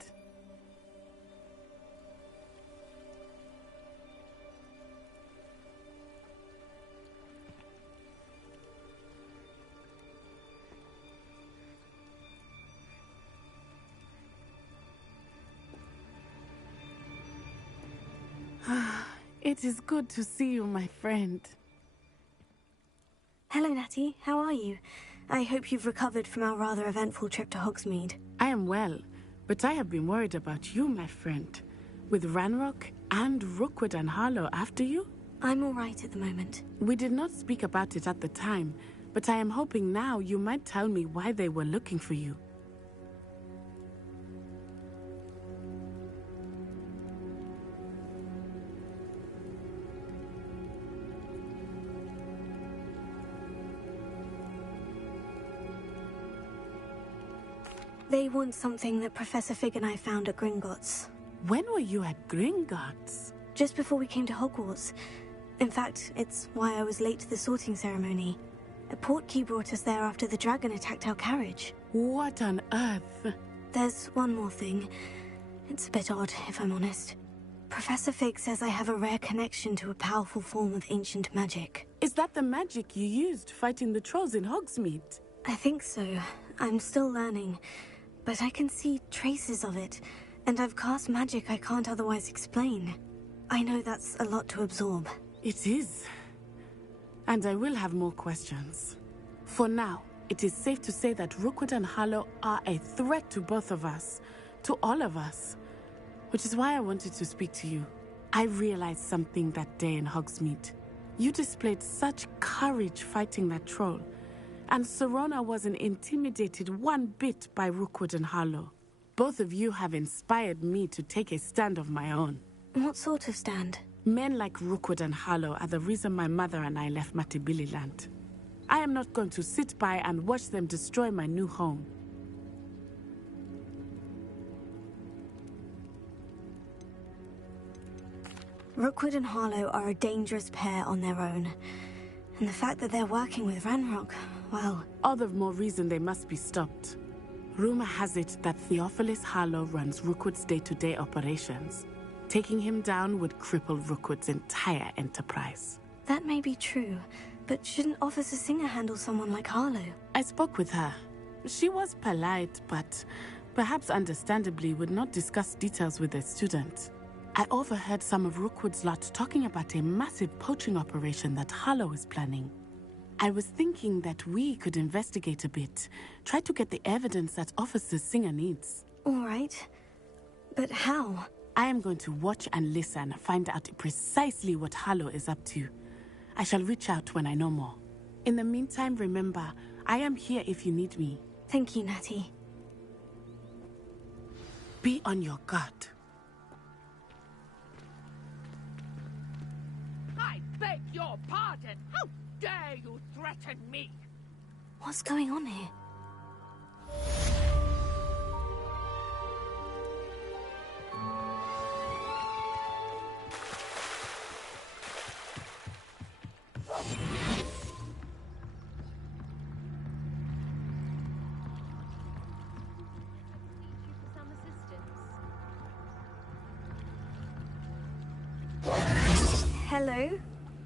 It is good to see you, my friend. Hello, Natty. How are you? I hope you've recovered from our rather eventful trip to Hogsmeade. I am well, but I have been worried about you, my friend. With Ranrock and Rookwood and Harlow after you? I'm all right at the moment. We did not speak about it at the time, but I am hoping now you might tell me why they were looking for you. They want something that Professor Fig and I found at Gringotts. When were you at Gringotts? just before we came to Hogwarts. In fact, it's why I was late to the sorting ceremony. A portkey brought us there after the dragon attacked our carriage. What on earth? There's one more thing. It's a bit odd, if I'm honest. Professor Fig says I have a rare connection to a powerful form of ancient magic. Is that the magic you used fighting the trolls in Hogsmeade? I think so. I'm still learning, but I can see traces of it, and I've cast magic I can't otherwise explain. I know that's a lot to absorb. It is. And I will have more questions. For now, it is safe to say that Rookwood and Harlow are a threat to both of us, to all of us. Which is why I wanted to speak to you. I realized something that day in Hogsmeade. You displayed such courage fighting that troll, and Serona wasn't intimidated one bit by Rookwood and Harlow. Both of you have inspired me to take a stand of my own. What sort of stand? Men like Rookwood and Harlow are the reason my mother and I left Matibili Land. I am not going to sit by and watch them destroy my new home. Rookwood and Harlow are a dangerous pair on their own. And the fact that they're working with Ranrock, well... All the more reason they must be stopped. Rumor has it that Theophilus Harlow runs Rookwood's day-to-day operations. Taking him down would cripple Rookwood's entire enterprise. That may be true, but shouldn't Officer Singer handle someone like Harlow? I spoke with her. She was polite, but perhaps understandably would not discuss details with a student. I overheard some of Rookwood's lot talking about a massive poaching operation that Harlow is planning. I was thinking that we could investigate a bit, try to get the evidence that Officer Singer needs. All right. But how? I am going to watch and listen, find out precisely what Harlow is up to. I shall reach out when I know more. In the meantime, remember, I am here if you need me. Thank you, Natty. Be on your guard. I beg your pardon! How dare you threaten me? What's going on here? Hello?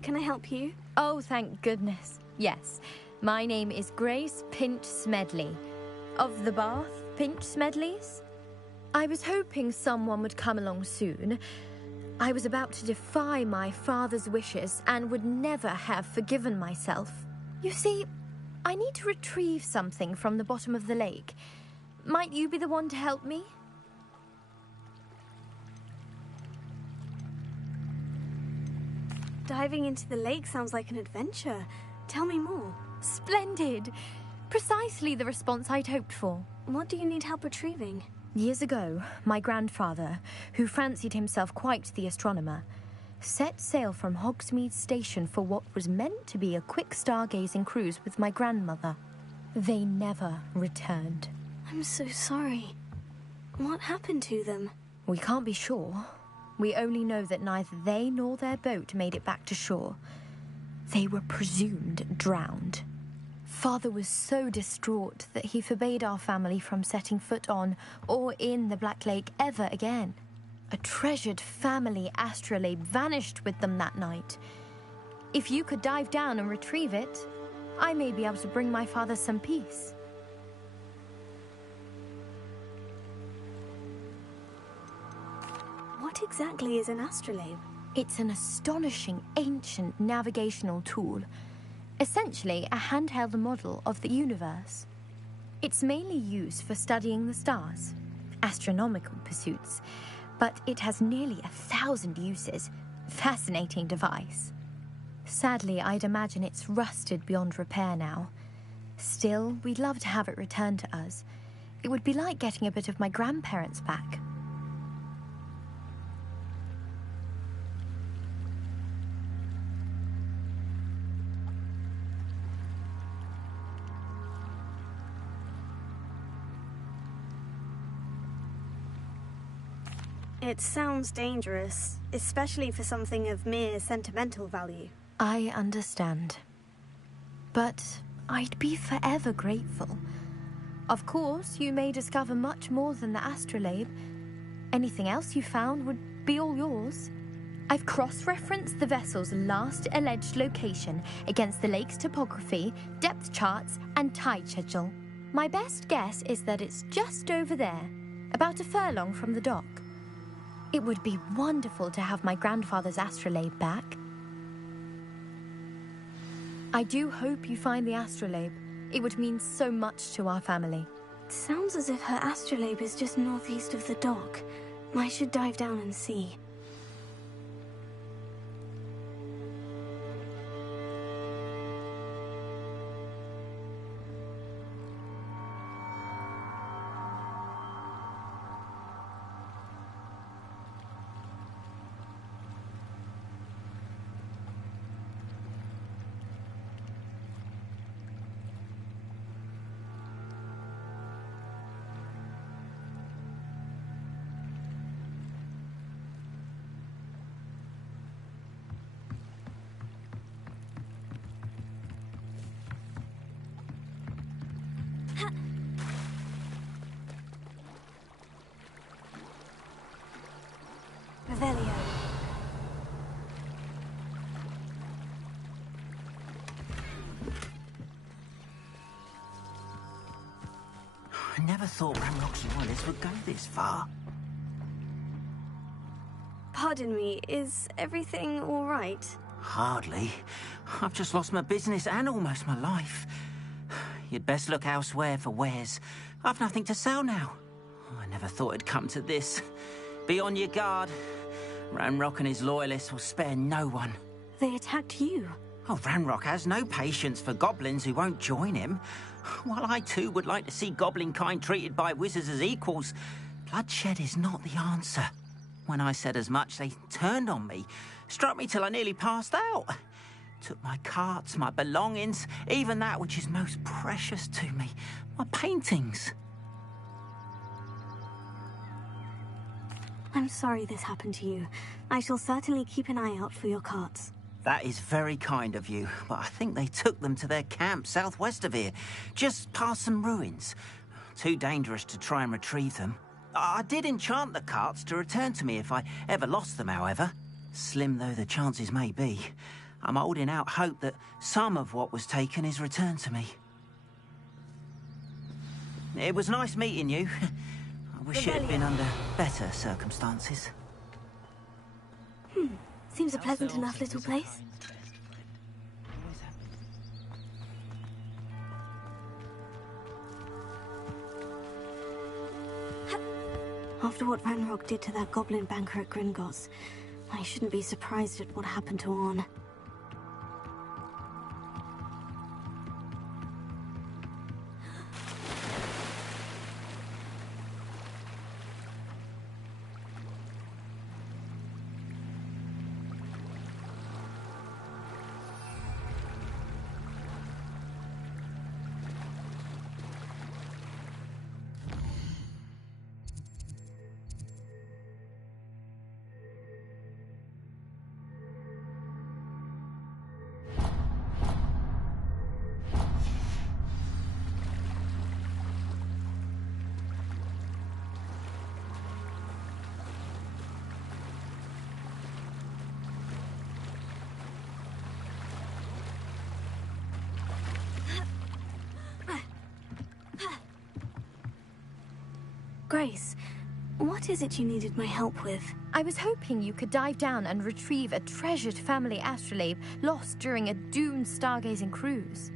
Can I help you? Oh, thank goodness. Yes. My name is Grace Pinch Smedley. Of the Bath Pinch Smedleys? I was hoping someone would come along soon. I was about to defy my father's wishes and would never have forgiven myself. You see, I need to retrieve something from the bottom of the lake. Might you be the one to help me? Diving into the lake sounds like an adventure. Tell me more. Splendid! Precisely the response I'd hoped for. What do you need help retrieving? Years ago, my grandfather, who fancied himself quite the astronomer, set sail from Hogsmeade Station for what was meant to be a quick stargazing cruise with my grandmother. They never returned. I'm so sorry. What happened to them? We can't be sure. We only know that neither they nor their boat made it back to shore. They were presumed drowned. Father was so distraught that he forbade our family from setting foot on or in the Black Lake ever again. A treasured family astrolabe vanished with them that night. If you could dive down and retrieve it, I may be able to bring my father some peace. What exactly is an astrolabe? It's an astonishing ancient navigational tool. Essentially a handheld model of the universe. It's mainly used for studying the stars, astronomical pursuits, but it has nearly 1,000 uses. Fascinating device. Sadly, I'd imagine it's rusted beyond repair now. Still, we'd love to have it returned to us. It would be like getting a bit of my grandparents back. It sounds dangerous, especially for something of mere sentimental value. I understand. But I'd be forever grateful. Of course, you may discover much more than the astrolabe. Anything else you found would be all yours. I've cross-referenced the vessel's last alleged location against the lake's topography, depth charts, and tide schedule. My best guess is that it's just over there, about a furlong from the dock. It would be wonderful to have my grandfather's astrolabe back. I do hope you find the astrolabe. It would mean so much to our family. It sounds as if her astrolabe is just northeast of the dock. I should dive down and see. Revelio. I never thought Ramrock's loyalists would go this far. Pardon me, is everything all right? Hardly. I've just lost my business and almost my life. You'd best look elsewhere for wares. I've nothing to sell now. I never thought it'd come to this. Be on your guard. Ranrock and his loyalists will spare no one. They attacked you. Oh, Ranrock has no patience for goblins who won't join him. While I too would like to see goblin kind treated by wizards as equals, bloodshed is not the answer. When I said as much, they turned on me, struck me till I nearly passed out. Took my carts, my belongings, even that which is most precious to me, my paintings. I'm sorry this happened to you. I shall certainly keep an eye out for your carts. That is very kind of you, but I think they took them to their camp southwest of here, just past some ruins. Too dangerous to try and retrieve them. I did enchant the carts to return to me if I ever lost them, however. Slim though the chances may be, I'm holding out hope that some of what was taken is returned to me. It was nice meeting you. I wish it had been under better circumstances. Seems a pleasant enough little place. After what Ranrock did to that goblin banker at Gringotts, I shouldn't be surprised at what happened to Orn. Grace, what is it you needed my help with? I was hoping you could dive down and retrieve a treasured family astrolabe lost during a doomed stargazing cruise.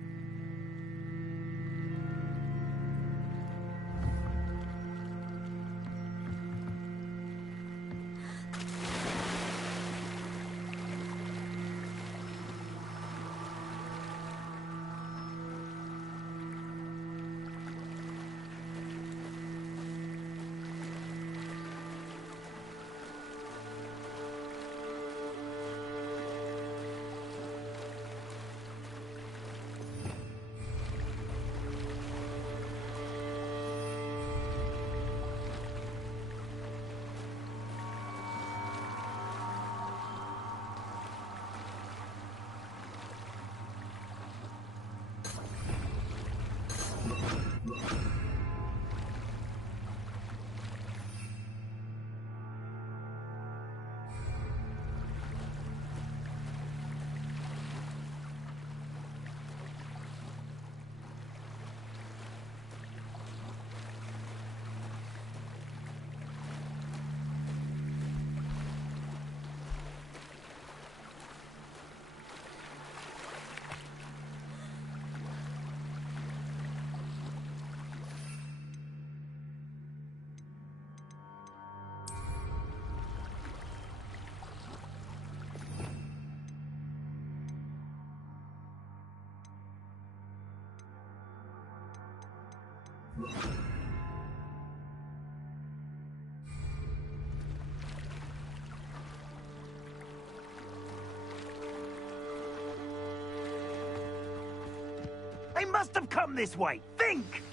They must have come this way. Think!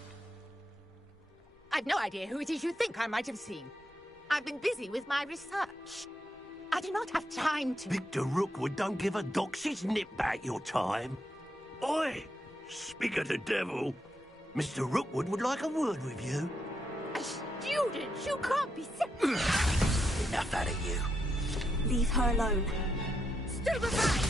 I've no idea who it is you think I might have seen. I've been busy with my research. I do not have time to... Victor Rookwood don't give a doxy's nip back your time. Oi! Speak of the devil. Mr. Rookwood would like a word with you. A student? You can't be serious. Enough out of you. Leave her alone. Stand aside!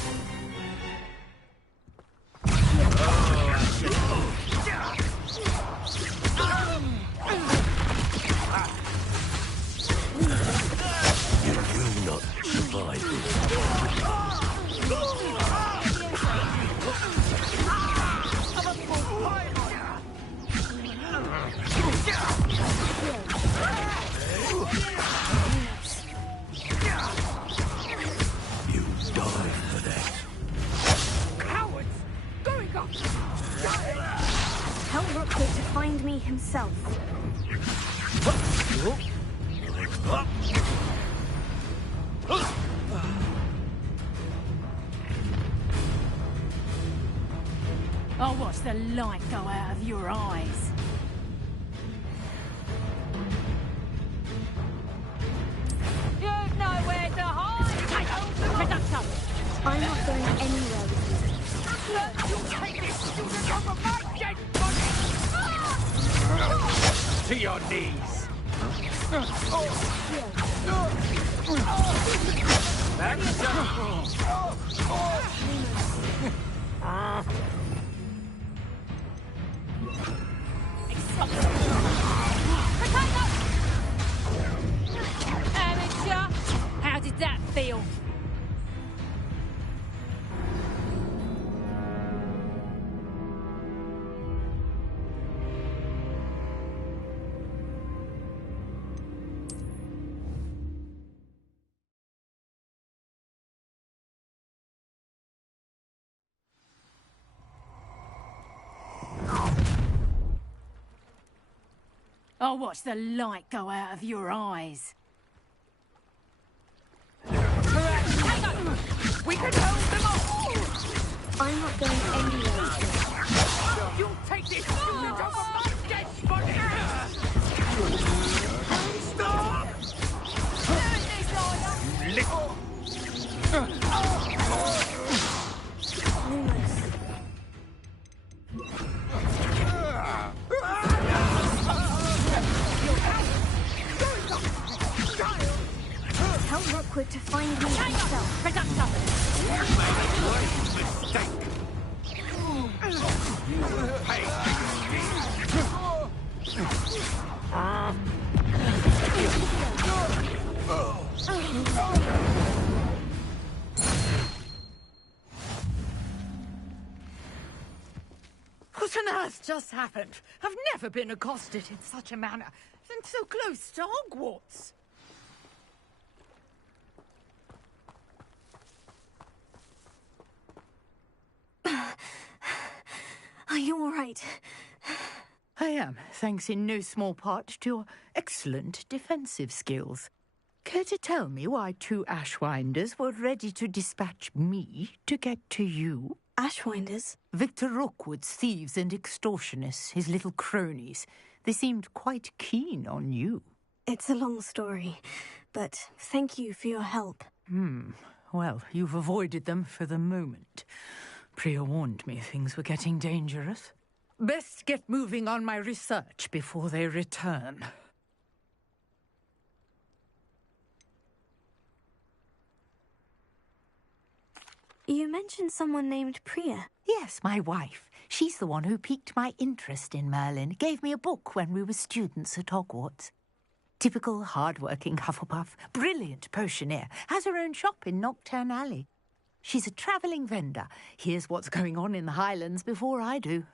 You will not survive You die for that. Cowards! Going off! Tell Rookwood to find me himself. I'll watch the light go out of your eyes. You've nowhere to hide! Production! I'm not going anywhere with You take this student off of my dead body! To your knees. Amateur! How did that feel? I'll watch the light go out of your eyes. We can hold them all! I'm not going anywhere. You'll take this student off of my dead body! Stop! Tell Rookwood to find me himself. Production! What on earth just happened? I've never been accosted in such a manner, and so close to Hogwarts. Are you all right? I am, thanks in no small part to your excellent defensive skills. Care to tell me why two Ashwinders were ready to dispatch me to get to you? Ashwinders? Victor Rookwood's thieves and extortionists, his little cronies. They seemed quite keen on you. It's a long story, but thank you for your help. Well, you've avoided them for the moment. Priya warned me things were getting dangerous. Best get moving on my research before they return. You mentioned someone named Priya. Yes, my wife. She's the one who piqued my interest in Merlin. Gave me a book when we were students at Hogwarts. Typical hard-working Hufflepuff, brilliant potioneer, has her own shop in Knockturn Alley. She's a travelling vendor. Hears what's going on in the Highlands before I do.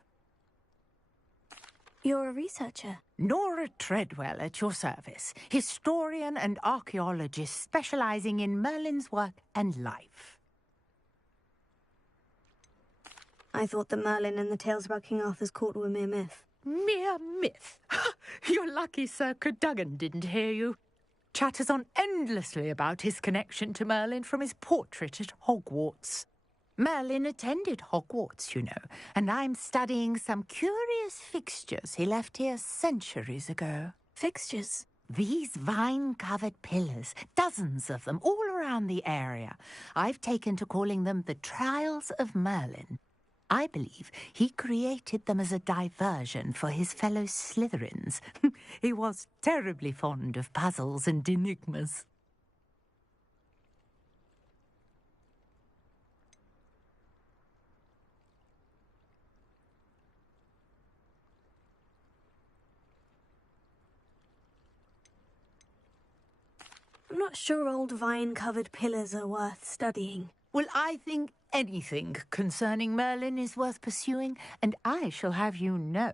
You're a researcher? Nora Treadwell at your service. Historian and archaeologist specialising in Merlin's work and life. I thought that Merlin and the tales about King Arthur's court were mere myth. mere myth. You're lucky Sir Cadogan didn't hear you. Chatters on endlessly about his connection to Merlin from his portrait at Hogwarts. Merlin attended Hogwarts, you know, and I'm studying some curious fixtures he left here centuries ago. Fixtures? These vine-covered pillars, dozens of them, all around the area. I've taken to calling them the Trials of Merlin. I believe he created them as a diversion for his fellow Slytherins. He was terribly fond of puzzles and enigmas. I'm not sure old vine-covered pillars are worth studying. Well, I think anything concerning Merlin is worth pursuing, and I shall have you know,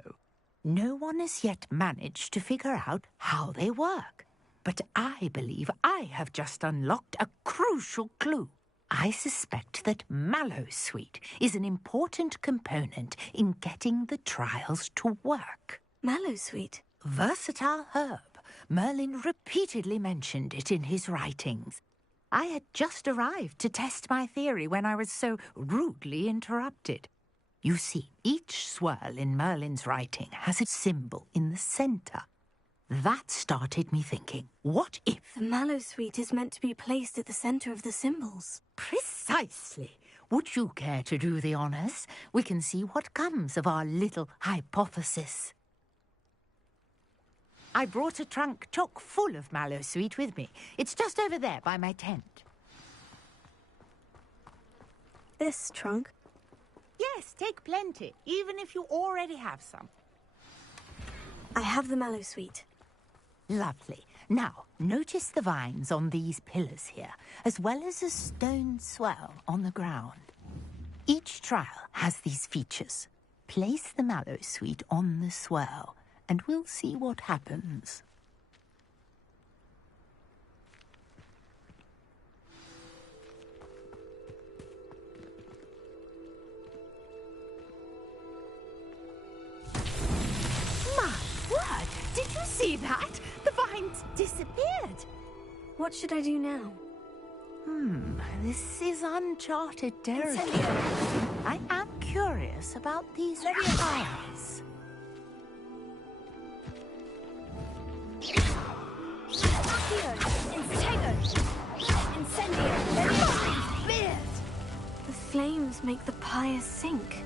no one has yet managed to figure out how they work. But I believe I have just unlocked a crucial clue. I suspect that Mallowsweet is an important component in getting the trials to work. Mallowsweet? Versatile herb. Merlin repeatedly mentioned it in his writings. I had just arrived to test my theory when I was so rudely interrupted. You see, each swirl in Merlin's writing has a symbol in the centre. That started me thinking, what if... The Mallowsweet is meant to be placed at the centre of the symbols. Precisely. Would you care to do the honours? We can see what comes of our little hypothesis. I brought a trunk chock full of Mallowsweet with me. It's just over there by my tent. This trunk? Yes, take plenty, even if you already have some. I have the Mallowsweet. Lovely. Now, notice the vines on these pillars here, as well as a stone swell on the ground. Each trial has these features. Place the Mallowsweet on the swell, and we'll see what happens. My word! Did you see that? The vines disappeared. What should I do now? This is uncharted territory. I am curious about these trials. The flames make the pyre sink.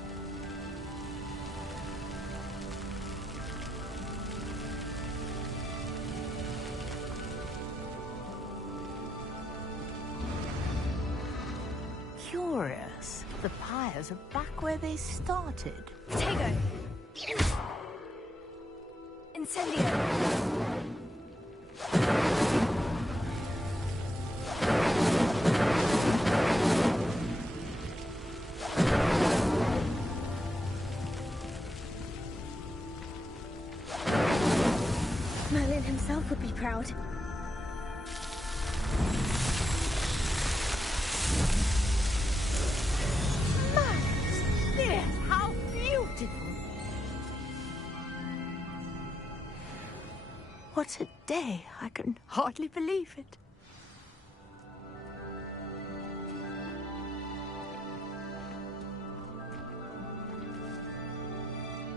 Curious. The pyres are back where they started. Tego! Incendio! Merlin himself would be proud. Yes, how beautiful! What a day! I can hardly believe it.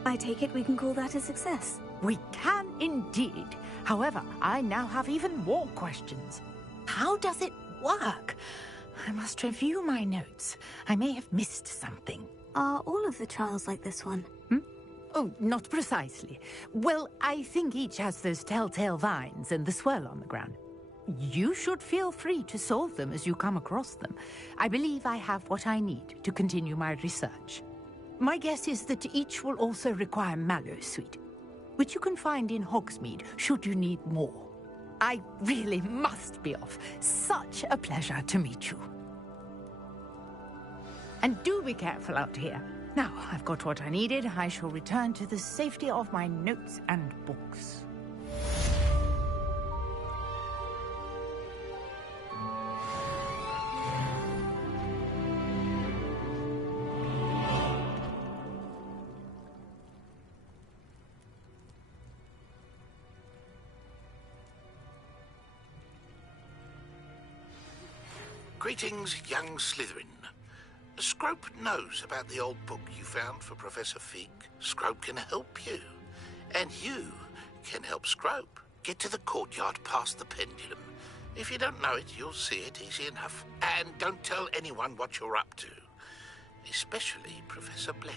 I take it we can call that a success. We can indeed. However, I now have even more questions. How does it work? I must review my notes. I may have missed something. Are all of the trials like this one? Oh, not precisely. Well, I think each has those telltale vines and the swirl on the ground. You should feel free to solve them as you come across them. I believe I have what I need to continue my research. My guess is that each will also require Mallowsweet, which you can find in Hogsmeade should you need more. I really must be off. Such a pleasure to meet you. And do be careful out here. Now, I've got what I needed. I shall return to the safety of my notes and books. Greetings, young Slytherin. Scrope knows about the old book you found for Professor Fig. Scrope can help you. And you can help Scrope get to the courtyard past the pendulum. If you don't know it, you'll see it easy enough. And don't tell anyone what you're up to. Especially Professor Blake.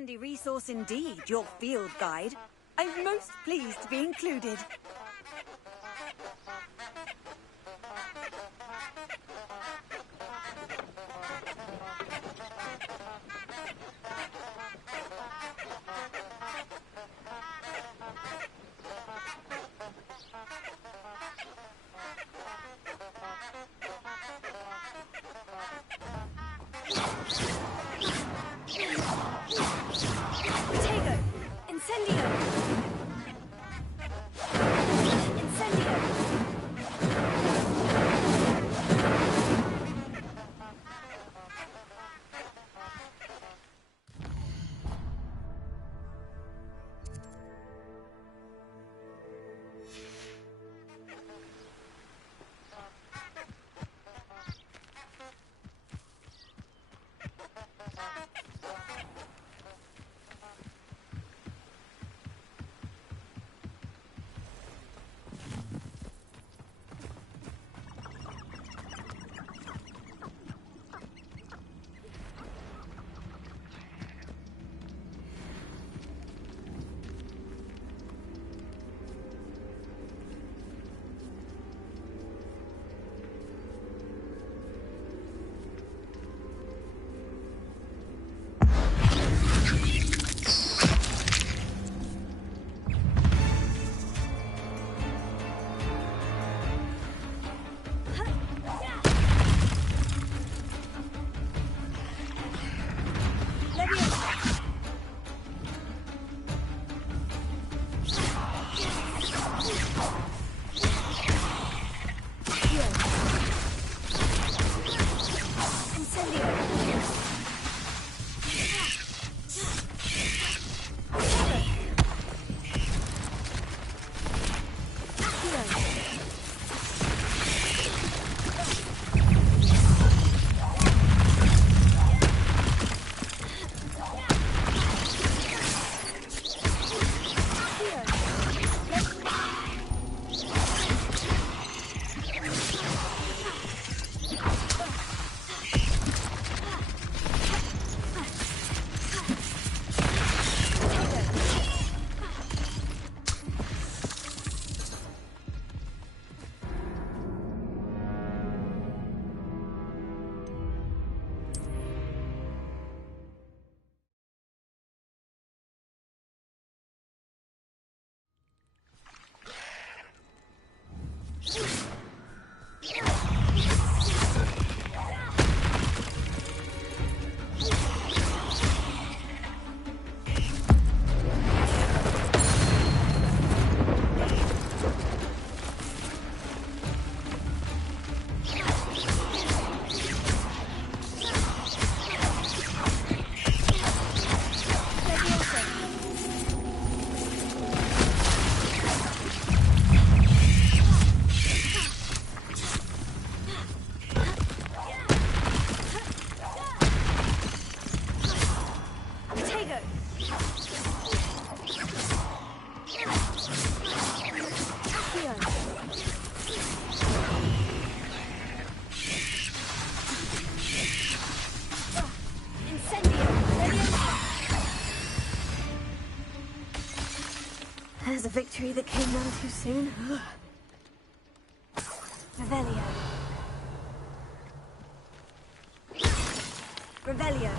handy resource indeed, your field guide. I'm most pleased to be included. There's a victory that came none too soon. Revelio. Revelio.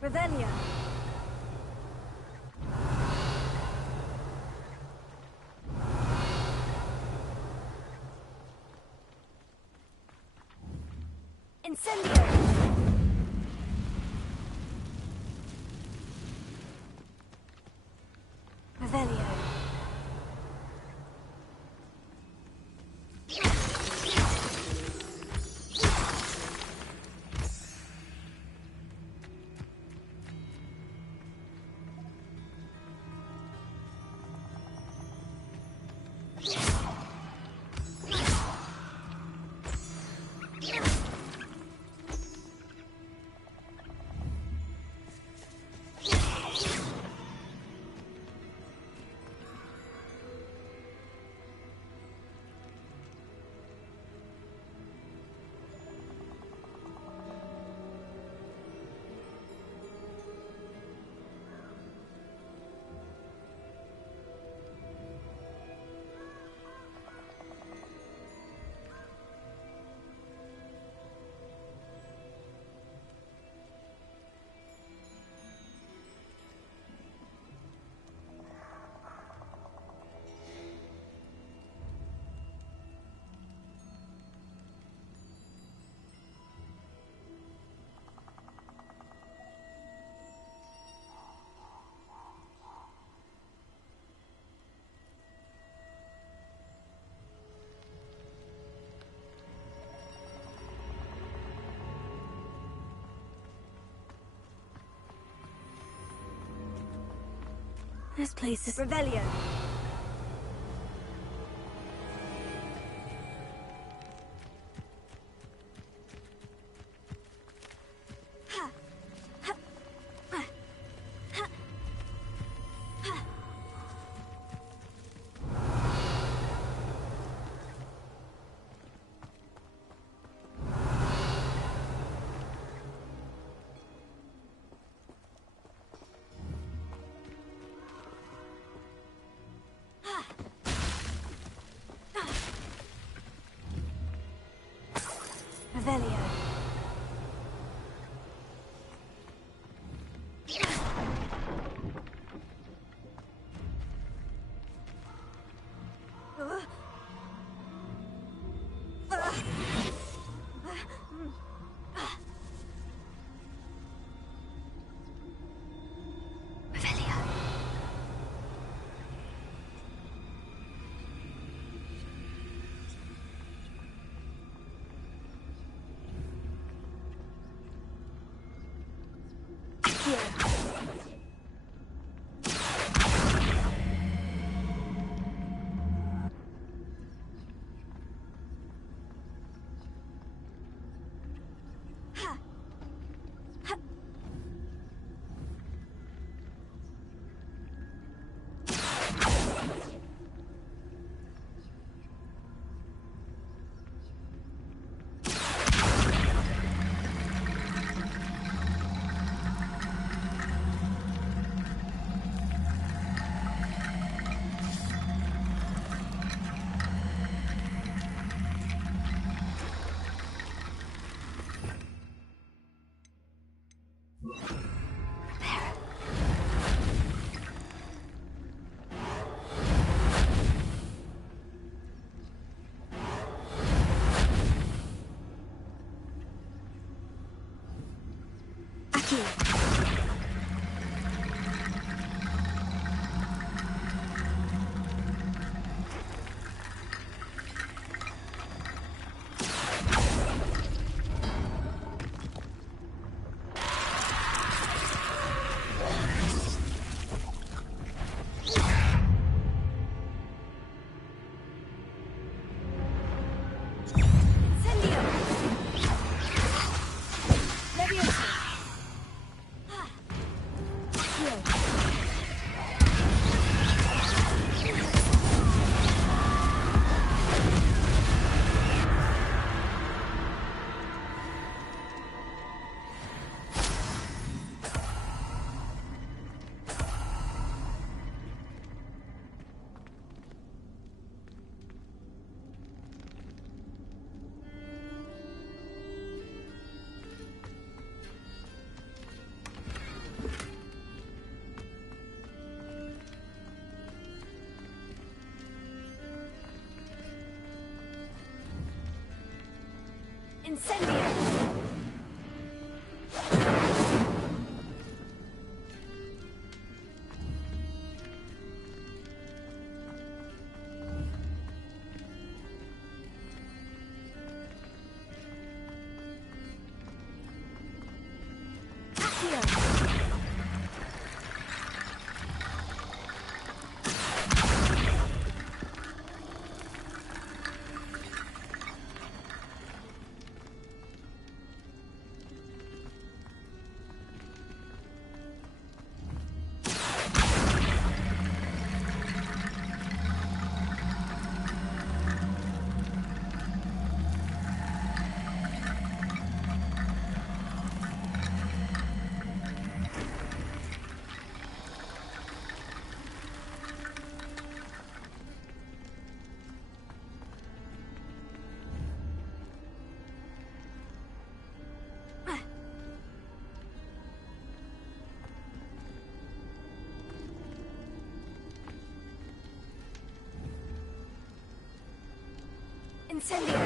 Revelio. Incendio. Revelio. This place is... Revelio. Revelio. Incendio! Incendio!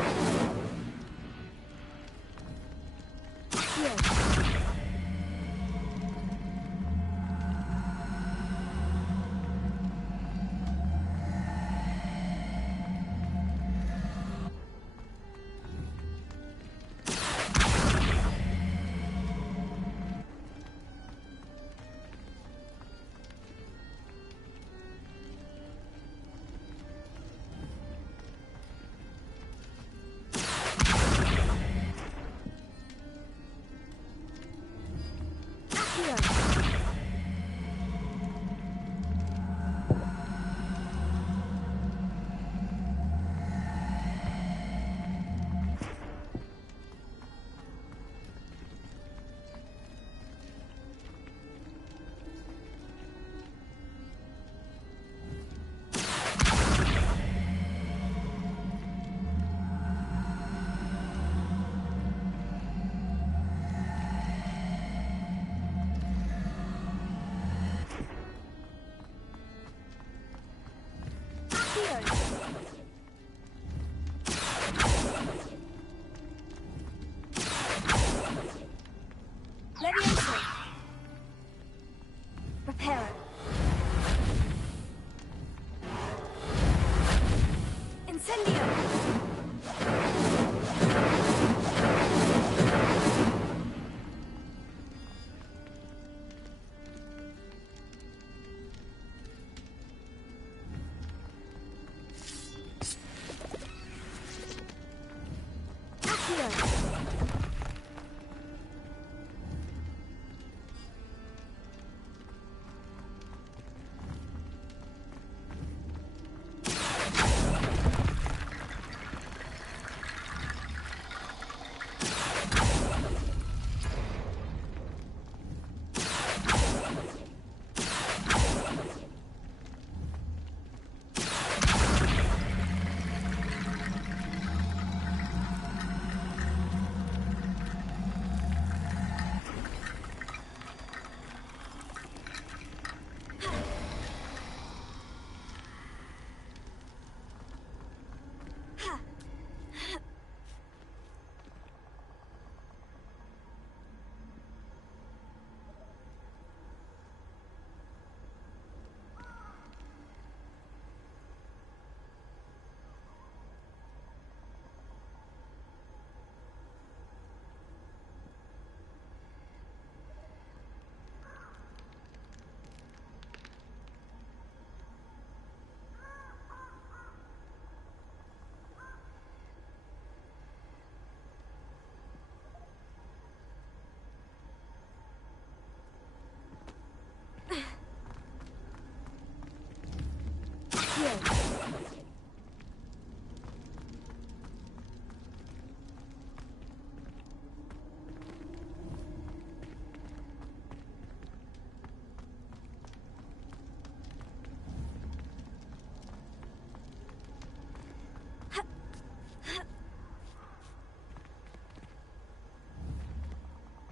Levioso! Prepare. Incendio!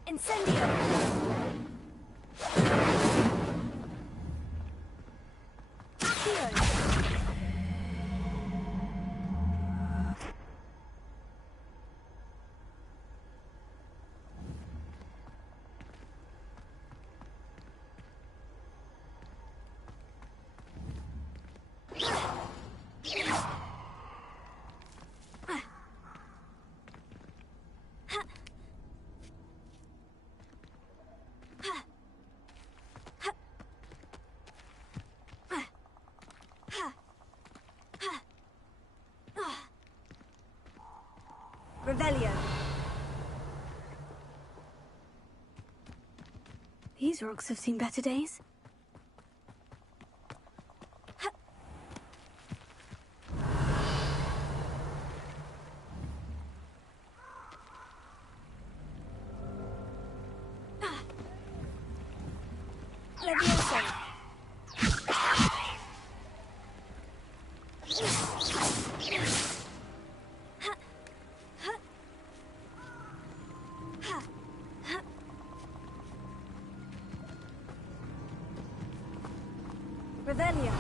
Incendio! Revelio. These rocks have seen better days. Leviosa. Revelio.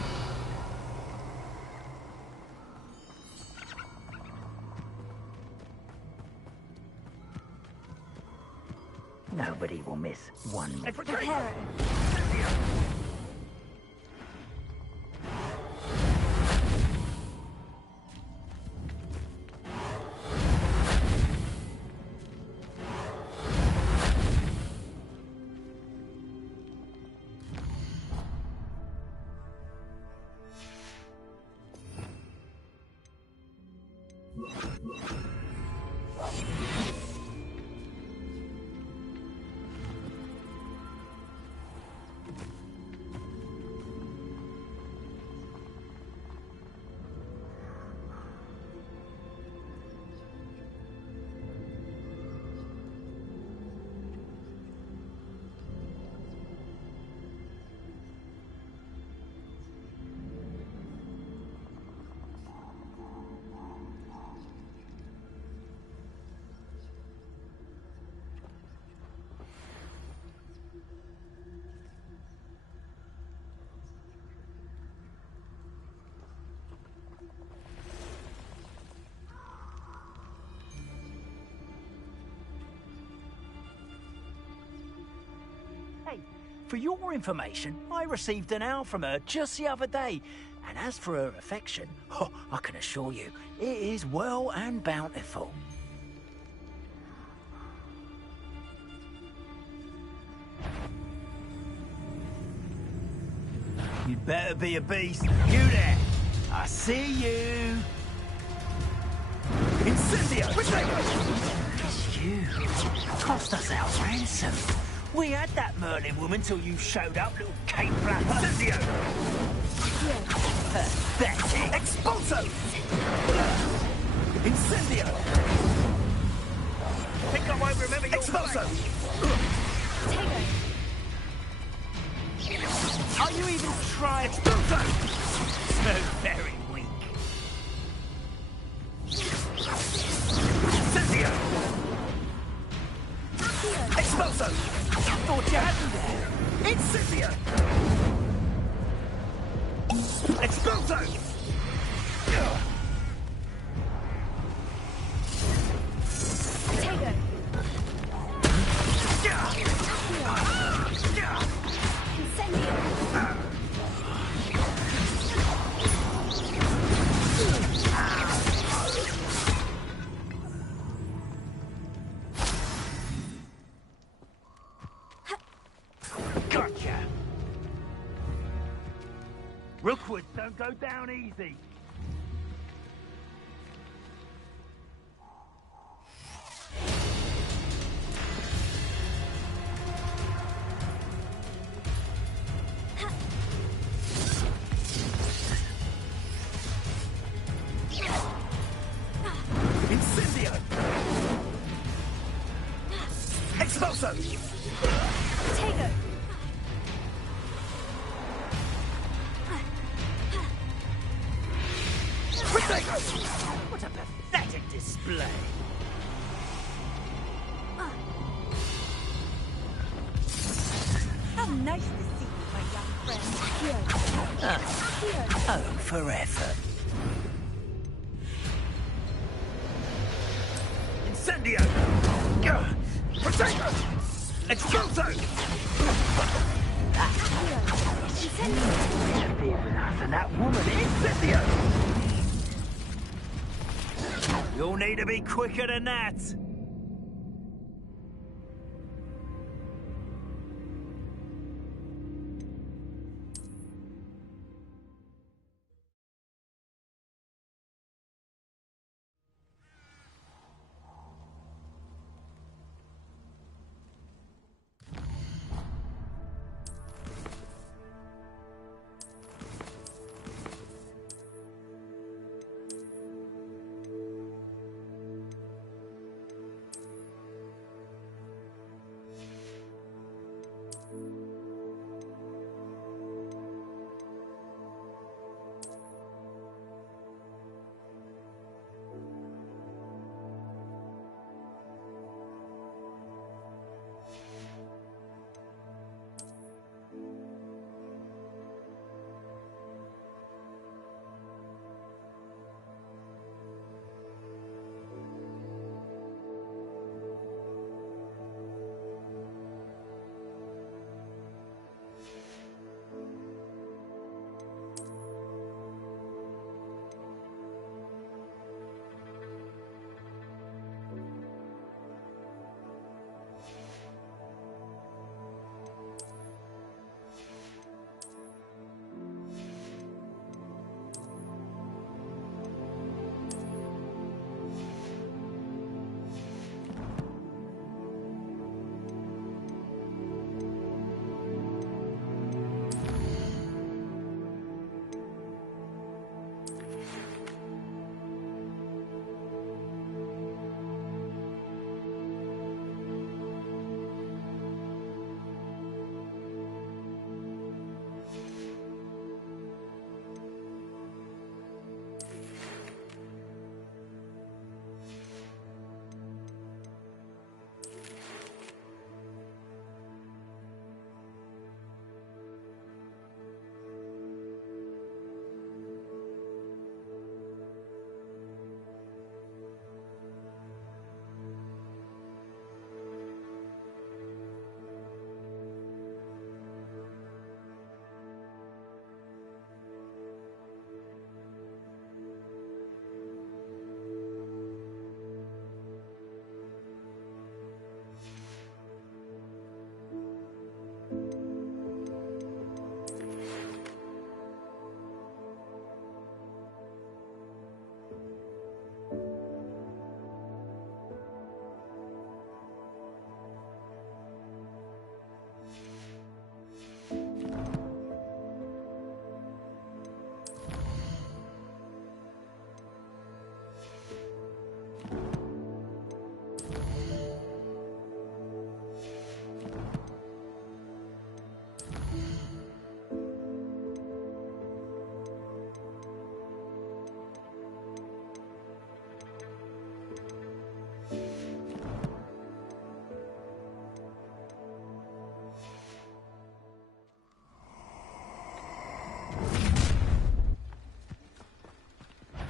Nobody will miss one. Prepare. Hey, for your information, I received an owl from her just the other day. And as for her affection, I can assure you, it is well and bountiful. You'd better be a beast. You there! I see you! Incendio! It's you. Cost us our ransom. We had that Merlin woman till you showed up, little cape flapper. Incendio! Pathetic! Expulso! Incendio! Think I won't remember your Expulso! Are you even trying? Expulso! So very weak. Incendio! Expulso! Thought you had me there. Incendio! Expulso! Potato. Incendio. Gotcha! Rookwood don't go down easy. Incendio! Expulso! Potato. What a pathetic display! How nice to see you, my young friend. Oh, for effort. Incendio! Potato! Expulso! Interfere with us and that woman, Incendio! You'll need to be quicker than that.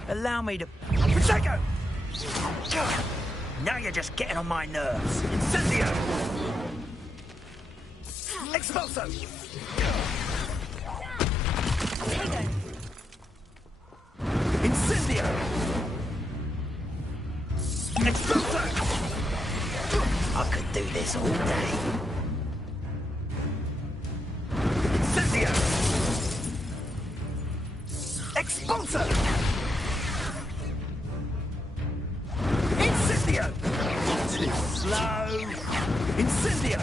Allow me to... Prosecco! Now you're just getting on my nerves. Incendio! Expulso! Incendio! Expulso! I could do this all day. Incendio! Expulso! Incendio! Too slow! Incendio!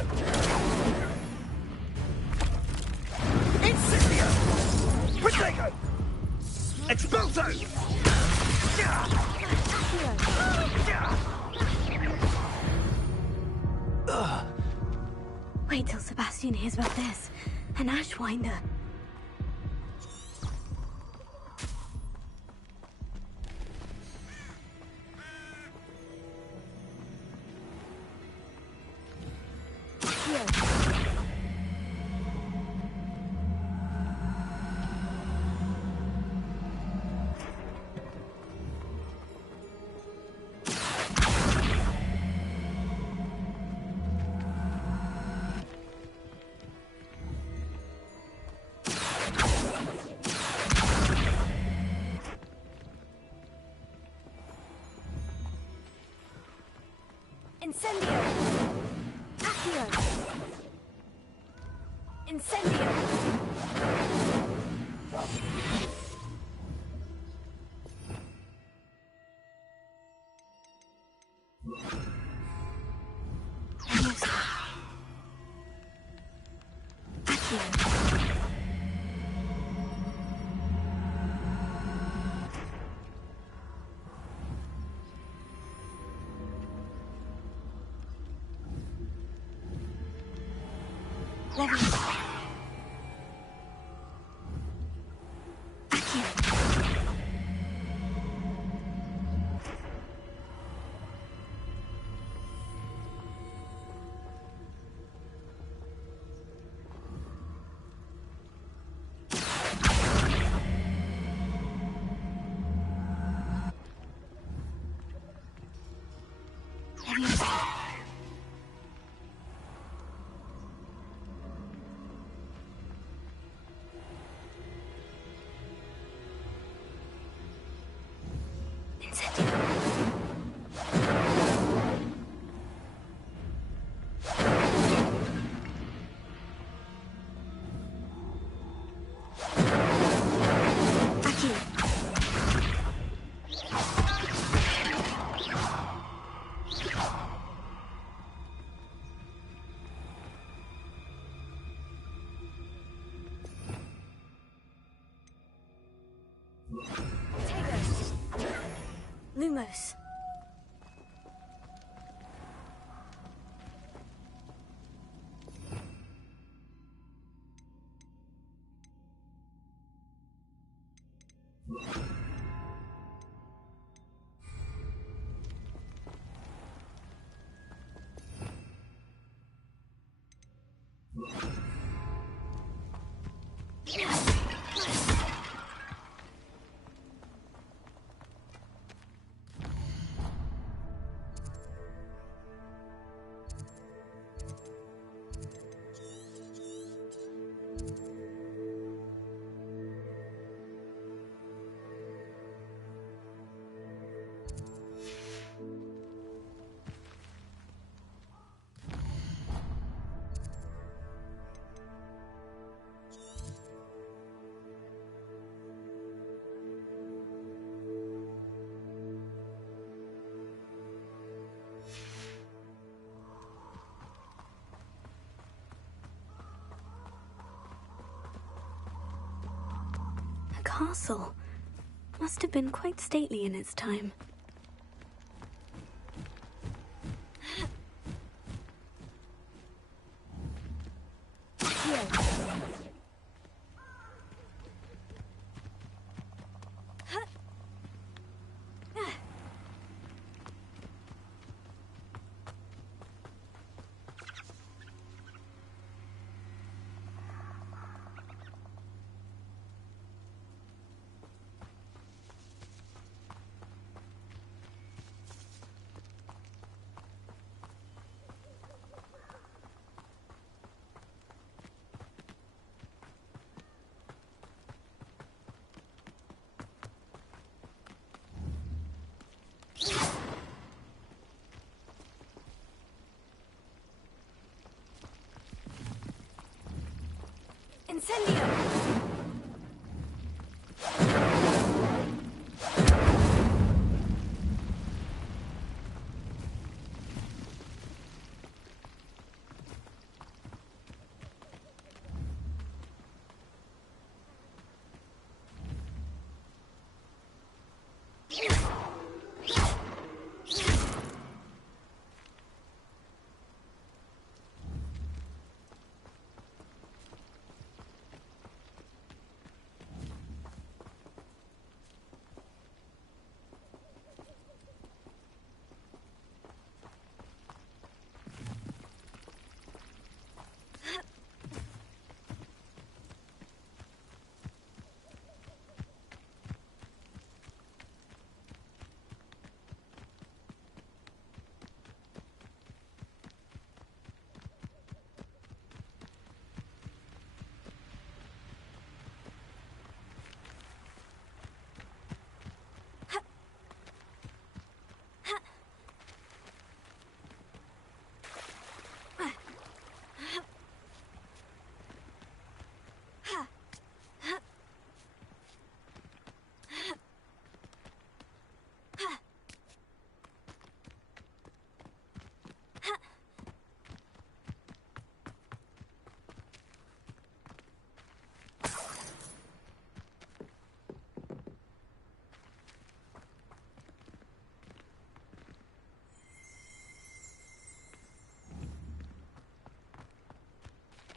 Incendio! Prosecco! Expulso! Wait till Sebastian hears about this. An Ashwinder. Incendio! Accio! Incendio! Lumos. Castle. Must have been quite stately in its time. Incendio!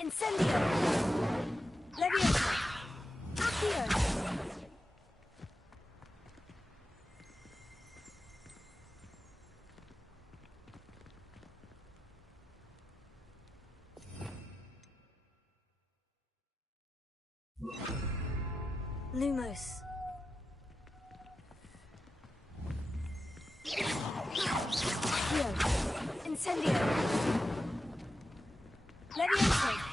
Incendio! Leviosa! Accio! Lumos. Accio! Incendio! Leviosa!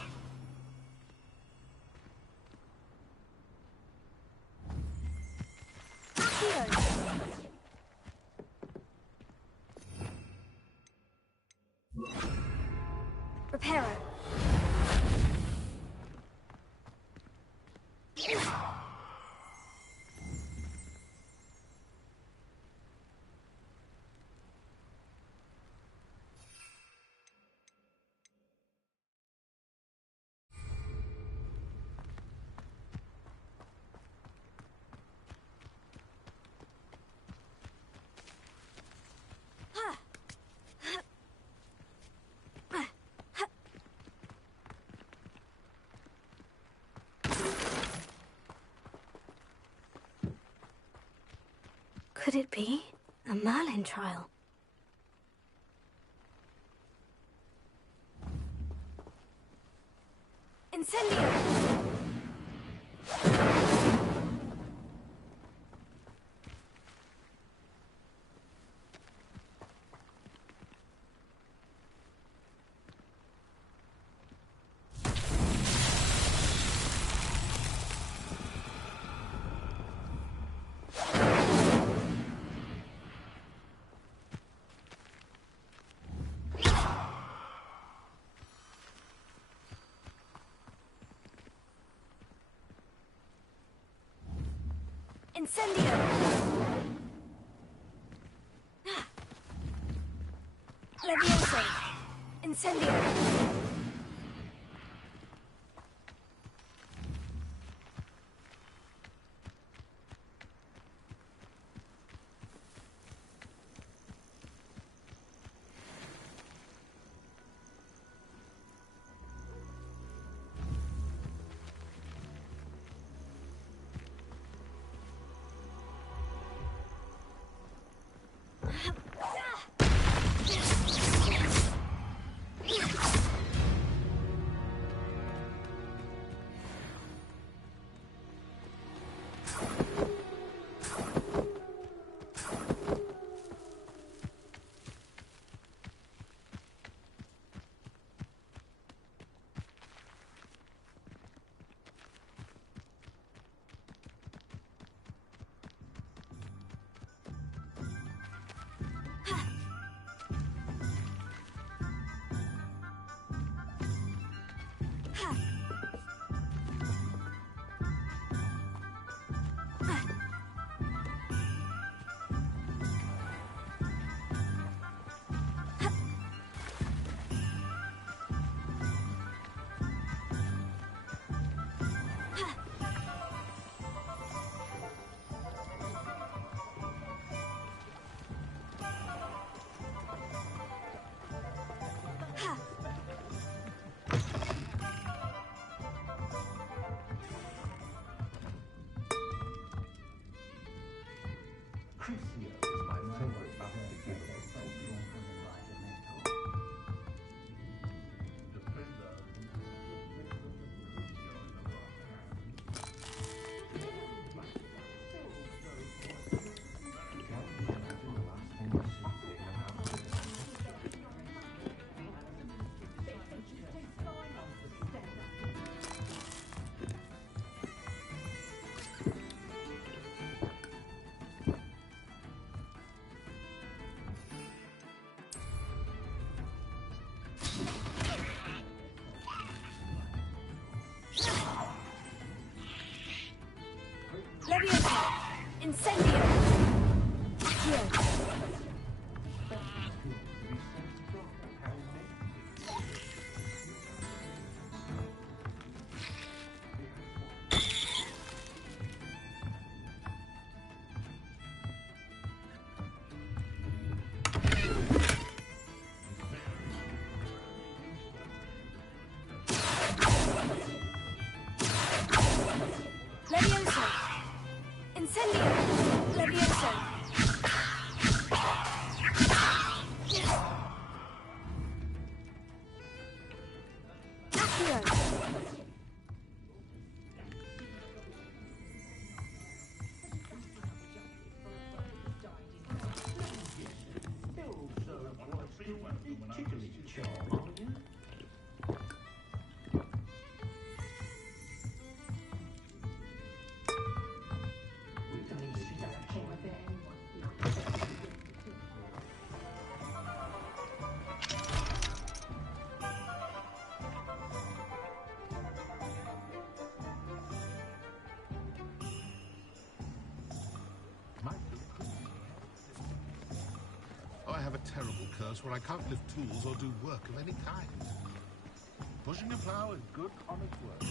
Reparo. Could it be a Merlin trial? Incendio! Incendio! Leviosa! Incendio! Incendio! Here. I have a terrible curse where I can't lift tools or do work of any kind. Pushing a plough is good, honest work.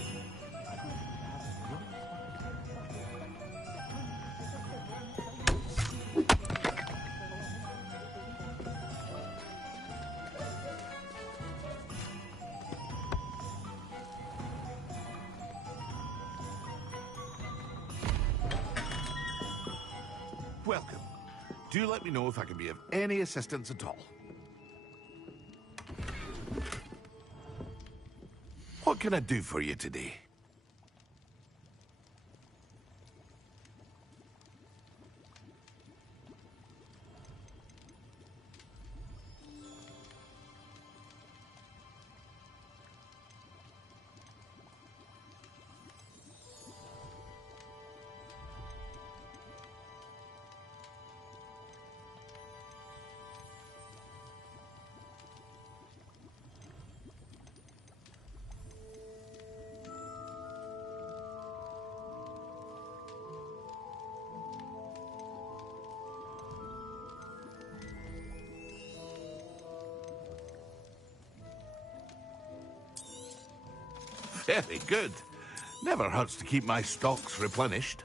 Welcome. Do let me know if I can be of any assistance at all. What can I do for you today? Very good. Never hurts to keep my stocks replenished.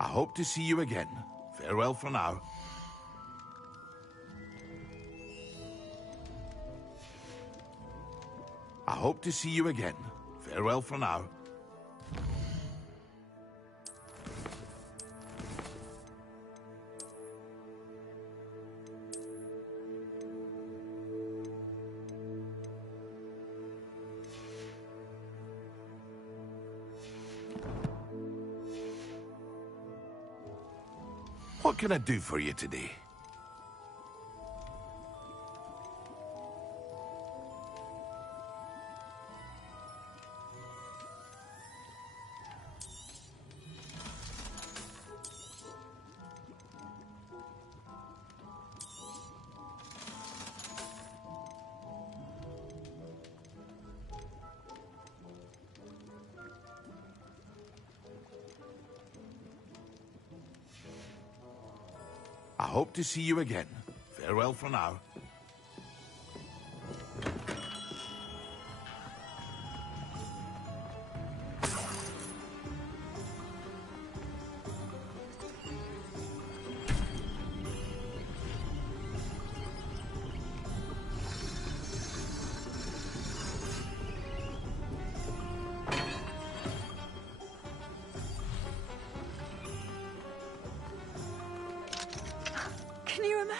I hope to see you again. Farewell for now. I hope to see you again. Farewell for now. What can I do for you today? I hope to see you again. Farewell for now.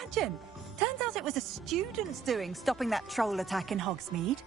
imagine? Turns out it was a student's doing, stopping that troll attack in Hogsmeade.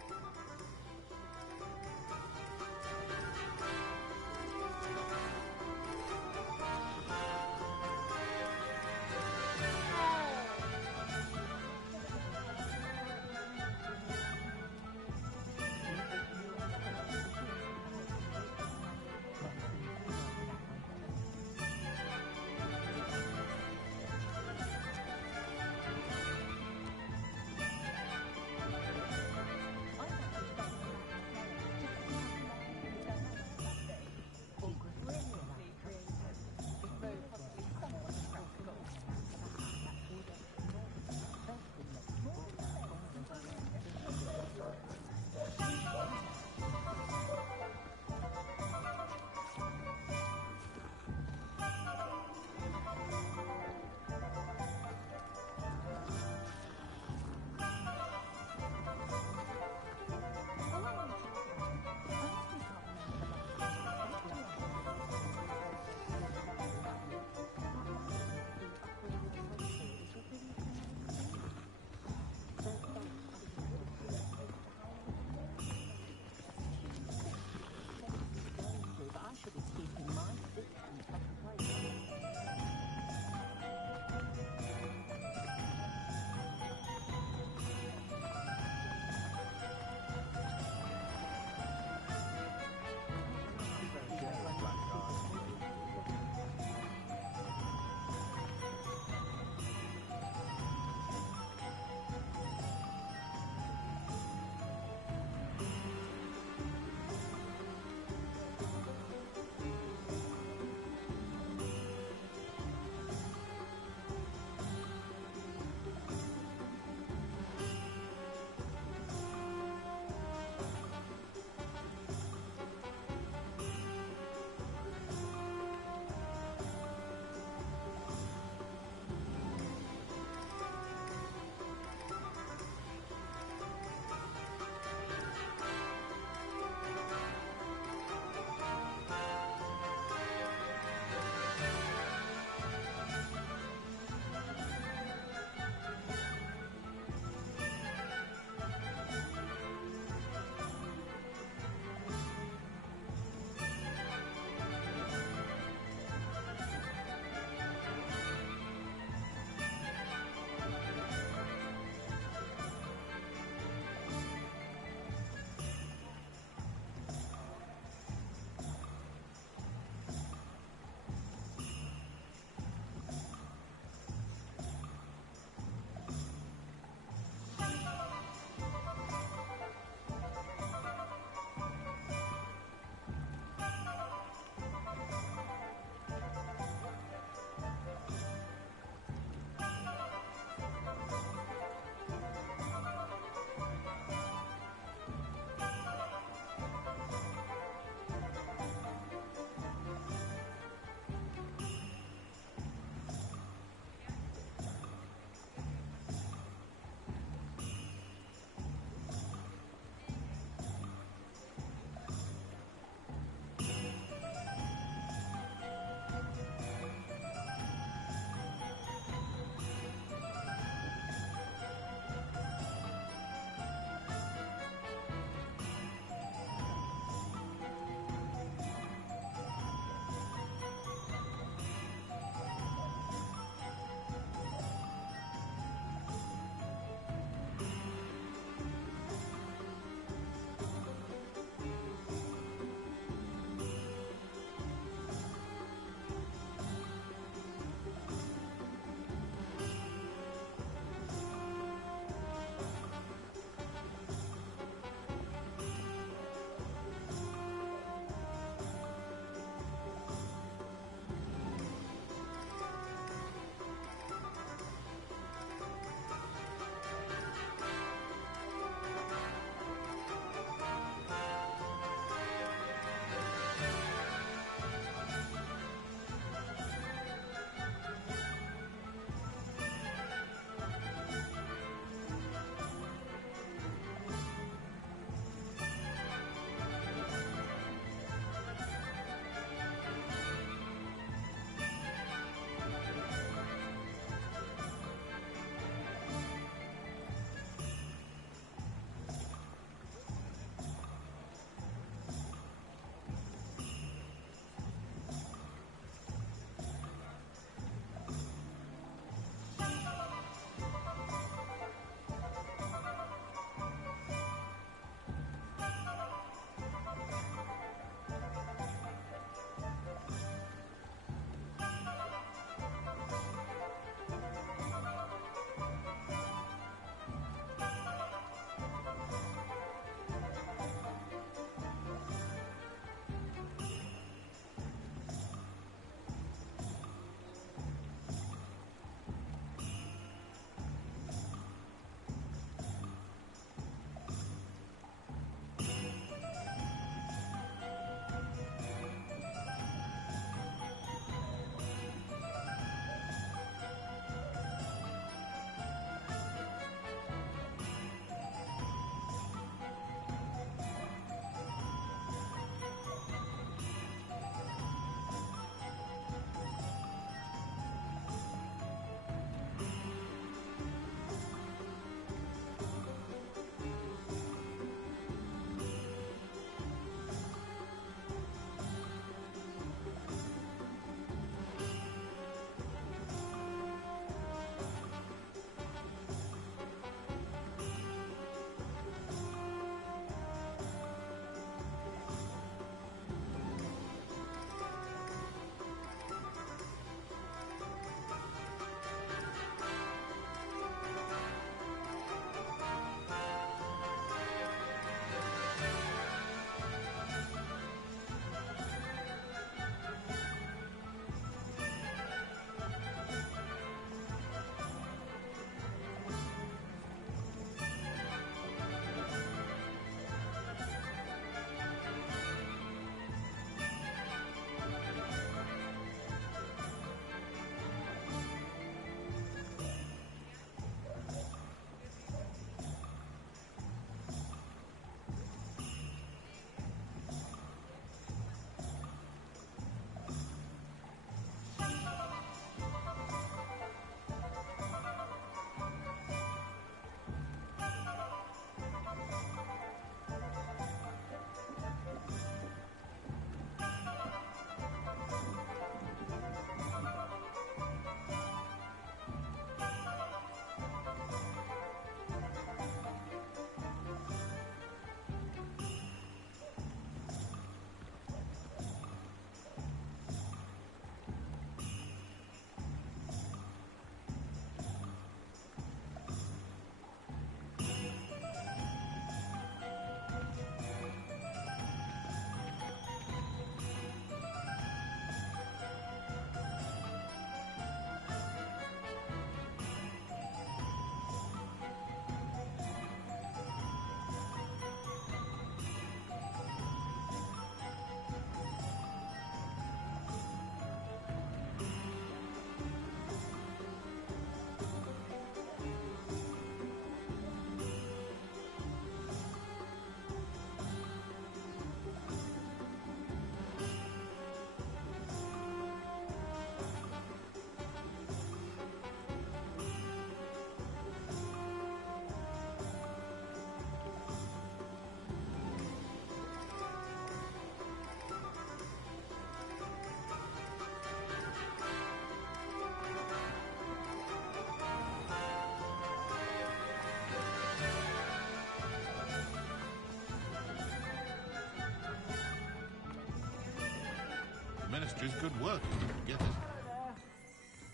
Tapestry's good work. Get it?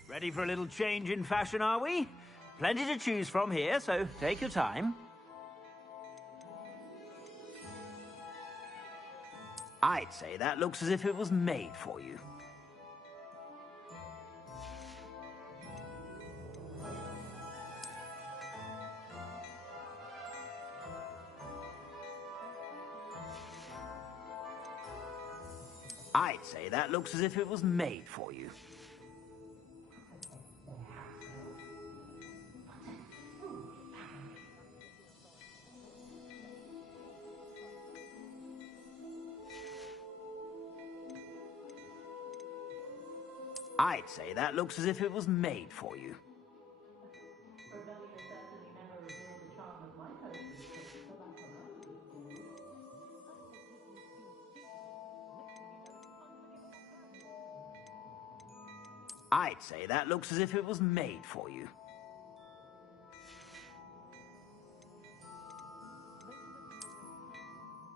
Ready for a little change in fashion, are we? Plenty to choose from here, so take your time. I'd say that looks as if it was made for you. I'd say that looks as if it was made for you. I'd say that looks as if it was made for you. I'd say that looks as if it was made for you.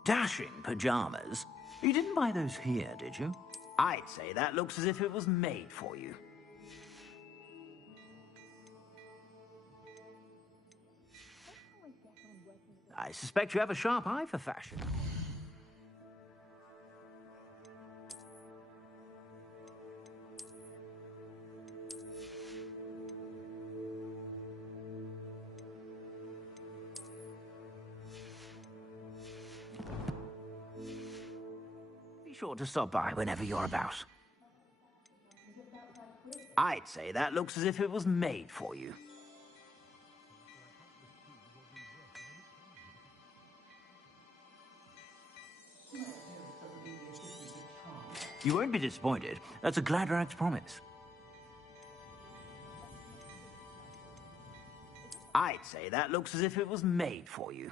Dashing pajamas? You didn't buy those here, did you? I'd say that looks as if it was made for you. I suspect you have a sharp eye for fashion. Be sure to stop by whenever you're about. I'd say that looks as if it was made for you. You won't be disappointed. That's a Gladrag's promise. I'd say that looks as if it was made for you.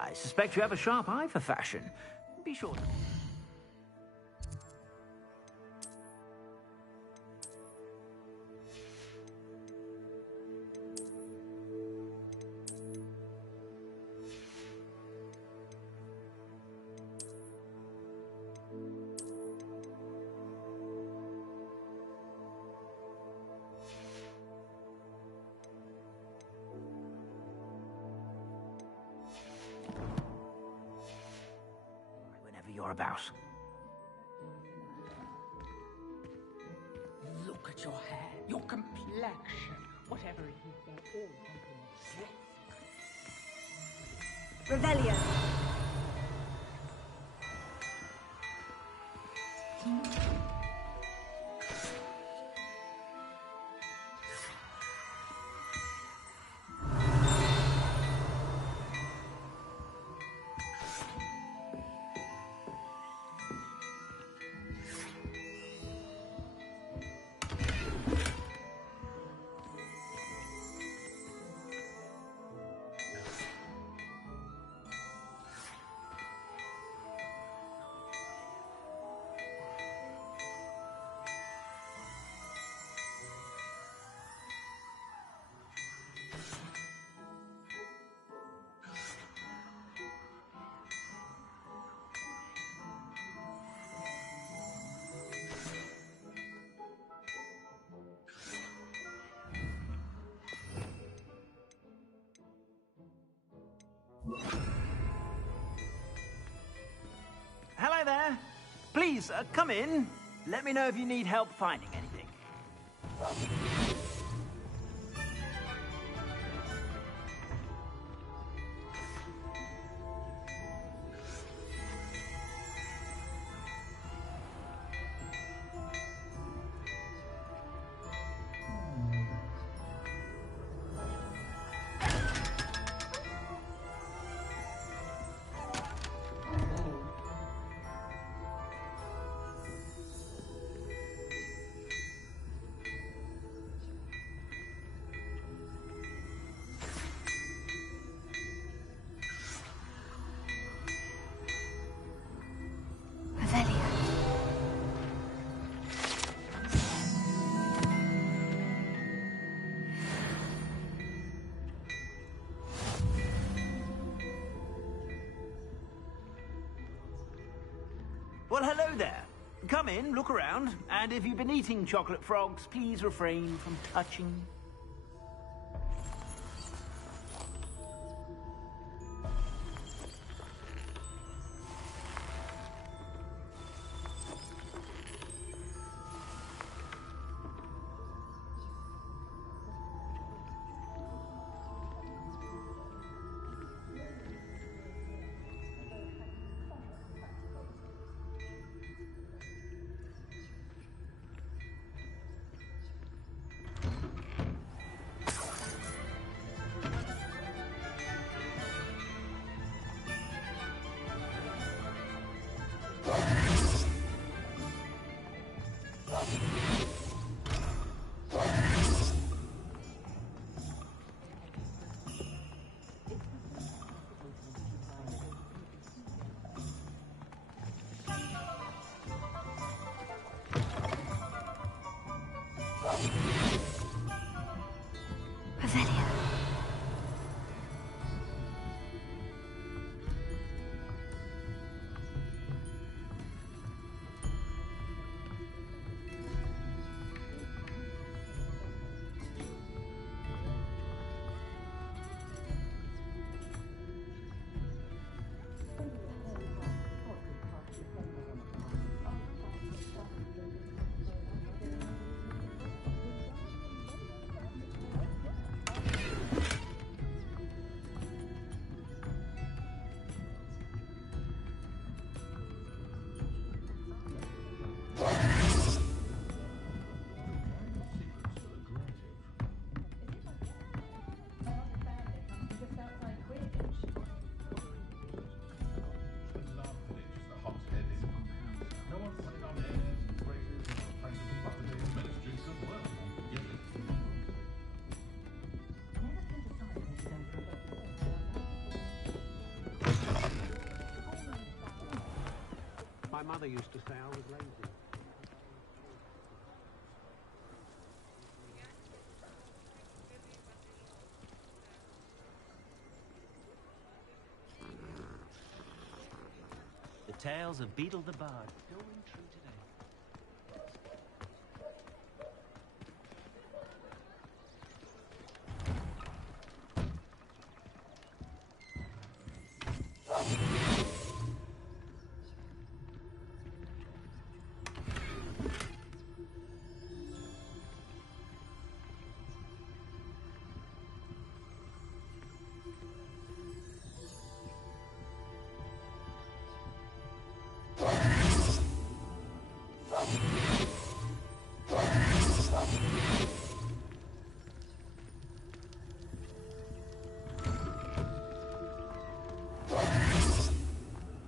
I suspect you have a sharp eye for fashion. Be sure to... You're about. Look at your hair, your complexion, whatever it is, they're all something. Revelio. Hello there. Please, come in. Let me know if you need help finding anything. Well, hello there. Come in, look around, and if you've been eating chocolate frogs, please refrain from touching. My mother used to say I was lazy. The tales of Beetle the Bard, going true today.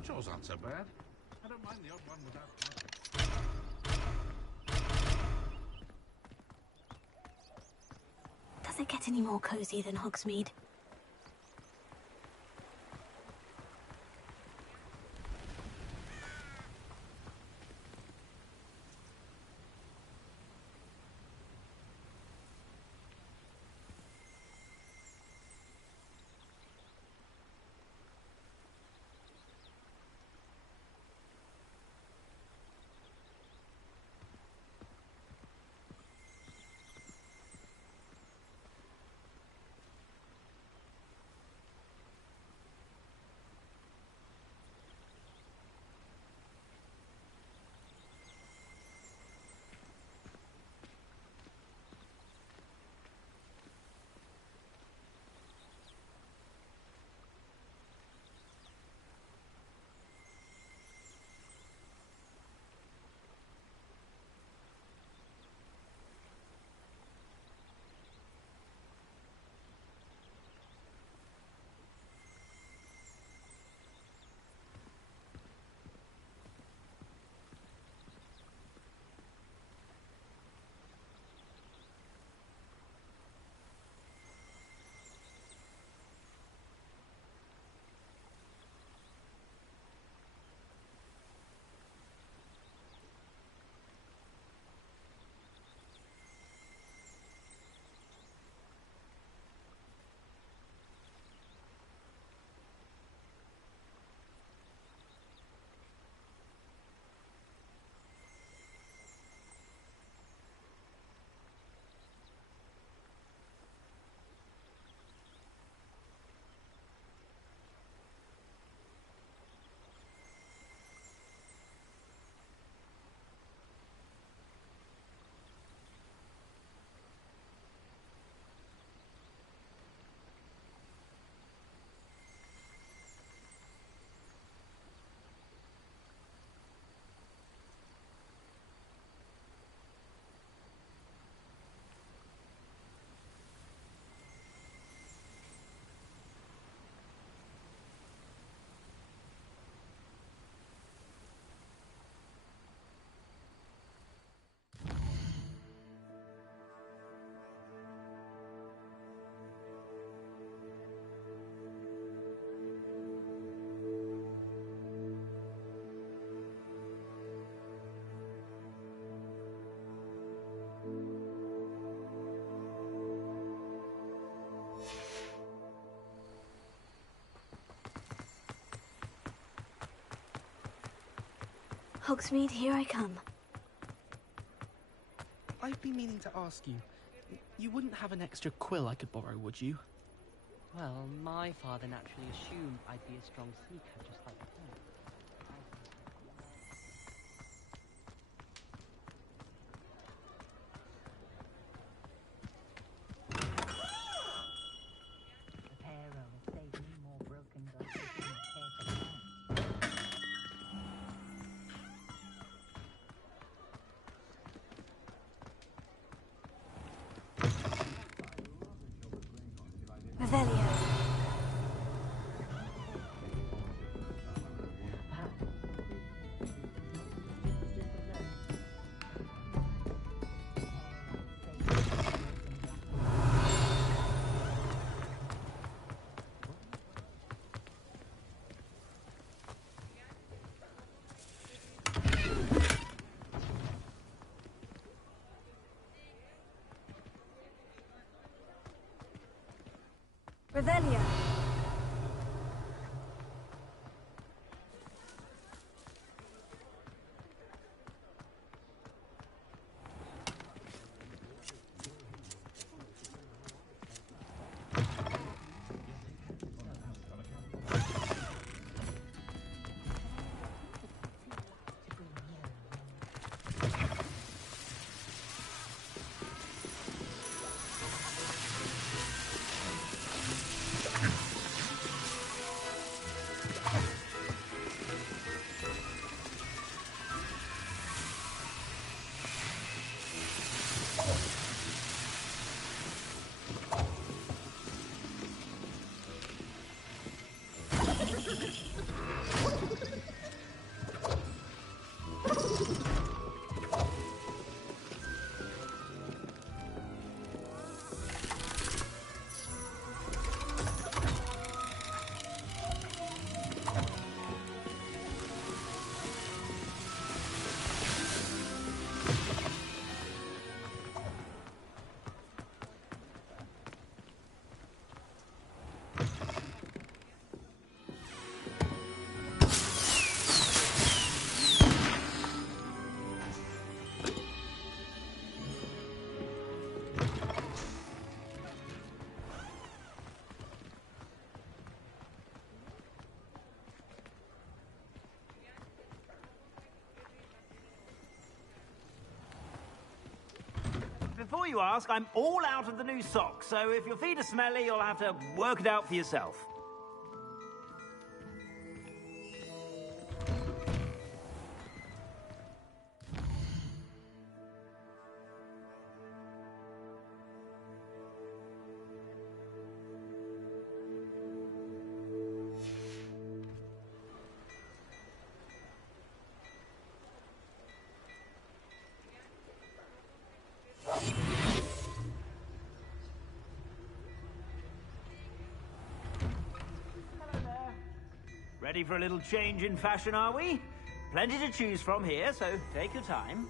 Chores aren't so bad. I don't mind the odd one without Does it get any more cozy than Hogsmeade? Hogsmeade, here I come. I've been meaning to ask you. You wouldn't have an extra quill I could borrow, would you? Well, my father naturally assumed I'd be a strong seeker, just like him. The pair will save me more broken glasses than I care to find. Revelio. Revelio. Before you ask, I'm all out of the new socks, so if your feet are smelly, you'll have to work it out for yourself. Ready for a little change in fashion, are we? Plenty to choose from here, so take your time.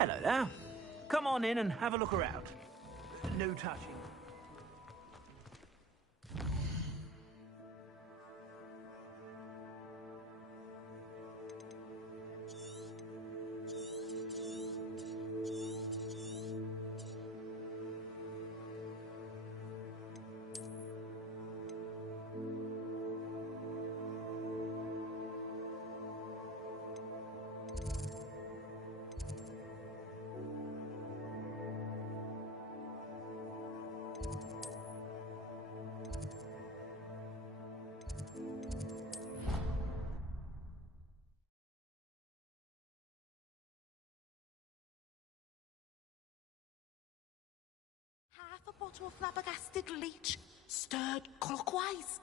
Hello there. Come on in and have a look around. No touching. Half a bottle of flabbergasted leech, stirred clockwise.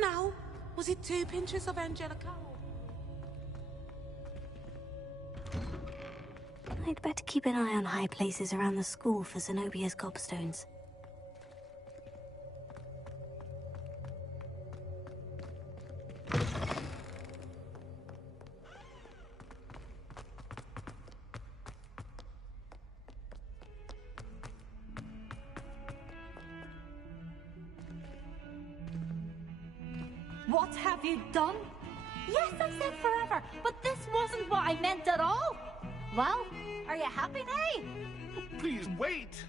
Now, was it 2 pinches of Angelica? I'd better keep an eye on high places around the school for Zenobia's gobstones. What have you done? Yes, I said forever, but this wasn't what I meant at all. Well, are you happy now? Please wait.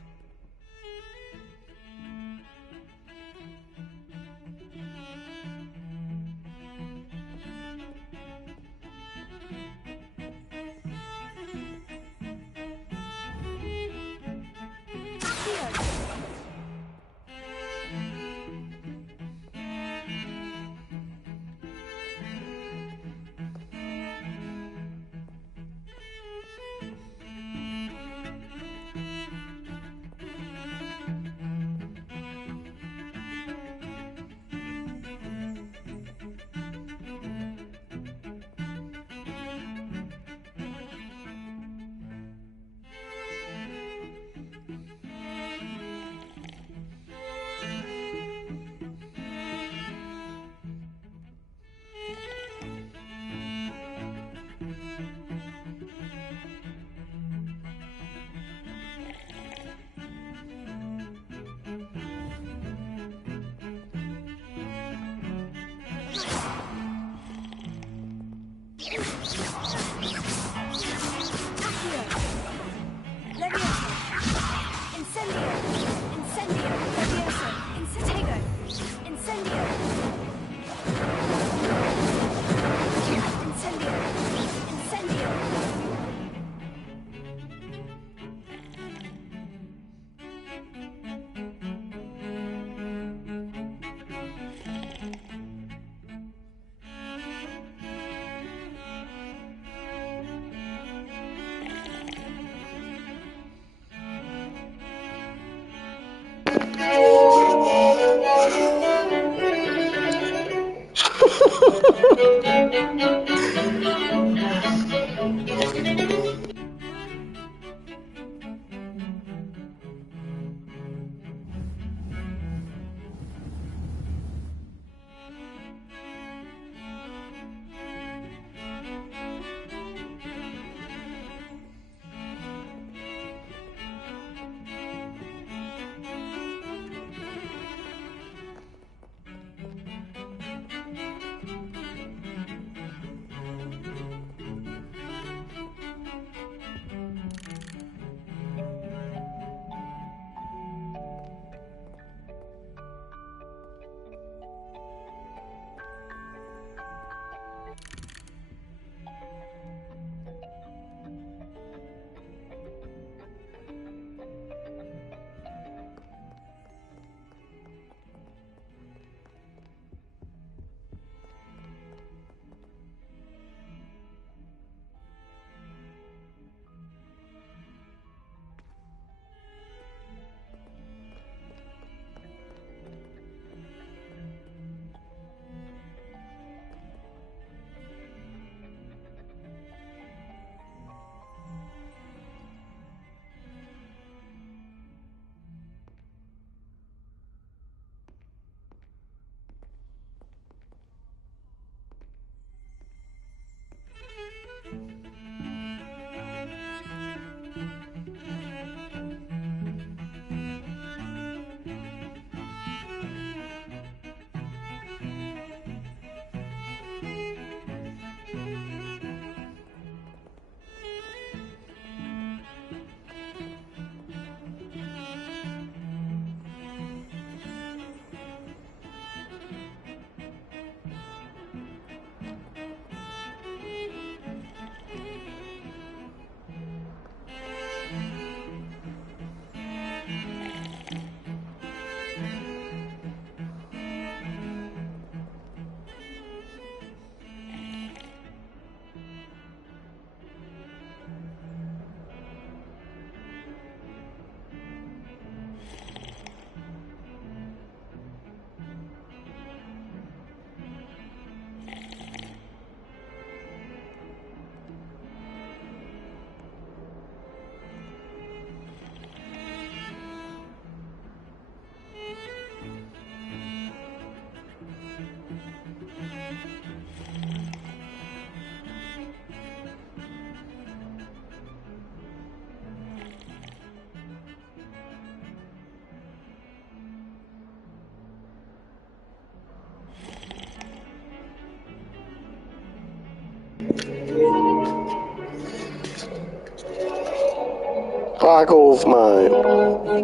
Fuck off, mate.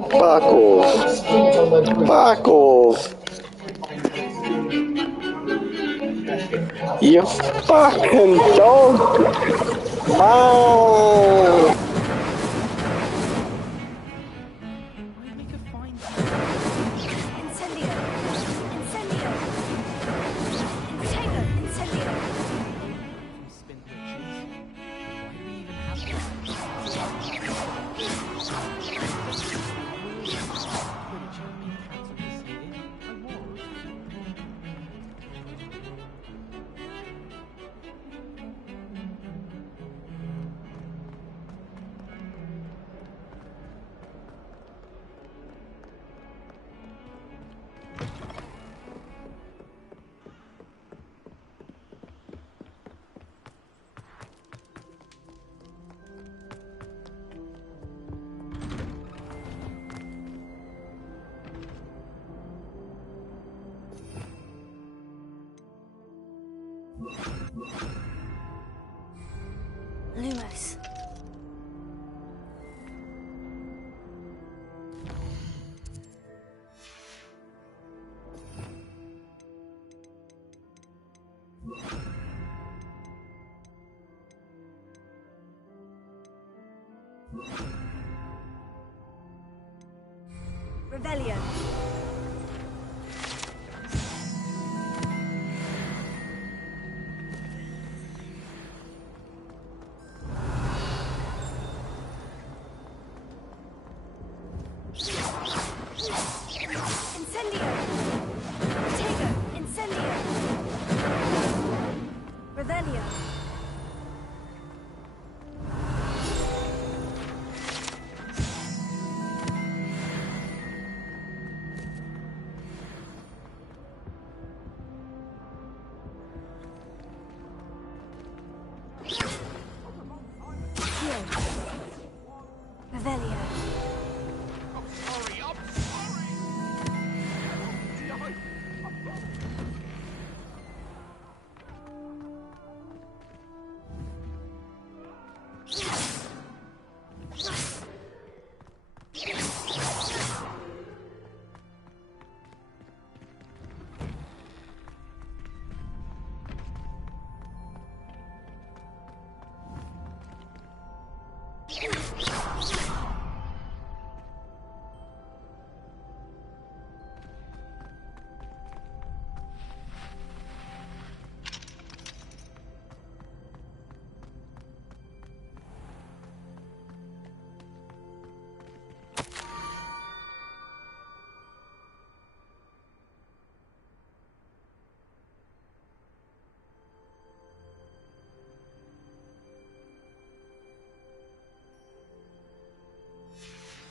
Fuck off. Fuck off. You fucking dog. Man. Lumos. Rebellion. Incendio. Tego. Incendio. Rebellion. Revelio.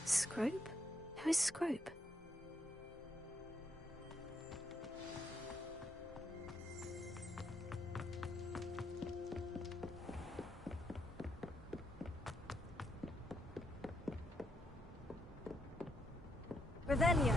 Scrope? Who is Scrope? Revelio.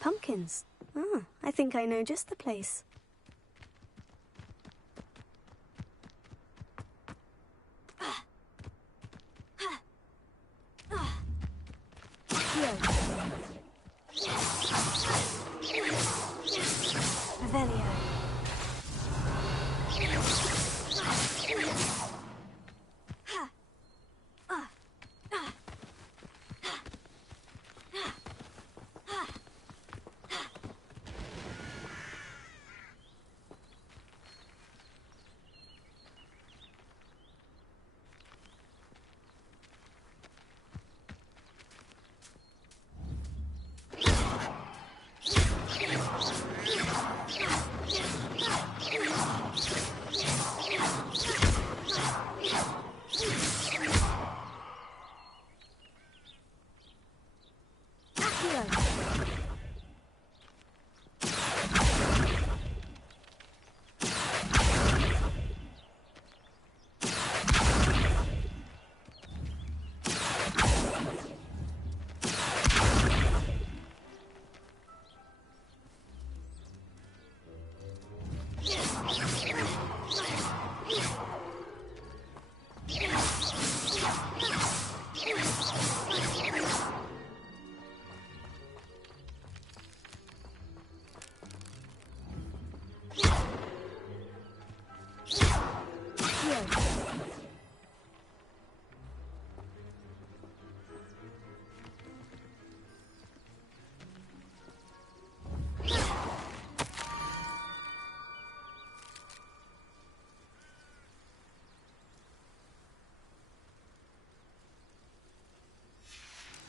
Pumpkins. Ah, I think I know just the place. Revelio.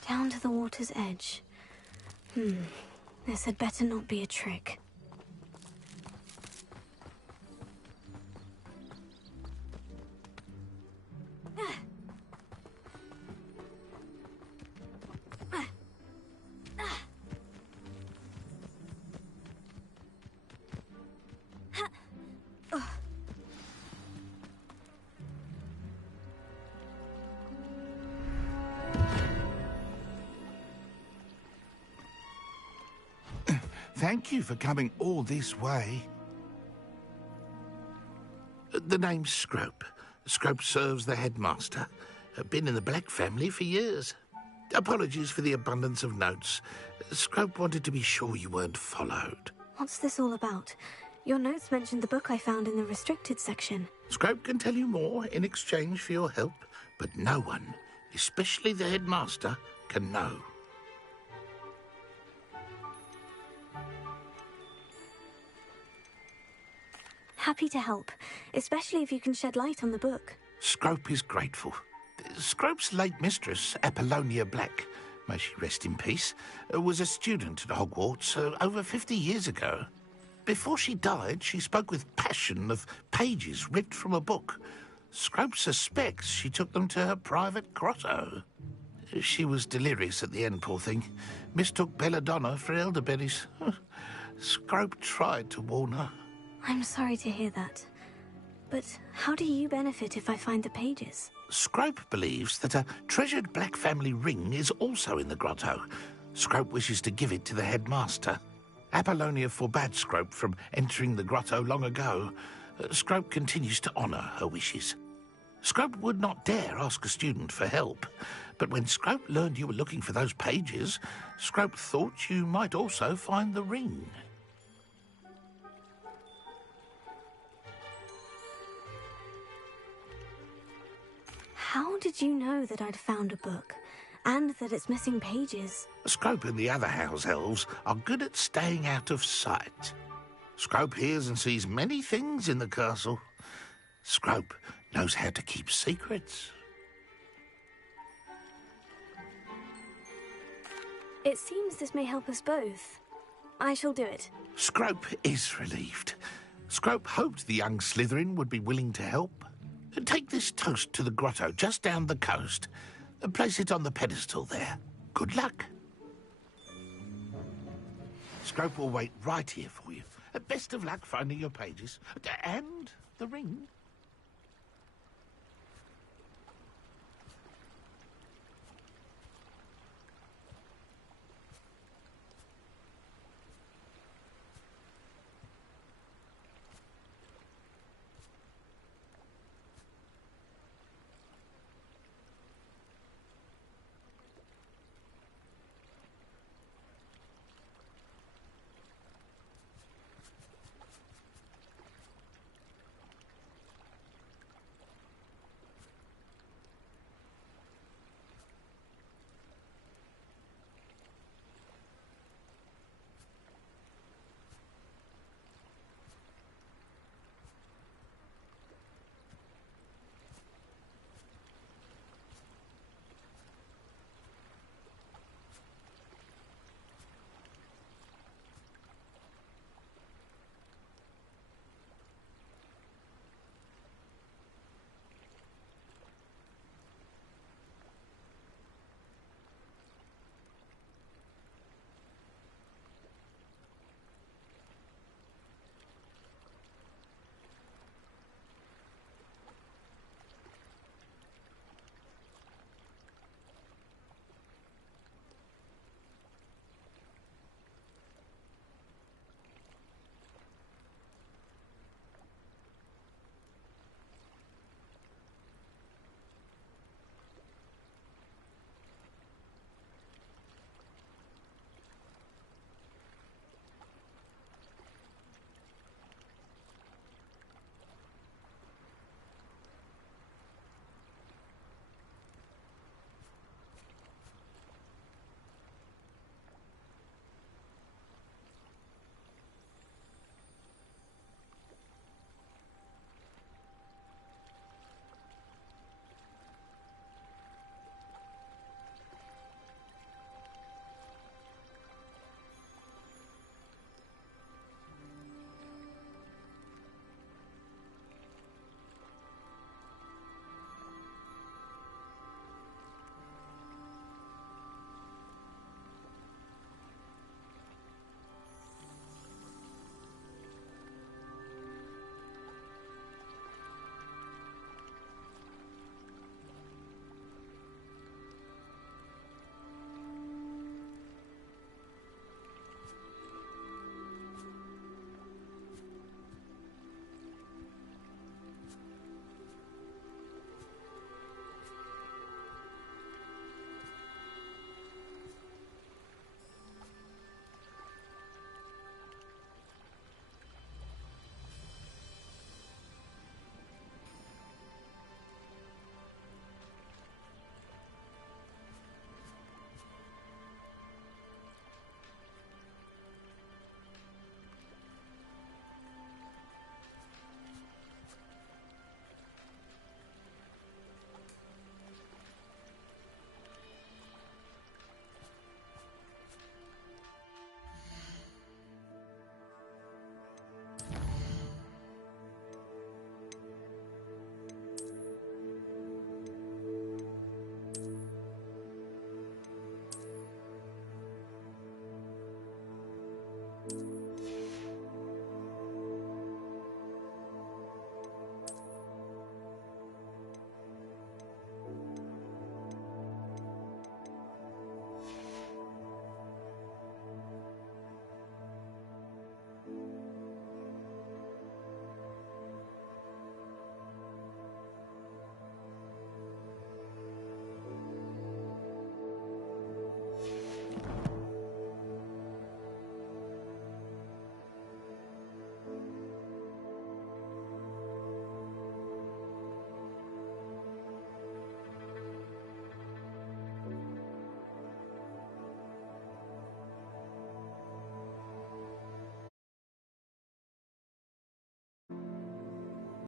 Down to the water's edge. This had better not be a trick. Thank you for coming all this way. The name's Scrope. Scrope serves the headmaster. Been in the Black family for years. Apologies for the abundance of notes. Scrope wanted to be sure you weren't followed. What's this all about? Your notes mentioned the book I found in the restricted section. Scrope can tell you more in exchange for your help, but no one, especially the headmaster, can know. Happy to help, especially if you can shed light on the book. Scrope is grateful. Scrope's late mistress, Apollonia Black, may she rest in peace, was a student at Hogwarts over 50 years ago. Before she died, she spoke with passion of pages ripped from a book. Scrope suspects she took them to her private grotto. She was delirious at the end, poor thing. Mistook belladonna for elderberries. Scrope tried to warn her. I'm sorry to hear that. But how do you benefit if I find the pages? Scrope believes that a treasured Black family ring is also in the grotto. Scrope wishes to give it to the headmaster. Apollonia forbade Scrope from entering the grotto long ago. Scrope continues to honour her wishes. Scrope would not dare ask a student for help, but when Scrope learned you were looking for those pages, Scrope thought you might also find the ring. How did you know that I'd found a book, and that it's missing pages? Scrope and the other house elves are good at staying out of sight. Scrope hears and sees many things in the castle. Scrope knows how to keep secrets. It seems this may help us both. I shall do it. Scrope is relieved. Scrope hoped the young Slytherin would be willing to help. Take this toast to the grotto just down the coast. Place it on the pedestal there. Good luck. Scrope will wait right here for you. Best of luck finding your pages. And the ring.